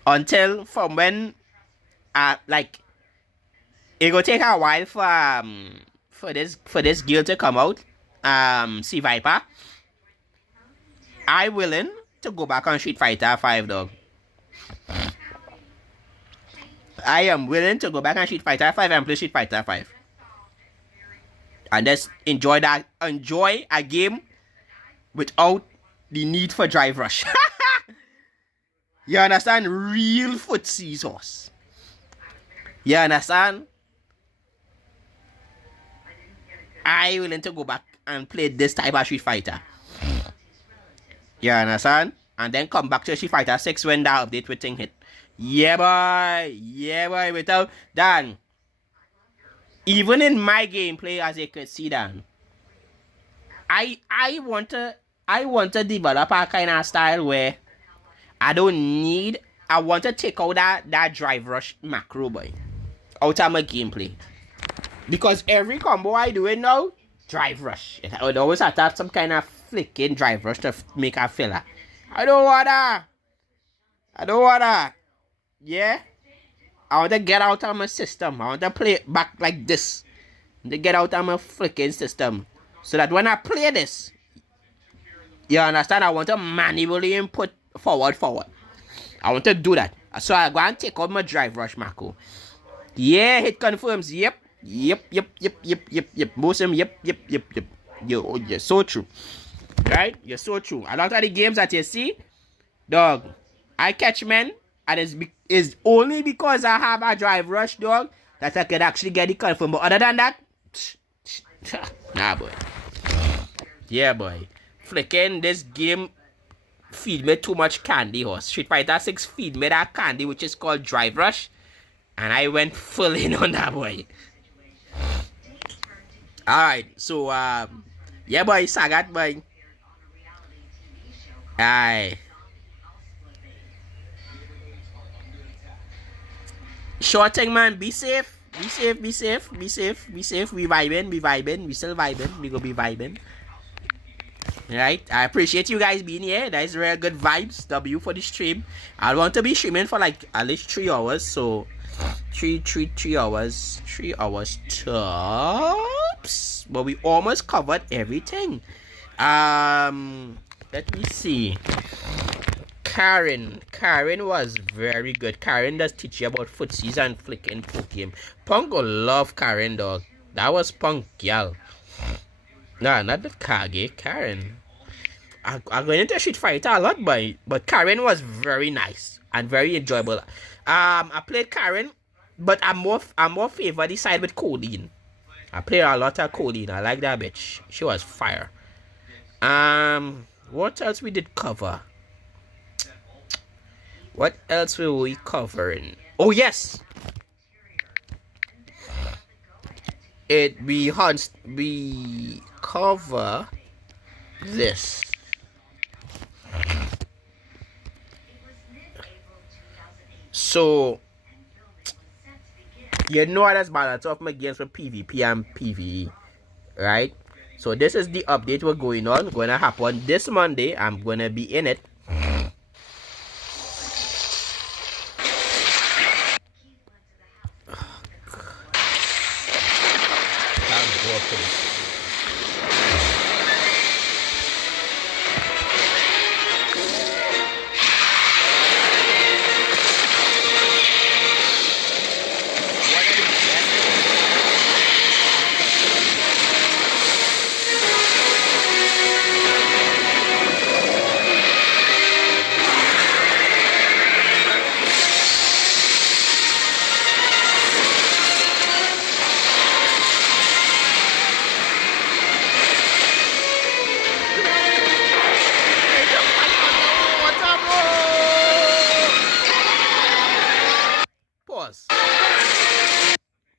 until from when, like, it go take a while for this guild to come out, C Viper, I willing to go back on Street Fighter 5, dog. I am willing to go back on Street Fighter 5 and play Street Fighter 5. And just enjoy a game without the need for drive rush. You understand? Real foot horse. You understand? I willing to go back and play this type of Street Fighter. You understand? And then come back to Street Fighter 6 when that update with thing hit. Yeah, boy. Without Dan. Even in my gameplay, as you can see, Dan, I want to develop a kind of style where I want to take out that drive rush macro, boy, out of my gameplay. Because every combo I do it now, drive rush. It would always have to have some kind of flicking drive rush to make a filler. I don't want that. Yeah? I want to get out of my system. I want to play it back like this. To get out of my freaking system. So that when I play this, you understand? I want to manually input forward. I want to do that. So I go and take out my drive rush macro. Yeah, it confirms. Yep. Most of them, yep. You're so true. Right? You're so true. A lot of the games that you see, dog, I catch men. And it's only because I have a drive rush, dog, that I can actually get it confirmed. But other than that, nah, boy. Yeah, boy. Flicking this game feed me too much candy, horse. Street Fighter 6 feed me that candy, which is called drive rush. And I went full in on that, boy. Alright, so, Yeah, boy, Sagat, boy. Aye. Short thing, man. Be safe. Be safe, be safe, be safe, be safe. We vibing, we still vibing. We go be vibing. Right? I appreciate you guys being here. That is real good vibes. W for the stream. I want to be streaming for like at least 3 hours. So 3 hours. 3 hours tops. But we almost covered everything. Let me see. Karen was very good. Karen does teach you about footsies and flicking Pokemon. Punk will love Karen, dog. That was Punk, y'all. Nah, not the Kage. Karen. I'm going into Street Fighter a lot, but Karen was very nice and very enjoyable. I played Karen, but I'm more favor the side with Colleen. I played a lot of Colleen. I like that bitch. She was fire. What else we did cover? What else were we covering? Oh yes, we cover this. So you know that's balance of my games for PvP and PvE, right? So this is the update we're going on. Gonna happen this Monday. I'm gonna be in it.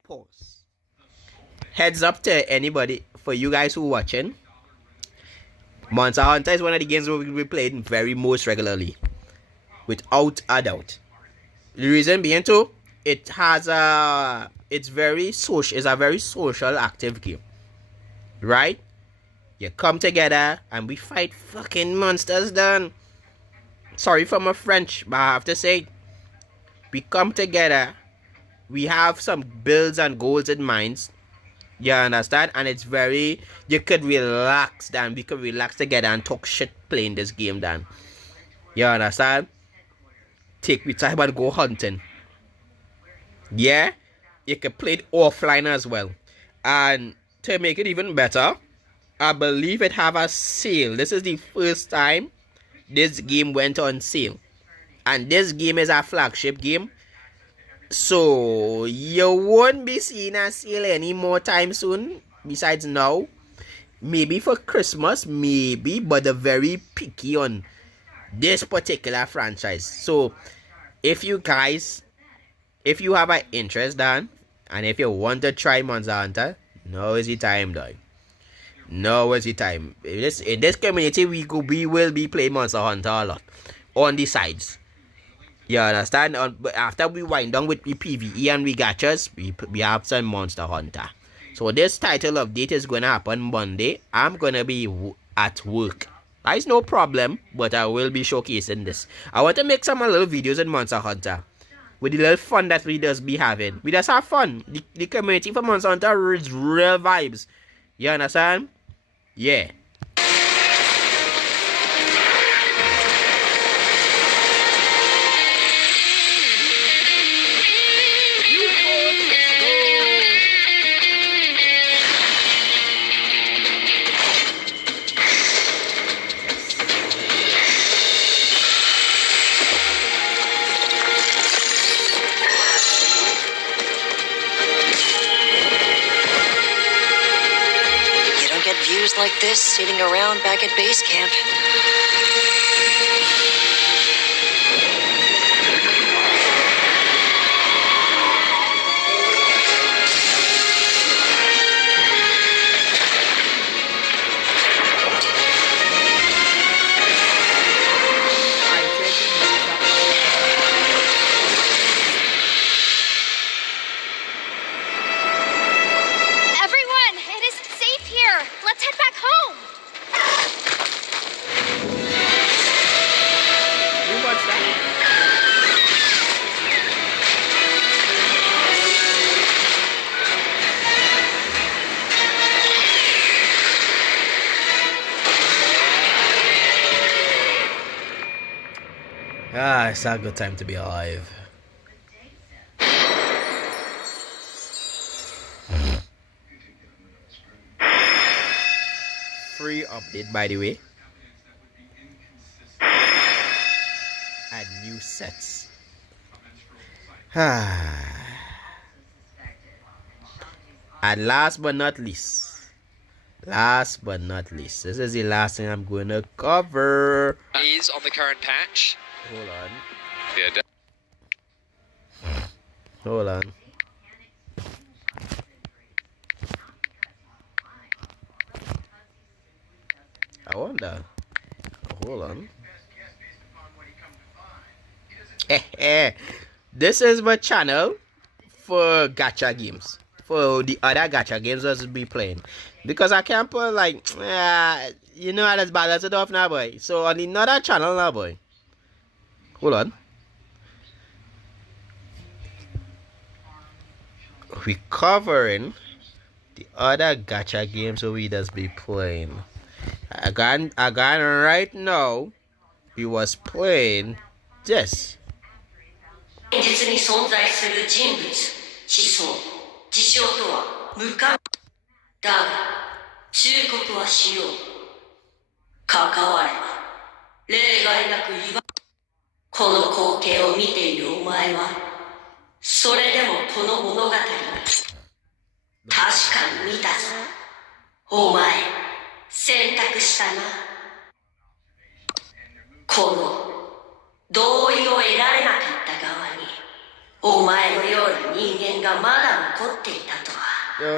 Pause. Heads up to anybody, for you guys who are watching. Monster Hunter is one of the games we will be playing very most regularly, without a doubt. The reason being too, it's a very social active game, right? You come together and we fight fucking monsters. Done. Sorry for my French, but I have to say, we come together. We have some builds and goals in mind. You understand? And it's very, you could relax, Dan. We could relax together and talk shit playing this game, Dan. You understand? Take me time and go hunting. Yeah? You can play it offline as well. And to make it even better, I believe it have a sale. This is the first time this game went on sale. And this game is a flagship game. So you won't be seeing a sale any more time soon. Besides now, maybe for Christmas, maybe, but they're very picky on this particular franchise. So if you have an interest, Dan, and if you want to try Monster Hunter, now is the time, dog. Now is the time. In this community, we will be playing Monster Hunter a lot on the sides. You understand? But after we wind down with the PvE and we gachas, we have some Monster Hunter. So this title update is going to happen Monday. I'm going to be at work. That is no problem, but I will be showcasing this. I want to make some little videos in Monster Hunter with the little fun that we just be having. We just have fun. The community for Monster Hunter is real vibes. You understand? Yeah. Like this sitting around back at base camp. It's a good time to be alive. Free update, by the way. Add new sets. And last but not least, this is the last thing I'm going to cover. Is on the current patch. Hold on. Yeah. Hold on. I wonder. Hold on. This is my channel for gacha games. For the other gacha games I will be playing. Because I can't put like, you know how to balance it off now, boy. So on another channel now, boy. Hold on. We covering the other gacha games so we just be playing. Again right now, we was playing this. 現実に存在する人物、思想、事象とは無関だが、忠告はしよう。関われば、例外なく言わ。この光景を見ているお前は、それでもこの物語に、確かに見たぞ。お前、選択したな。この、同意を得られなかった側にお前のような人間がまだ残っていたとは。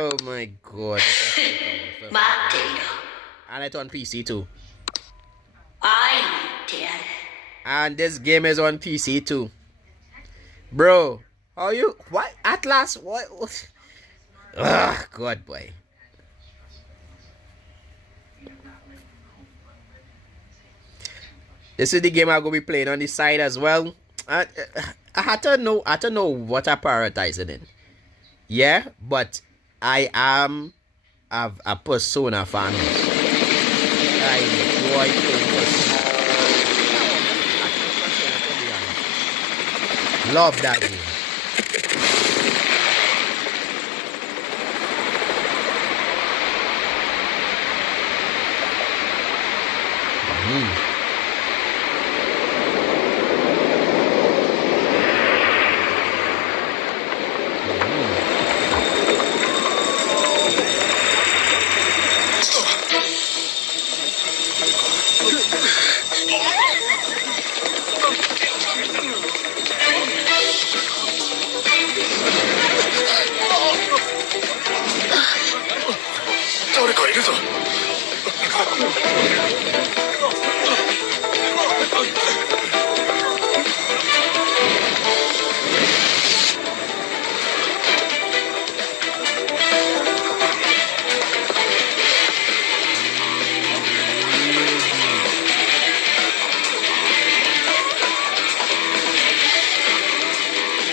Oh my god. 待っていろ。 And it's on PC too. 会いに行ってやる。 And this game is on PC too. Bro, how you what Atlas? What? Ugh, god boy. This is the game I'm gonna be playing on the side as well. I had to know what I'm prioritizing in. Yeah, but I am a Persona fan. I enjoy playing Persona. Love that game.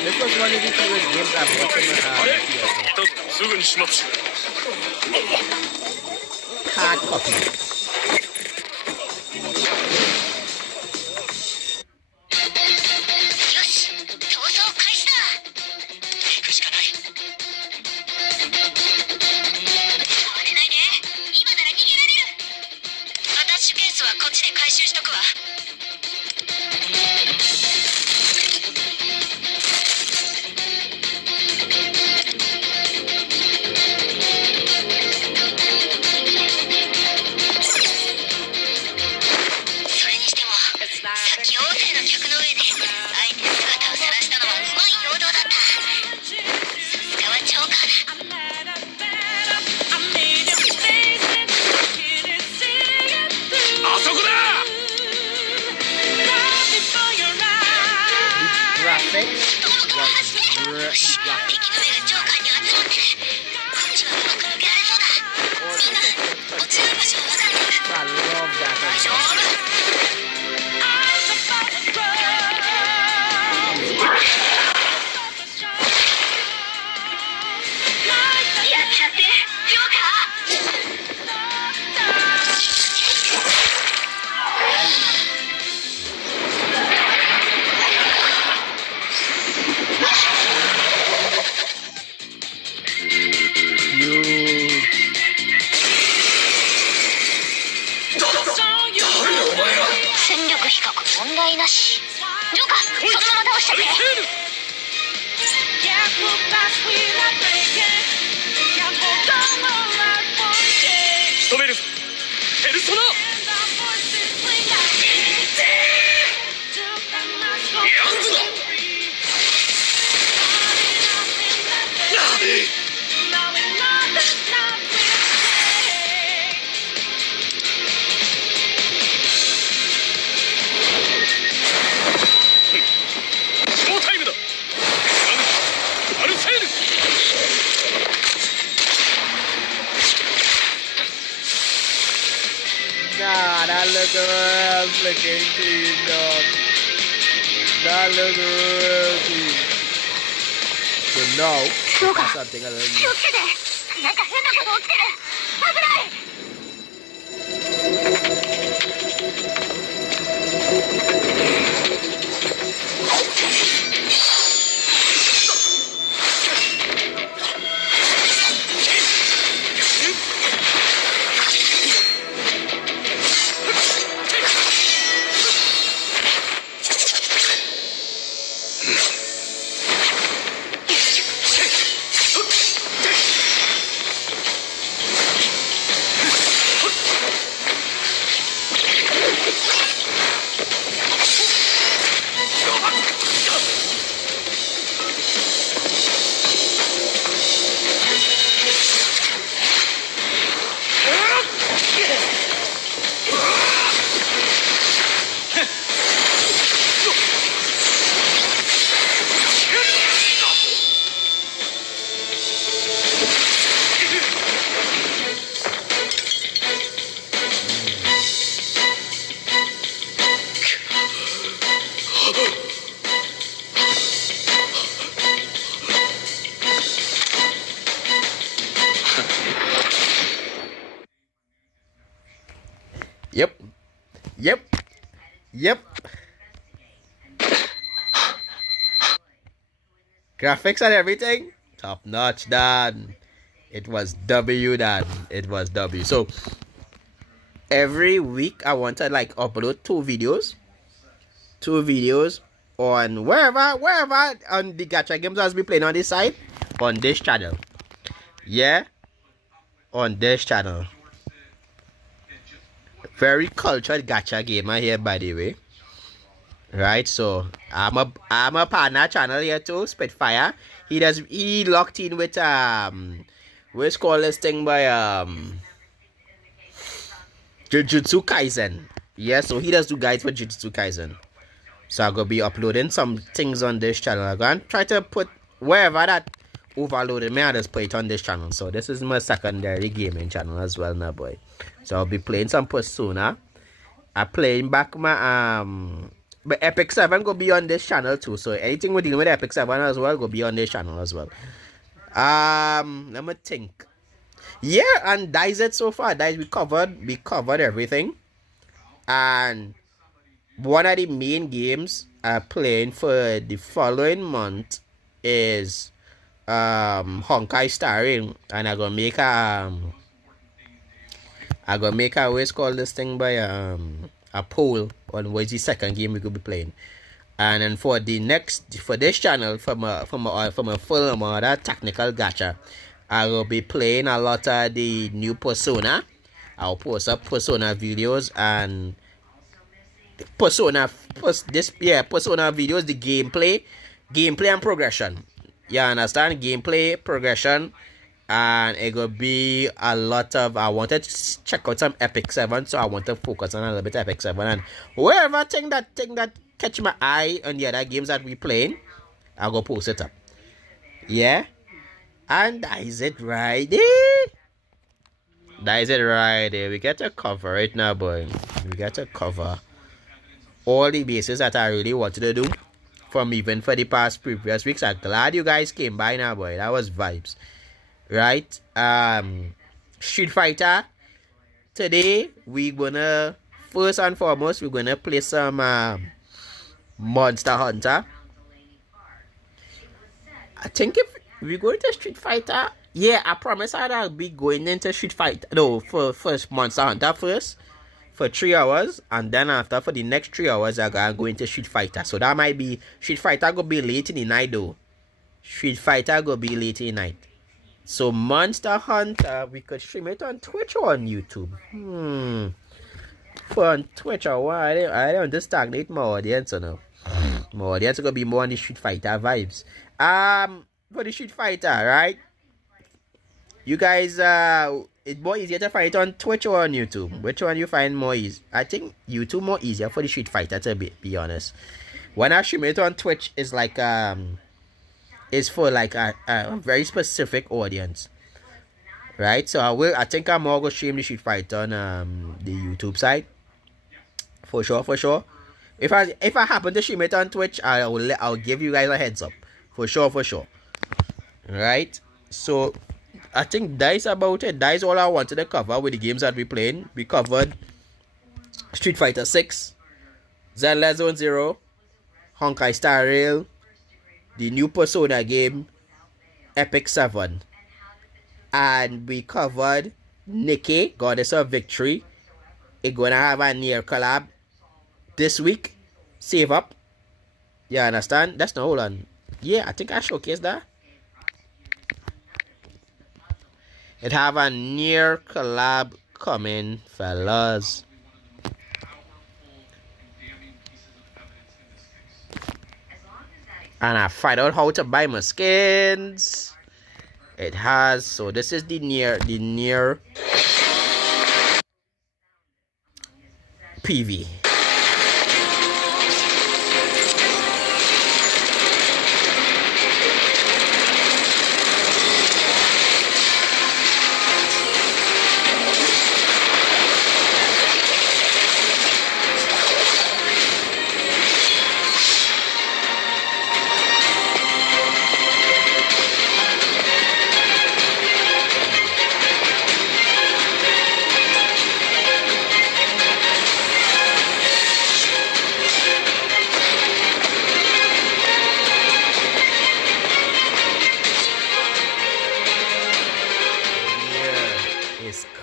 This was one of the first games I've watched on hard copy. That look real flicking clean, dog. That look real clean. So now, that's something a little new. Yep. Graphics and everything, top notch, Dan. It was W, Dan. It was W. So every week I want to like upload two videos on wherever on the gacha games I'll be playing on this side, on this channel. Yeah, on this channel. Very cultured gacha gamer here, by the way. Right, so I'm a partner channel here too, Spitfire. He locked in with what's called this thing by Jujutsu Kaisen. Yeah, so he does do guides for Jujutsu Kaisen. So I'm gonna be uploading some things on this channel. I'm gonna try to put wherever that overloaded me, I just put it on this channel. So this is my secondary gaming channel as well now, boy. So I'll be playing some Persona. I'm playing back my but Epic 7 go be on this channel too. So anything we're dealing with Epic 7 as well go be on this channel as well. Let me think. Yeah, and Dice it so far. Dice we covered everything. And one of the main games I'm playing for the following month is Honkai Star Rail. And I'm gonna make a what's called this thing by a poll on what's the second game we could be playing. And then for this channel, from a full amount of technical gacha, I will be playing a lot of the new Persona. I'll post up Persona videos and Persona videos, the gameplay and progression. You understand? Gameplay, progression, and it will be a lot of, I wanted to check out some Epic 7, so I want to focus on a little bit of Epic 7, and wherever thing that catch my eye on the other games that we playing, I'll go post it up. Yeah, and that is it right there. That is it right there. We get to cover it now, boy. We get to cover all the bases that I really wanted to do from even for the past previous weeks. I'm glad you guys came by now, boy. That was vibes. Right? Street Fighter. Today we gonna first and foremost we're gonna play some Monster Hunter. I think if we go into Street Fighter, yeah, I promise I'll be going into Street Fighter. No, for first Monster Hunter first for 3 hours, and then after for the next 3 hours I gotta go into Street Fighter. So that might be Street Fighter gonna be late in the night though. Street Fighter gonna be late in the night. So Monster Hunter, we could stream it on Twitch or on YouTube. For on Twitch or what? I don't just stagnate my audience, you know. My audience gonna be more on the Street Fighter vibes. For the Street Fighter, right? You guys, it's more easier to find it on Twitch or on YouTube. Which one you find more easy? I think YouTube more easier for the Street Fighter, to be honest. When I stream it on Twitch, it's like is for like a very specific audience, right? So I think I'm more gonna stream the Street Fighter on the YouTube side, For sure. If I happen to stream it on Twitch, I'll give you guys a heads up. For sure. Right? So I think that's about it. That's all I wanted to cover with the games that we playing. We covered Street Fighter 6, Zelda Zone Zero, Honkai Star Rail, the new Persona game, Epic 7. And we covered Nikki, Goddess of Victory. It's gonna have a near collab this week. Save up. You understand? That's not hold on. Yeah, I think I showcased that. It have a near collab coming, fellas. And I find out how to buy my skins. It has, so this is the near PV.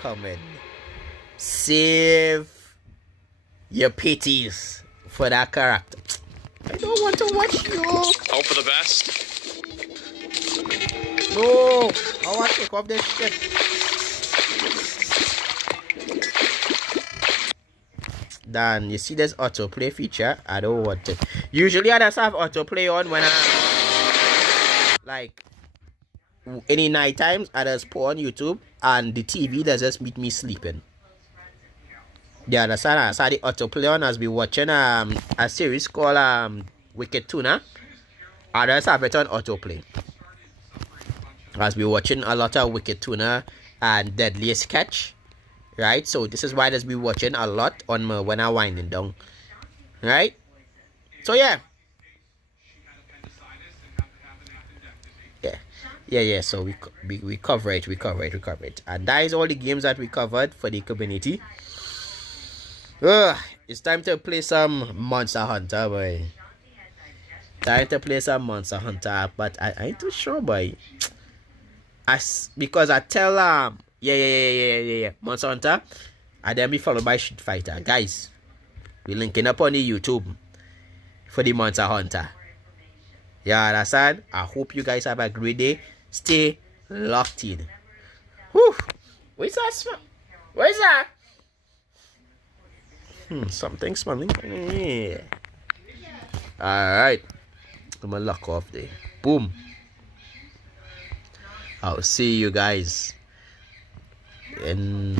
Coming. Save your pities for that character. I don't want to watch you. Hope for the best. No, I want to take off this shit. Dan, you see this autoplay feature? I don't want it. Usually I just have autoplay on when I like any night times. I just put on YouTube and the TV does just meet me sleeping. Yeah, that's how the autoplay on as we watching a series called Wicked Tuna. I just have it on autoplay. As we watching a lot of Wicked Tuna and Deadliest Catch. Right? So this is why I just be watching a lot on my when I'm winding down. Right? So yeah. Yeah, so we cover it, and that is all the games that we covered for the community. It's time to play some Monster Hunter, boy. But I ain't too sure, boy. Because I tell yeah, Monster Hunter, and then be followed by Street Fighter. Guys, we linking up on the YouTube for the Monster Hunter. Yeah, understand? I hope you guys have a great day. Stay locked in. Whew. Where's that smell? Where's that? Something smelling. Yeah. Alright. I'm gonna lock off there. Boom. I'll see you guys in